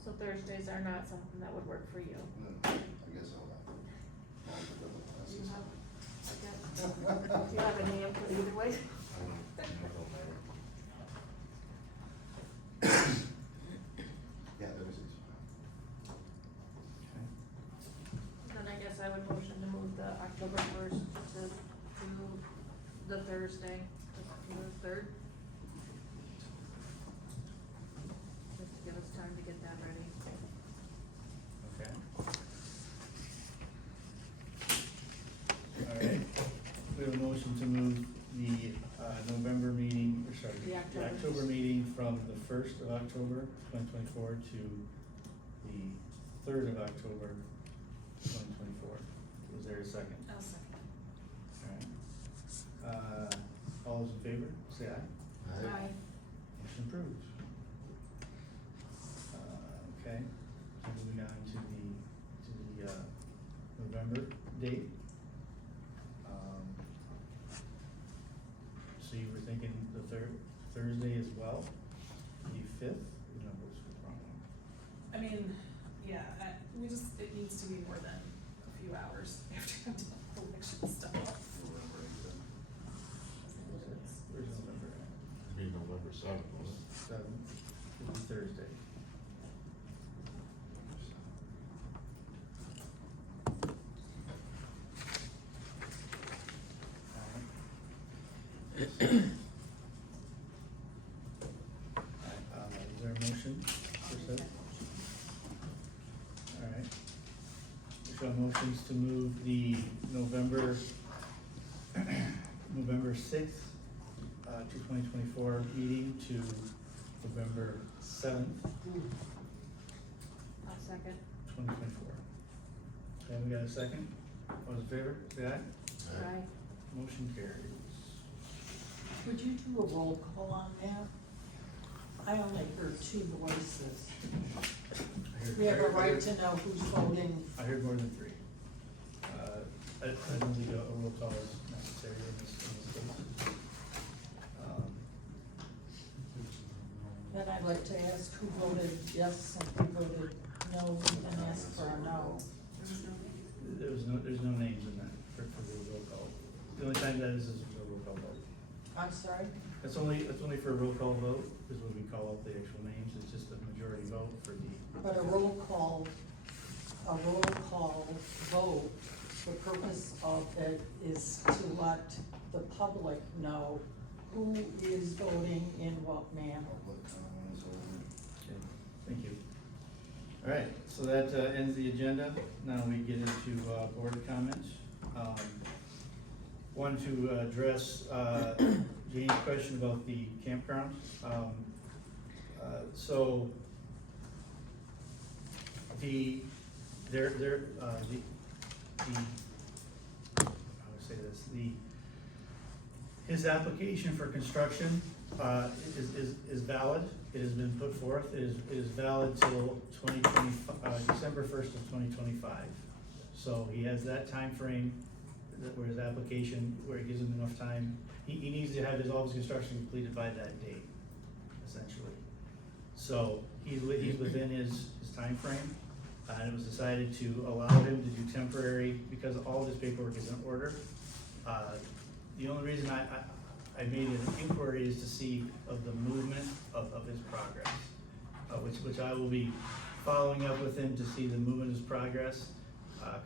So Thursdays are not something that would work for you. I guess I'll Do you have, I guess, do you have any input either way? Yeah, Thursday's Okay. Then I guess I would motion to move the October 1st to the Thursday, the 3rd. Just to give us time to get that ready. Okay. All right, we have a motion to move the, November meeting, or sorry, The the October. October meeting from the 1st of October, 2024 to the 3rd of October, 2024. Is there a second? I'll second. All right. All those in favor, say aye. Aye. Motion approved. Okay, so moving on to the November date. So you were thinking the Thursday as well, the 5th? No, what's the wrong one? mean, yeah, we just, it needs to be more than a few hours after you have done election stuff. Where's November at? It'd be November seventh, wasn't it? 7th, it'll be Thursday. Is there a motion for such? Alright. Show motions to move the November 6th, 2024 meeting to November 7th, I'll second. 2024. Okay, we got a second? All in favor, say aye. Aye. Motion carries. Would you do a roll call on that? I only heard two voices. We have a right to know who's voting. I heard more than 3. I don't think a roll call is necessary in this case. Then I'd like to ask who voted yes and who voted no, and ask for a no. There's no names in that for the roll call. The only time that is a roll call vote. I'm sorry? It's only for a roll call vote, is when we call out the actual names, it's just a majority vote for the. But a roll call vote, the purpose of it is to let the public know who is voting in what manner. Okay, thank you. All right, so that ends the agenda. Now we get into board comments. One to address Jane's question about the campground. So how do I say this? His application for construction is valid. It has been put forth. It is valid till December 1st of 2025. So he has that time frame where his application, where it gives him enough time. He needs to have all his construction completed by that date, essentially. So he's within his timeframe. And it was decided to allow him to do temporary, because all of his paperwork is in order. The only reason I made an inquiry is to see of the movement of his progress, which I will be following up with him to see the movement of his progress,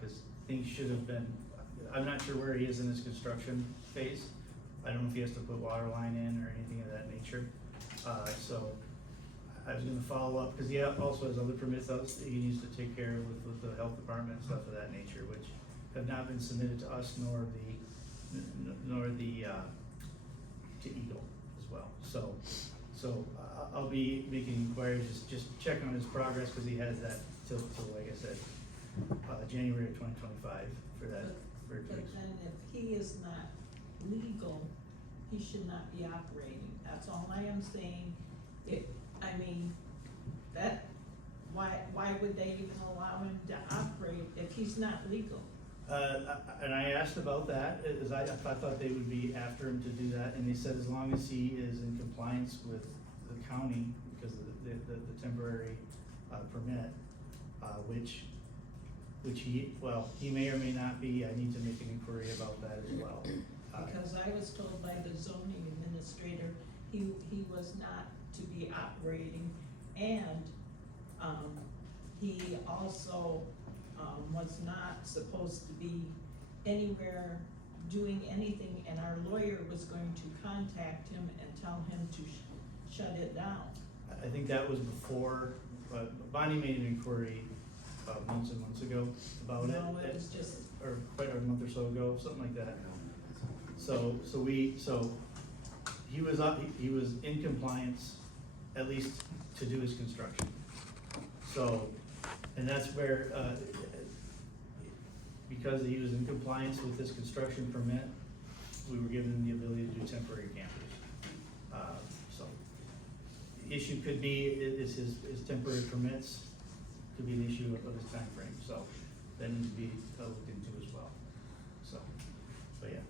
because things should have been, I'm not sure where he is in his construction phase. I don't know if he has to put water line in or anything of that nature. So I was gonna follow up, because he also has other permits that he needs to take care of with the health department and stuff of that nature, which have not been submitted to us nor to Eagle as well. So I'll be making inquiries, just check on his progress, because he has that till like I said, January of 2025 for that. But then if he is not legal, he should not be operating. That's all I am saying. Why would they even allow him to operate if he's not legal? And I asked about that, as I thought they would be after him to do that, and they said as long as he is in compliance with the county, because of the temporary permit, which he may or may not be. I need to make an inquiry about that as well. Because I was told by the zoning administrator, he was not to be operating, and, he also, was not supposed to be anywhere doing anything, and our lawyer was going to contact him and tell him to shut it down. I think that was before, Bonnie made an inquiry months and months ago about it. No, it was just, Or quite a month or so ago, something like that. So he was in compliance, at least to do his construction. So, and that's where, because he was in compliance with this construction permit, we were given the ability to do temporary campers. So, the issue could be, is his temporary permits, could be an issue of his time frame. So, that needs to be looked into as well. So, but yeah.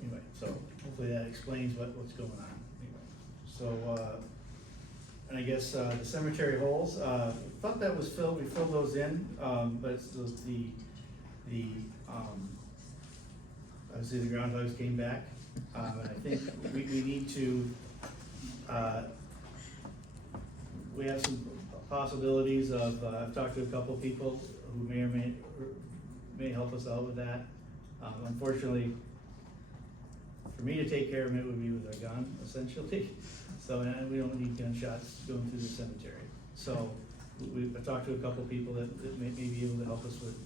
Anyway, so hopefully that explains what's going on. Anyway, so, and I guess, the cemetery holes, thought that was filled, we filled those in, but it's obviously the groundhogs came back. And I think we need to, we have some possibilities of, I've talked to a couple of people who may or may help us out with that. Unfortunately, for me to take care of it would be with a gun, essentially. So, and we don't need gunshots going through the cemetery. So, I've talked to a couple of people that may be able to help us with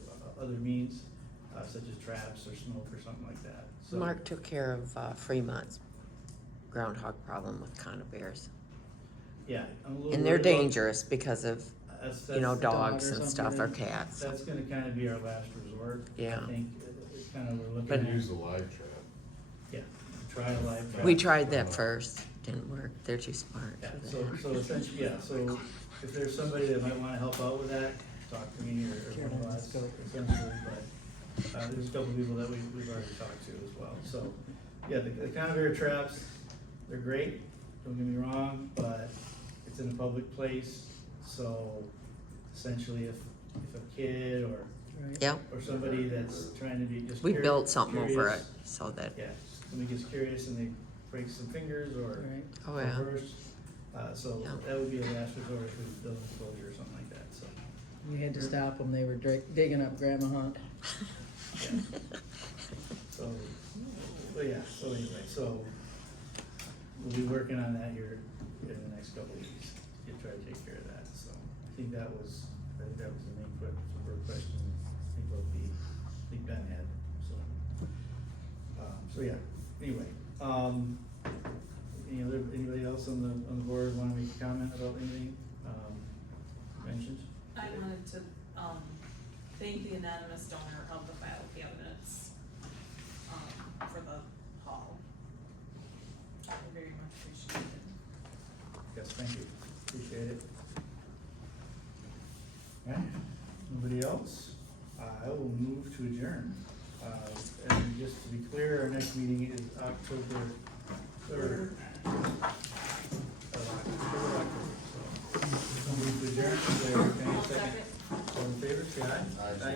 other means, such as traps or smoke or something like that. So, Mark took care of Fremont's groundhog problem with conibears. yeah, I'm a little And they're worried about- dangerous because of, you know, that's- dogs dog or and stuff, or something. cats. That's gonna kinda be our last resort. Yeah. I think it's kinda, we're looking But- at. Use the live trap. Yeah, try a live trap. We tried that first, didn't work, they're too smart Yeah, for so, that. so essentially, yeah, so if there's somebody that might wanna help out with that, talk to me or one of us, essentially, but, there's a couple people that we've already talked to as well, so. Yeah, the conibear traps, they're great, don't get me wrong, but it's in a public place, so essentially if a kid or, Right. Yep, or somebody that's trying to be just we curious. built something over it, so that, Yeah, somebody gets curious and they break some fingers or. Right. oh or yeah. worse. So Yeah. that would be a last resort if we build a closure or something like that, so. We had to stop them, they were digging up Grandma Hunt. Yeah. So, but yeah, so anyway, so we'll be working on that here in the next couple of weeks, to try to take care of that, so. I think that was the main question, I think Ben had, so. So yeah, anyway, anybody else on the board wanna make a comment about anything, mentioned? I wanted to, thank the anonymous donor of the file cabinets, for the hall. I very much appreciate it. Yes, thank you, appreciate it. Alright, nobody else? I will move to adjourn. And just to be clear, our next meeting is October 3rd. So, move to adjourn, is there any second? All in favor, say aye. Aye. I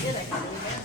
did, I can do that.